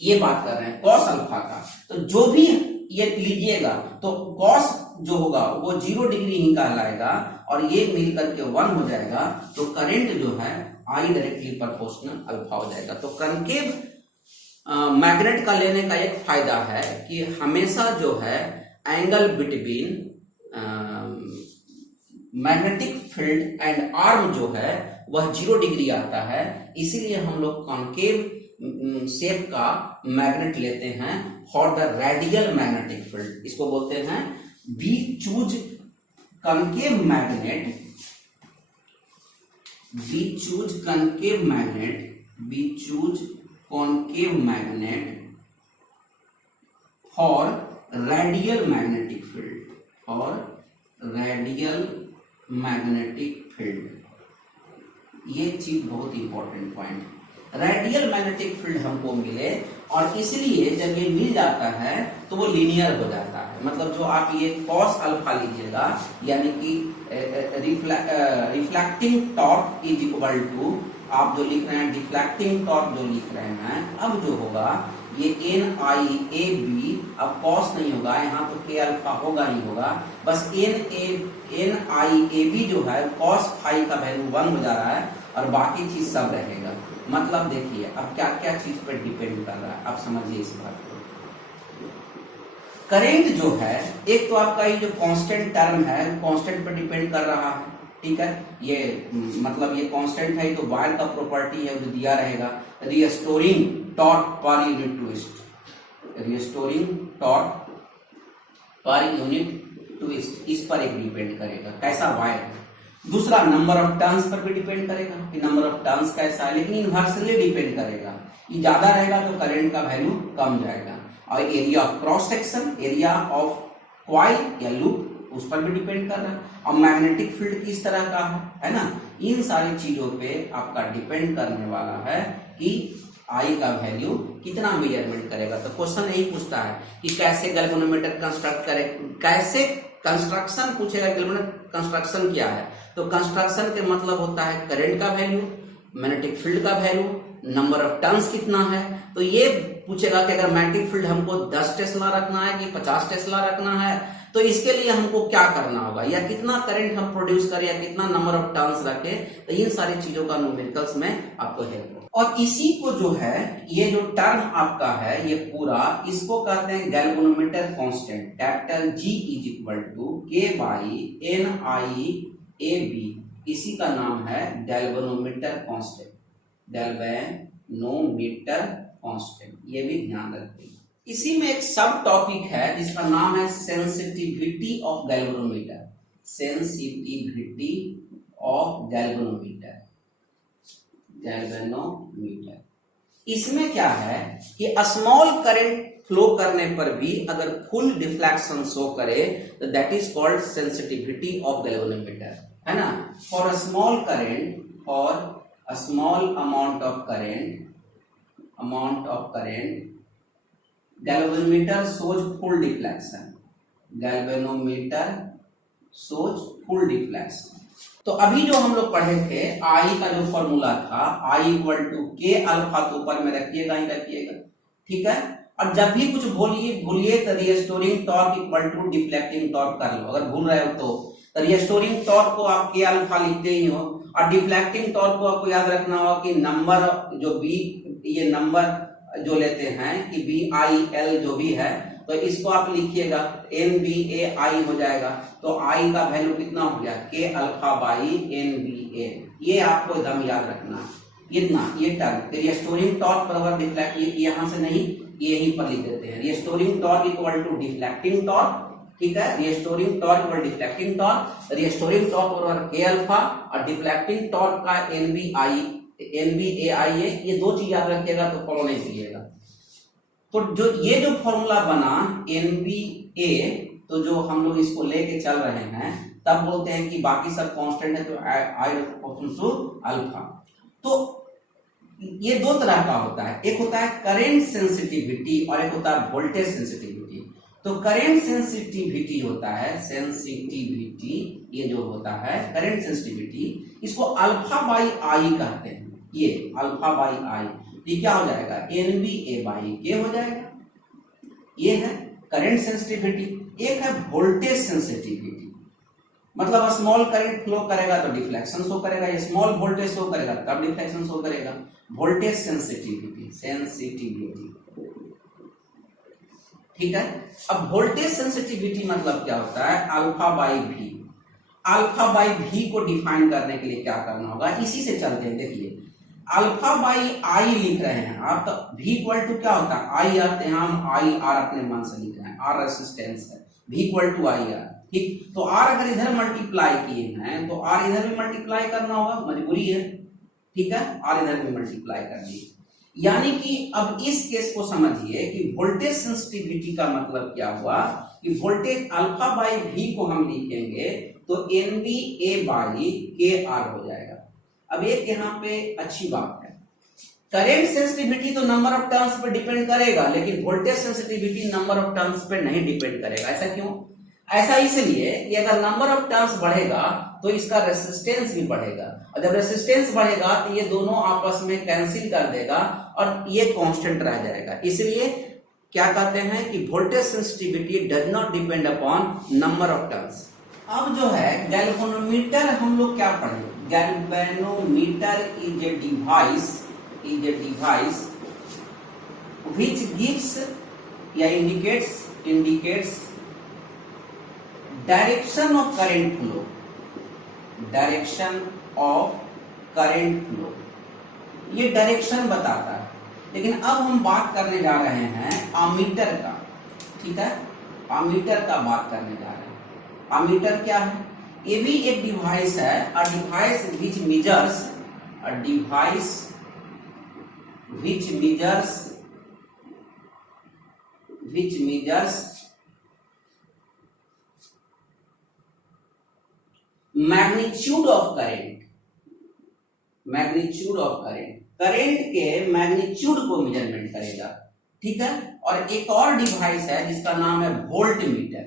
ये बात कर रहे हैं कॉस अल्फा का। तो जो भी ये लीजिएगा तो कॉस जो होगा वो 0 डिग्री ही कहलाएगा और ये मिलकर के 1 हो जाएगा। तो करंट जो है आई डायरेक्टली प्रोपोर्शनल अल्फा हो जाएगा। तो कनकेव मैग्नेट का लेने का एक फायदा है कि हमेशा जो है angle between magnetic field and arm जो है वह 0 डिग्री आता है। इसीलिए हम लोग कॉन्केव शेप का मैग्नेट लेते हैं for the radial magnetic field. इसको बोलते हैं we choose concave magnet, we choose concave magnet, we choose concave magnet for radial magnetic field, for radial magnetic field. ये चीज बहुत important point, radial magnetic field हमको मिले और इसलिए जब ये मिल जाता है तो वो लीनियर हो जाता है। मतलब जो आप ये कॉस अल्फा लीजिएगा, यानी कि reflecting torque is equal to, आप जो लिख रहे हैं डिफ्लेक्टिंग टॉर्क जो लिख रहे हैं, अब जो होगा ये एन आई ए बी, अब कॉस नहीं होगा यहाँ तो के अल्फा होगा ही होगा, बस एन आई ए बी जो है कॉस फाई का वैल्यू 1 हो जा रहा है और बाकी चीज सब रहेगा। मतलब देखिए अब क्या क्या चीज पर डिपेंड कर रहा है, आप समझिए इस बात को। करंट जो है, एक तो आपका ये जो कांस्टेंट टर्म है कांस्टेंट पर डिपेंड कर रहा है, ठीक है, ये मतलब ये कांस्टेंट है तो वायर का प्रॉपर्टी है जो दिया रहेगा। Restoring torque per unit twist, restoring torque per unit twist, इस पर एक डिपेंड करेगा कैसा वायर है। दूसरा नंबर ऑफ टर्न्स पर भी डिपेंड करेगा कि नंबर ऑफ टर्न्स कैसा है, लेकिन इनवर्सली डिपेंड करेगा। ये ज्यादा रहेगा तो करंट का वैल्यू कम जाएगा। और area of cross section, area of coil या लूप, उस पर भी डिपेंड कर रहा है। और मैग्नेटिक फील्ड किस तरह का है ना, इन सारी चीजों पे आपका डिपेंड करने वाला है कि आई का वैल्यू कितना मेजरमेंट करेगा। तो क्वेश्चन यही पूछता है कि कैसे गैल्वेनोमीटर कंस्ट्रक्ट करें, कैसे कंस्ट्रक्शन पूछेगा। गैल्वेनोमीटर कंस्ट्रक्शन क्या है, तो कंस्ट्रक्शन के मतलब होता है करंट का वैल्यू, मैग्नेटिक फील्ड का वैल्यू, नंबर ऑफ टर्न्स कितना है। तो ये पूछेगा कि अगर मैग्नेटिक फील्ड हमको 10 टेस्ला रखना है कि 50 टेस्ला रखना है, तो इसके लिए हमको क्या करना होगा, या कितना करंट हम प्रोड्यूस करें, या कितना नंबर ऑफ टर्न्स रखें। तो इन सारी चीजों का न्यूमेरिकल्स में आपको हेल्प। और इसी को जो है, ये जो टर्म आपका है ये पूरा, इसको कहते हैं galvanometer constant. Capital G is equal to K by NIAB, इसी का नाम है गैल्वेनोमीटर कांस्टेंट, गैल्वेनोमीटर कांस्टेंट, ये भी ध्यान रखिए। इसी में एक सब टॉपिक है जिसका नाम है sensitivity of galvanometer, sensitivity of galvanometer, galvanometer. इसमें क्या है कि स्मॉल करंट फ्लो करने पर भी अगर फुल डिफ्लेक्शन शो करे तो that is called sensitivity of galvanometer, है ना। For a small current, for a small amount of current, galvanometer shows full deflection, galvanometer shows full deflection. तो अभी जो हम लोग पढ़े थे, आई का जो फॉर्मूला था, आई इक्वल टू के अल्फा, तो ऊपर में रखिएगा ही रखिएगा, ठीक है। और जब भी कुछ भूलिए तो restoring torque equal to deflecting torque कर लो। अगर भूल रहे हो तो रिस्टोरिंग टॉर्क को आप के अल्फा लिखते ही हो, और डिफ्लेक्टिंग टॉर्क को आपको याद रखना होगा कि नंबर जो बी, ये नंबर जो लेते हैं कि BIL जो भी है, तो इसको आप लिखिएगा NBAI हो जाएगा। तो आई का वैल्यू कितना हो गया, के अल्फा बाई NBA, ये आपको एकदम याद रखना इतना, ये टर्म। रिस्टोरिंग टॉर्क बराबर डिफ्लेक्ट, यहां से नहीं, ये यहीं पर लिख देते हैं। Restoring torque equal to deflecting torque, ठीक है। Restoring torque equal deflecting torque, restoring torque बराबर के अल्फा, और डिफ्लेक्टिंग टॉर्क का NBAI, ये दो चीज याद रखिएगा तो फॉलो नहीं कीजिएगा। तो जो ये जो फॉर्मूला बना NBA, तो जो हम लोग इसको लेके चल रहे हैं, तब बोलते हैं कि बाकी सब कांस्टेंट है तो आई टू अल्फा। तो ये दो तरह का होता है, एक होता है करंट सेंसिटिविटी और एक होता है वोल्टेज सेंसिटिविटी। तो करंट सेंसिटिविटी होता है, सेंसिटिविटी ये जो होता है करंट सेंसिटिविटी, इसको अल्फा बाई आई कहते हैं। ये अल्फा बाई आई, ये क्या हो जाएगा, NBA बाई के हो जाएगा। ये है करंट सेंसिटिविटी। एक है वोल्टेज सेंसिटिविटी, मतलब स्मॉल करंट फ्लो करेगा तो डिफ्लेक्शन शो करेगा, ये स्मॉल वोल्टेज शो करेगा तब डिफ्लेक्शन शो करेगा। वोल्टेज सेंसिटिविटी, ठीक है। अब वोल्टेज सेंसिटिविटी मतलब क्या होता है, अल्फा बाई भी। अल्फा बाई भी को डिफाइन करने के लिए क्या करना होगा, इसी से चलते हैं। देखिए अल्फा बाई आई लिख रहे हैं आप, तो V इक्वल टू क्या होता है, आई आर, यहाँ हम आई आर अपने मन से लिख रहे हैं, आर रेसिस्टेंस है, V equal to I R, ठीक। तो आर अगर इधर मल्टीप्लाई किए हैं तो आर इधर भी मल्टीप्लाई करना होगा, मजबूरी है, ठीक है। आर इधर भी मल्टीप्लाई कर दिए, यानी कि अब इस केस को समझिए कि वोल्टेज सेंसिटिविटी का मतलब क्या हुआ कि वोल्टेज अल्फा बाई V को हम लिखेंगे तो NBA बाई KR हो जाएगा। अब एक यहाँ पे अच्छी बात है, करंट सेंसिटिविटी तो number of turns per depend करेगा, लेकिन voltage sensitivity number of turns per नहीं डिपेंड करेगा। ऐसा क्यों, ऐसा इसलिए कि अगर नंबर ऑफ टर्न्स बढ़ेगा तो इसका रेसिस्टेंस भी बढ़ेगा, और जब रेसिस्टेंस बढ़ेगा तो ये दोनों आपस में कैंसिल कर देगा और ये कांस्टेंट रह जाएगा। इसलिए क्या कहते हैं कि voltage sensitivity does not depend upon number of turns. अब जो है गैल्वेनोमीटर, हम लोग क्या पढ़े, galvanometer is a device which gives या indicates direction of current flow, direction of current flow, ये डायरेक्शन बताता है। लेकिन अब हम बात करने जा रहे हैं अमीटर का, ठीक है, अमीटर का बात करने जा रहे हैं। अमीटर क्या है? ये भी एक डिवाइस है, a device which measures, a device which measures magnitude of current, current के मैग्नीट्यूड को मेजरमेंट करेगा, ठीक है। और एक और डिवाइस है जिसका नाम है वोल्ट मीटर,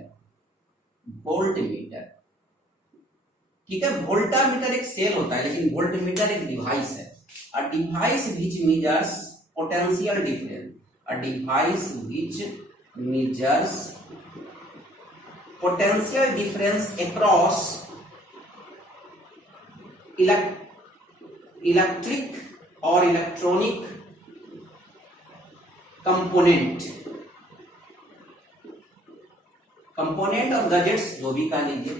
ठीक है। वोल्टामीटर एक सेल होता है, लेकिन वोल्ट मीटर एक डिवाइस है। A device which measures potential difference, a device which measures potential difference across electric or electronic component और गैजेट्स जो भी कह लीजिए।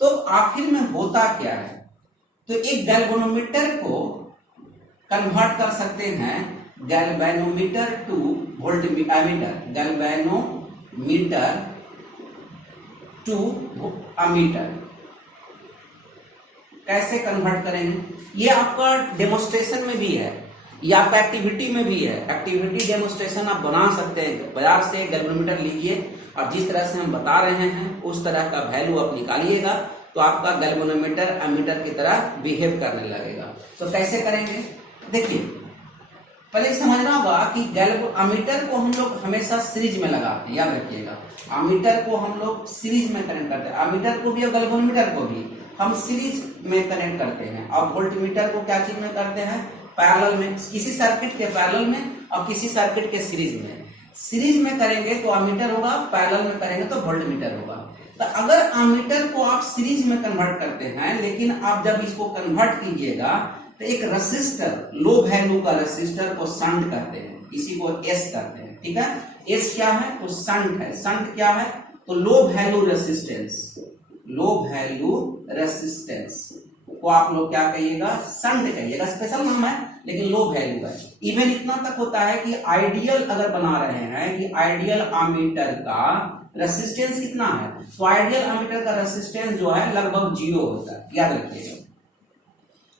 तो आखिर में होता क्या है? तो एक गैल्वेनोमीटर को कन्वर्ट कर सकते हैं galvanometer to voltmeter, galvanometer to ammeter. कैसे कन्वर्ट करेंगे? ये आपका डेमोन्स्ट्रेशन में भी है, ये आपका एक्टिविटी में भी है। एक्टिविटी डेमोन्स्ट्रेशन आप बना सकते हैं। बाजार से गैल्वेनोमीटर लीजिए और जिस तरह से हम बता रहे हैं उस तरह का वैल्यू आप निकालिएगा, तो आपका गैल्वेनोमीटर अमीटर की तरह बिहेव करने लगेगा। तो कैसे करेंगे? देखिए, पहले समझना होगा कि अमीटर को हम लोग हमेशा सीरीज में लगाते हैं, याद रखिएगा। अमीटर को हम लोग सीरीज में कनेक्ट करते हैं, अमीटर को भी और गैल्वेनोमीटर को भी हम सीरीज में कनेक्ट करते हैं। और वोल्टमीटर को क्या चीज में करते हैं? पैरेलल में, किसी सर्किट के पैरेलल में और किसी सर्किट के सीरीज में। सीरीज में करेंगे तो अमीटर होगा, पैरेलल में करेंगे तो वोल्टमीटर होगा। तो अगर अमीटर को आप सीरीज में कन्वर्ट करते हैं, लेकिन आप जब इसको कन्वर्ट कीजिएगा तो एक रेसिस्टर, लो वैल्यू का रेसिस्टर को शंट कहते हैं, इसी को एस कहते हैं, ठीक है। एस क्या है? तो शंट है। शंट क्या है? तो लो वैल्यू रेसिस्टेंस को आप लोग क्या कहिएगा? शंट कहिएगा। स्पेशल नाम है लेकिन लो वैल्यू है। इवन इतना तक होता है कि आइडियल अगर बना रहे हैं कि आइडियल अमीटर का रेसिस्टेंस कितना है, तो आइडियल अमीटर का रेसिस्टेंस जो है लगभग 0 होता है, याद रखिएगा।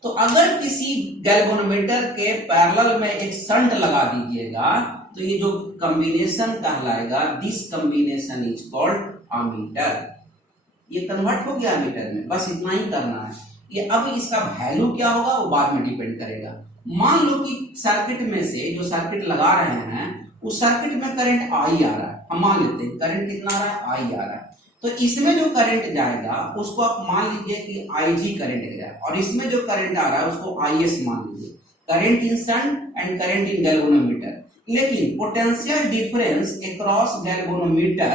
तो अगर किसी गैल्वेनोमीटर के पैरेलल में एक शंट लगा दीजिएगा तो ये जो कॉम्बिनेशन कहलाएगा, this combination is called ammeter. ये कन्वर्ट हो गया अमीटर में, बस इतना ही करना है। ये अब इसका वैल्यू क्या होगा वो बाद में डिपेंड करेगा। मान लो कि सर्किट में से जो सर्किट लगा रहे हैं उस सर्किट में करंट आई आ रहा है, हम मान लेते हैं करंट कितना आ रहा है? आई आ रहा है। तो इसमें जो करंट जाएगा उसको आप मान लीजिए कि IG करंट गया, और इसमें जो करंट आ रहा है उसको IS मान लीजिए, current in shunt and current in galvanometer. लेकिन potential difference across galvanometer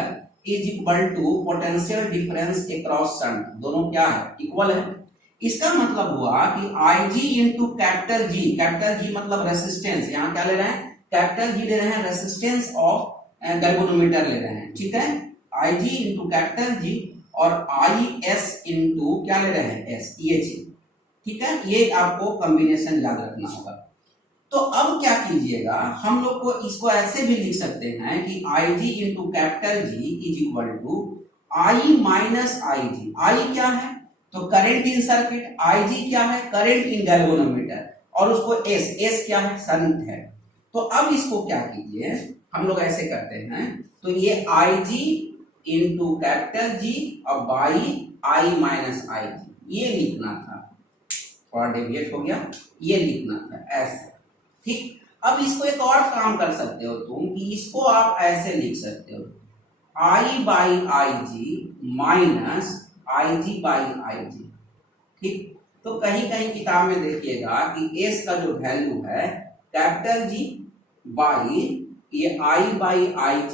is equal to potential difference across shunt, दोनों क्या है? इक्वल है। इसका मतलब हुआ कि IG इंटू कैपिटल G मतलब रेसिस्टेंस, यहाँ क्या ले रहे हैं? कैपिटल G ले रहे हैं, रेसिस्टेंस ऑफ गैल्वेनोमीटर ले रहे हैं, ठीक है। IG इंटू कैपिटल G और IS इंटू क्या ले रहे हैं? S, ये चीज, ठीक है। ये आपको कॉम्बिनेशन याद रखना होगा। तो अब क्या कीजिएगा, हम लोग को इसको ऐसे भी लिख सकते हैं कि IG into capital G is equal to I minus IG। I क्या है? तो करंट इन सर्किट। IG क्या है? Current in galvanometer. और उसको S क्या है? शंट है। तो अब इसको क्या कीजिए, हम लोग ऐसे करते हैं, तो ये IG इंटू कैपिटल G और बाई I माइनस IG, ये लिखना था, थोड़ा डेविएट हो गया, ये लिखना था ऐसे, ठीक। अब इसको एक और काम कर सकते हो तुम कि इसको आप ऐसे लिख सकते हो, I by IG minus IG by IG, ठीक। तो कहीं कहीं किताब में देखिएगा कि S का जो वैल्यू है कैपिटल G बाई ये I बाई IG,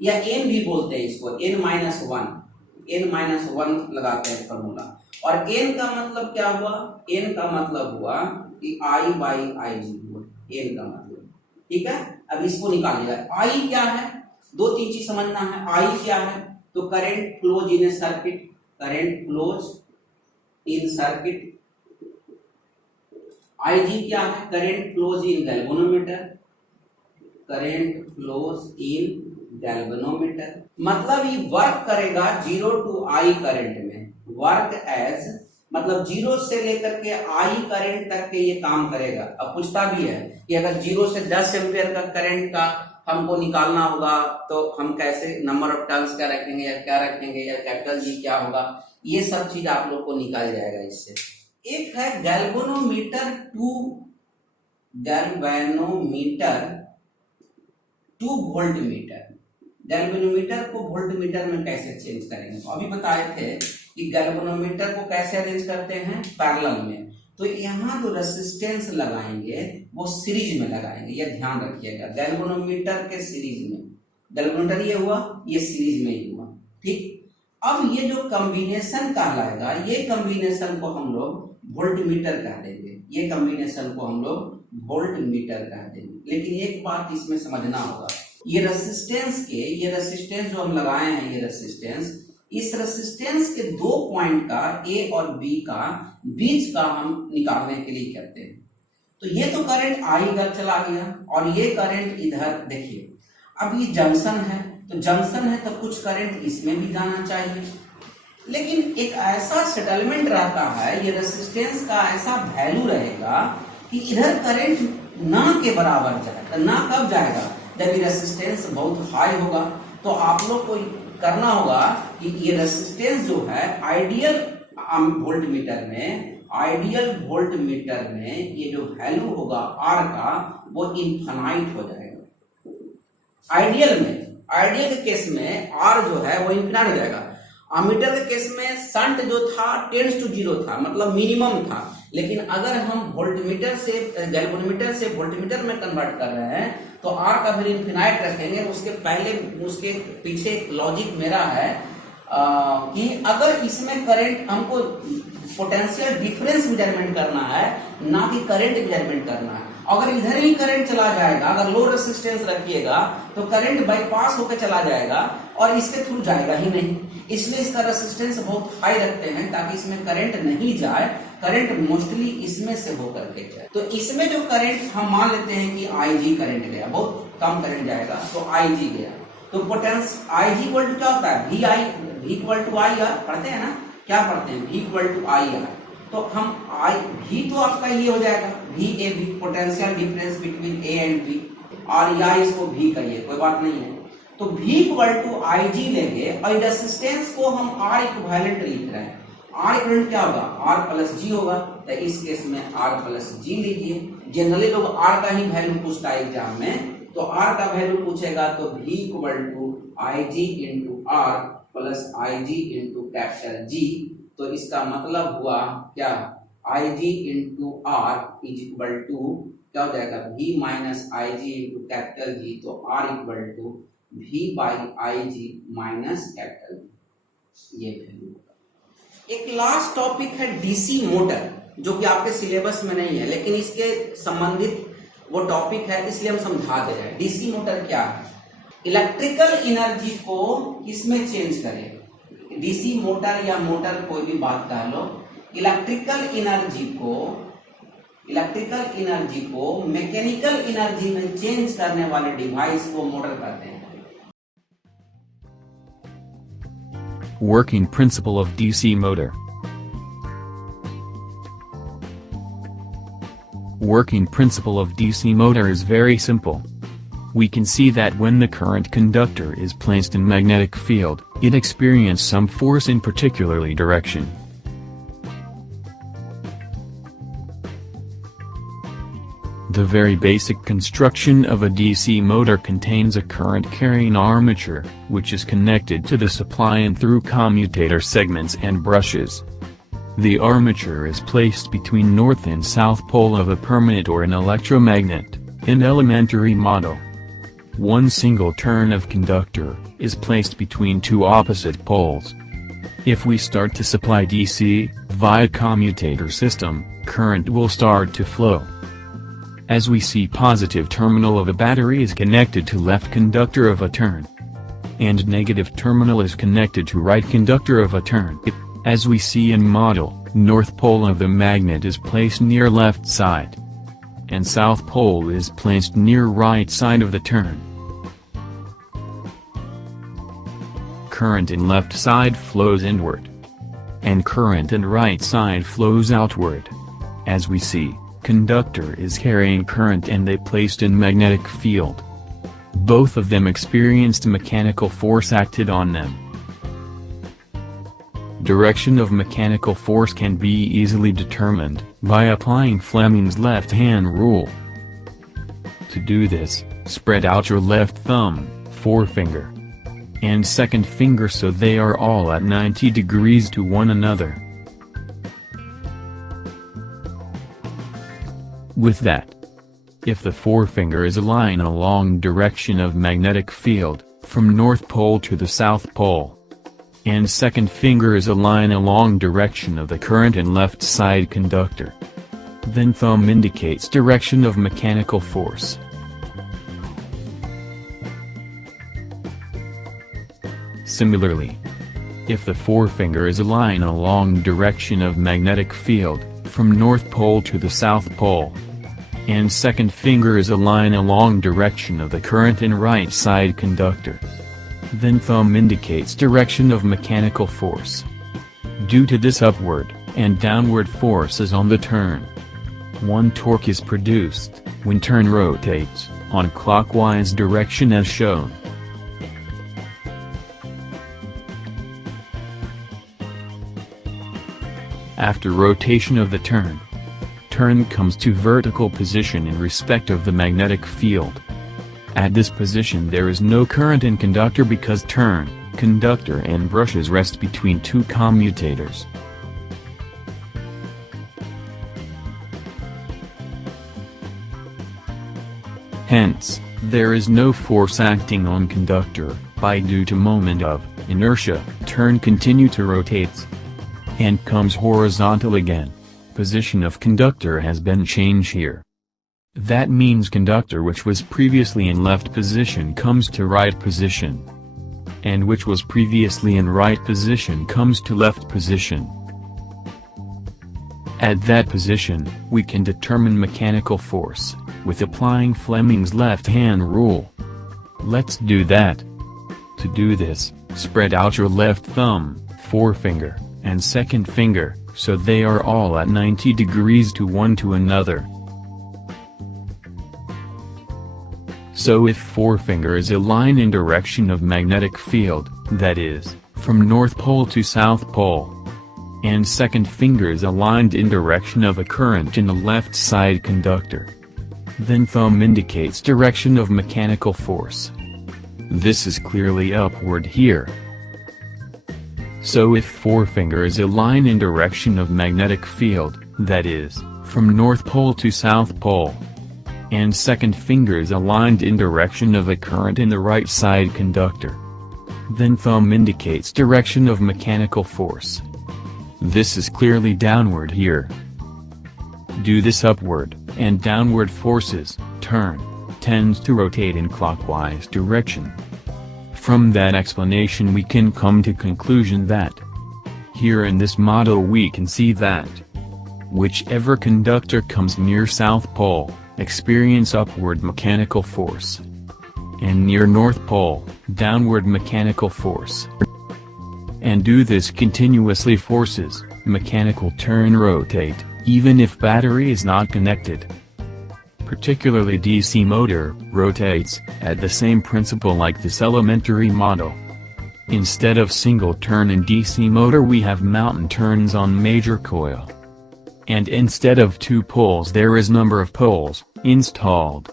या n भी बोलते हैं इसको, n माइनस वन लगाते हैं फॉर्मूला। और n का मतलब क्या हुआ? n का मतलब हुआ कि I बाई IG हुआ, n का मतलब, ठीक है। अब इसको निकालिएगा। I क्या है? 2-3 चीज समझना है। I क्या है? तो current flows in A circuit, current flows in circuit. IG क्या है? Current flows in galvanometer, current flows in galvanometer, मतलब ये वर्क करेगा 0 to I करंट में, वर्क एज मतलब 0 से लेकर के I करंट तक के ये काम करेगा। अब पूछता भी है कि अगर 0 से 10 एम्पियर का करंट का हमको निकालना होगा तो हम कैसे, नंबर ऑफ टर्न्स क्या रखेंगे या क्या रखेंगे या कैपिटल जी क्या होगा, ये सब चीज आप लोग को निकाल जाएगा इससे। एक है गैल्वेनोमीटर टू वोल्टमीटर। गैल्वेनोमीटर को वोल्टमीटर में कैसे चेंज करेंगे? तो अभी बताए थे कि गैल्वेनोमीटर को कैसे अरेंज करते हैं, पैरेलल में। तो यहाँ जो रेसिस्टेंस लगाएंगे वो सीरीज में लगाएंगे, ये ध्यान रखिएगा। गैल्वेनोमीटर के सीरीज में, गैल्वेनोमीटर ये हुआ, ये सीरीज में ही हुआ, ठीक। अब ये जो कॉम्बिनेशन कहलाएगा, ये कॉम्बिनेशन को हम लोग वोल्टमीटर कह देंगे, ये कॉम्बिनेशन को हम लोग वोल्टमीटर कह देंगे। लेकिन एक बात इसमें समझना होगा, ये रेसिस्टेंस जो हम लगाए हैं, ये रेसिस्टेंस, इस रेसिस्टेंस के 2 पॉइंट का, ए और बी का बीच का हम निकालने के लिए करते हैं। तो ये तो करंट आई इधर चला गया और ये करंट इधर, देखिए अब ये जंक्शन है, तो जंक्शन है तो कुछ करंट इसमें भी जाना चाहिए। लेकिन एक ऐसा सेटलमेंट रहता है, ये रेसिस्टेंस का ऐसा वैल्यू रहेगा कि इधर करंट ना के बराबर जाएगा। ना कब जाएगा? जब ये रेसिस्टेंस बहुत हाई होगा। तो आप लोग को करना होगा कि ये रेसिस्टेंस जो है आइडियल वोल्टमीटर में ये जो वैल्यू होगा आर का, वो इनफाइनाइट हो जाएगा। आइडियल के केस में आर जो है वो इनफाइनाइट हो जाएगा। अमीटर के केस में शंट जो था 10 to 0 था, मतलब मिनिमम था। लेकिन अगर हम वोल्टमीटर से गैल्वेनोमीटर से वोल्टमीटर में कन्वर्ट कर रहे हैं तो आर का वैल्यू इनफिनाइट रखेंगे। उसके पीछे लॉजिक मेरा है कि अगर इसमें करंट, हमको पोटेंशियल डिफरेंस मेजरमेंट करना है, ना कि करंट मेजरमेंट करना है। अगर इधर ही करंट चला जाएगा, अगर लो रेसिस्टेंस रखिएगा तो करंट बाईपास होकर चला जाएगा और इसके थ्रू जाएगा ही नहीं। इसलिए इसका रेसिस्टेंस बहुत हाई रखते हैं ताकि इसमें करंट नहीं जाए, करंट मोस्टली इसमें से होकर के जाए। तो इसमें जो करंट हम मान लेते हैं कि IG करंट गया, बहुत कम करंट जाएगा, तो IG गया। तो पोटेंस IG इक्वल टू क्या होता है? V equal to I R, पढ़ते हैं ना, क्या पढ़ते हैं? V equal to I R. तो हम V तो आपका ये हो जाएगा VAB, potential difference between A and B, और या इसको V कहिए, कोई बात नहीं है। तो V इक्वल टू IG लेंगे और रेसिस्टेंस को हम R इक्विवेलेंट लिख रहे हैं। R इक्विवेलेंट क्या होगा? R प्लस G होगा। तो इस केस में R प्लस G लीजिए। जनरली लोग R का ही वैल्यू पूछता है एग्जाम में, तो R का वैल्यू पूछेगा तो V equal to IG into R plus IG into capital G। तो इसका मतलब हुआ क्या? IG into R is equal to क्या हो जाएगा? V minus IG into capital G। तो R equal to V by IG minus capital G, ये वैल्यू। एक लास्ट टॉपिक है डीसी मोटर, जो कि आपके सिलेबस में नहीं है लेकिन इसके संबंधित वो टॉपिक है, इसलिए हम समझा दे रहे हैं। डीसी मोटर क्या है? इलेक्ट्रिकल एनर्जी को किसमें चेंज करें? डीसी मोटर या मोटर कोई भी बात कह लो, इलेक्ट्रिकल एनर्जी को मैकेनिकल एनर्जी में चेंज करने वाले डिवाइस को मोटर कहते हैं। Working principle of DC motor. Working principle of DC motor is very simple. We can see that when the current conductor is placed in magnetic field, it experiences some force in particularly direction. The very basic construction of a DC motor contains a current-carrying armature, which is connected to the supply and through commutator segments and brushes. The armature is placed between north and south pole of a permanent or an electromagnet. In elementary model, one single turn of conductor is placed between two opposite poles. If we start to supply DC via commutator system, current will start to flow. As we see, positive terminal of a battery is connected to left conductor of a turn, and negative terminal is connected to right conductor of a turn. As we see in model, north pole of the magnet is placed near left side, and south pole is placed near right side of the turn. Current in left side flows inward, and current in right side flows outward. As we see, conductor is carrying current and they placed in magnetic field. Both of them experienced mechanical force acted on them. Direction of mechanical force can be easily determined by applying Fleming's left-hand rule. To do this, spread out your left thumb, forefinger, and second finger so they are all at 90 degrees to one another. With that, if the forefinger is aligned along direction of magnetic field, from north pole to the south pole, and second finger is aligned along direction of the current in left side conductor, then thumb indicates direction of mechanical force. Similarly, if the forefinger is aligned along direction of magnetic field, from north pole to the south pole, and second finger is aligned along direction of the current in right side conductor, then thumb indicates direction of mechanical force. Due to this upward and downward forces on the turn, one torque is produced when turn rotates on clockwise direction as shown. After rotation of the turn comes to vertical position in respect of the magnetic field. At this position there is no current in conductor because turn, conductor and brushes rest between two commutators. Hence, there is no force acting on conductor, by due to moment of inertia, turn continue to rotates and comes horizontal again. Position of conductor has been changed here. That means conductor which was previously in left position comes to right position, and which was previously in right position comes to left position. At that position, we can determine mechanical force, with applying Fleming's left-hand rule. Let's do that. To do this, spread out your left thumb, forefinger, and second finger, so they are all at 90 degrees to one to another. So if forefinger is aligned in direction of magnetic field, that is, from north pole to south pole, and second finger is aligned in direction of a current in the left side conductor, then thumb indicates direction of mechanical force. This is clearly upward here. So if forefinger is aligned in direction of magnetic field, that is, from north pole to south pole, and second finger is aligned in direction of a current in the right side conductor, then thumb indicates direction of mechanical force. This is clearly downward here. Do this upward and downward forces, turn, tends to rotate in clockwise direction. From that explanation we can come to conclusion that, here in this model we can see that, whichever conductor comes near south pole, experience upward mechanical force, and near north pole, downward mechanical force. And do this continuously forces, mechanical turn rotate, even if battery is not connected. Particularly DC motor, rotates, at the same principle like this elementary model. Instead of single turn in DC motor we have mountain turns on major coil. And instead of 2 poles there is number of poles, installed.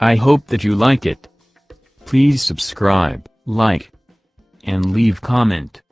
I hope that you like it. Please subscribe, like, and leave comment.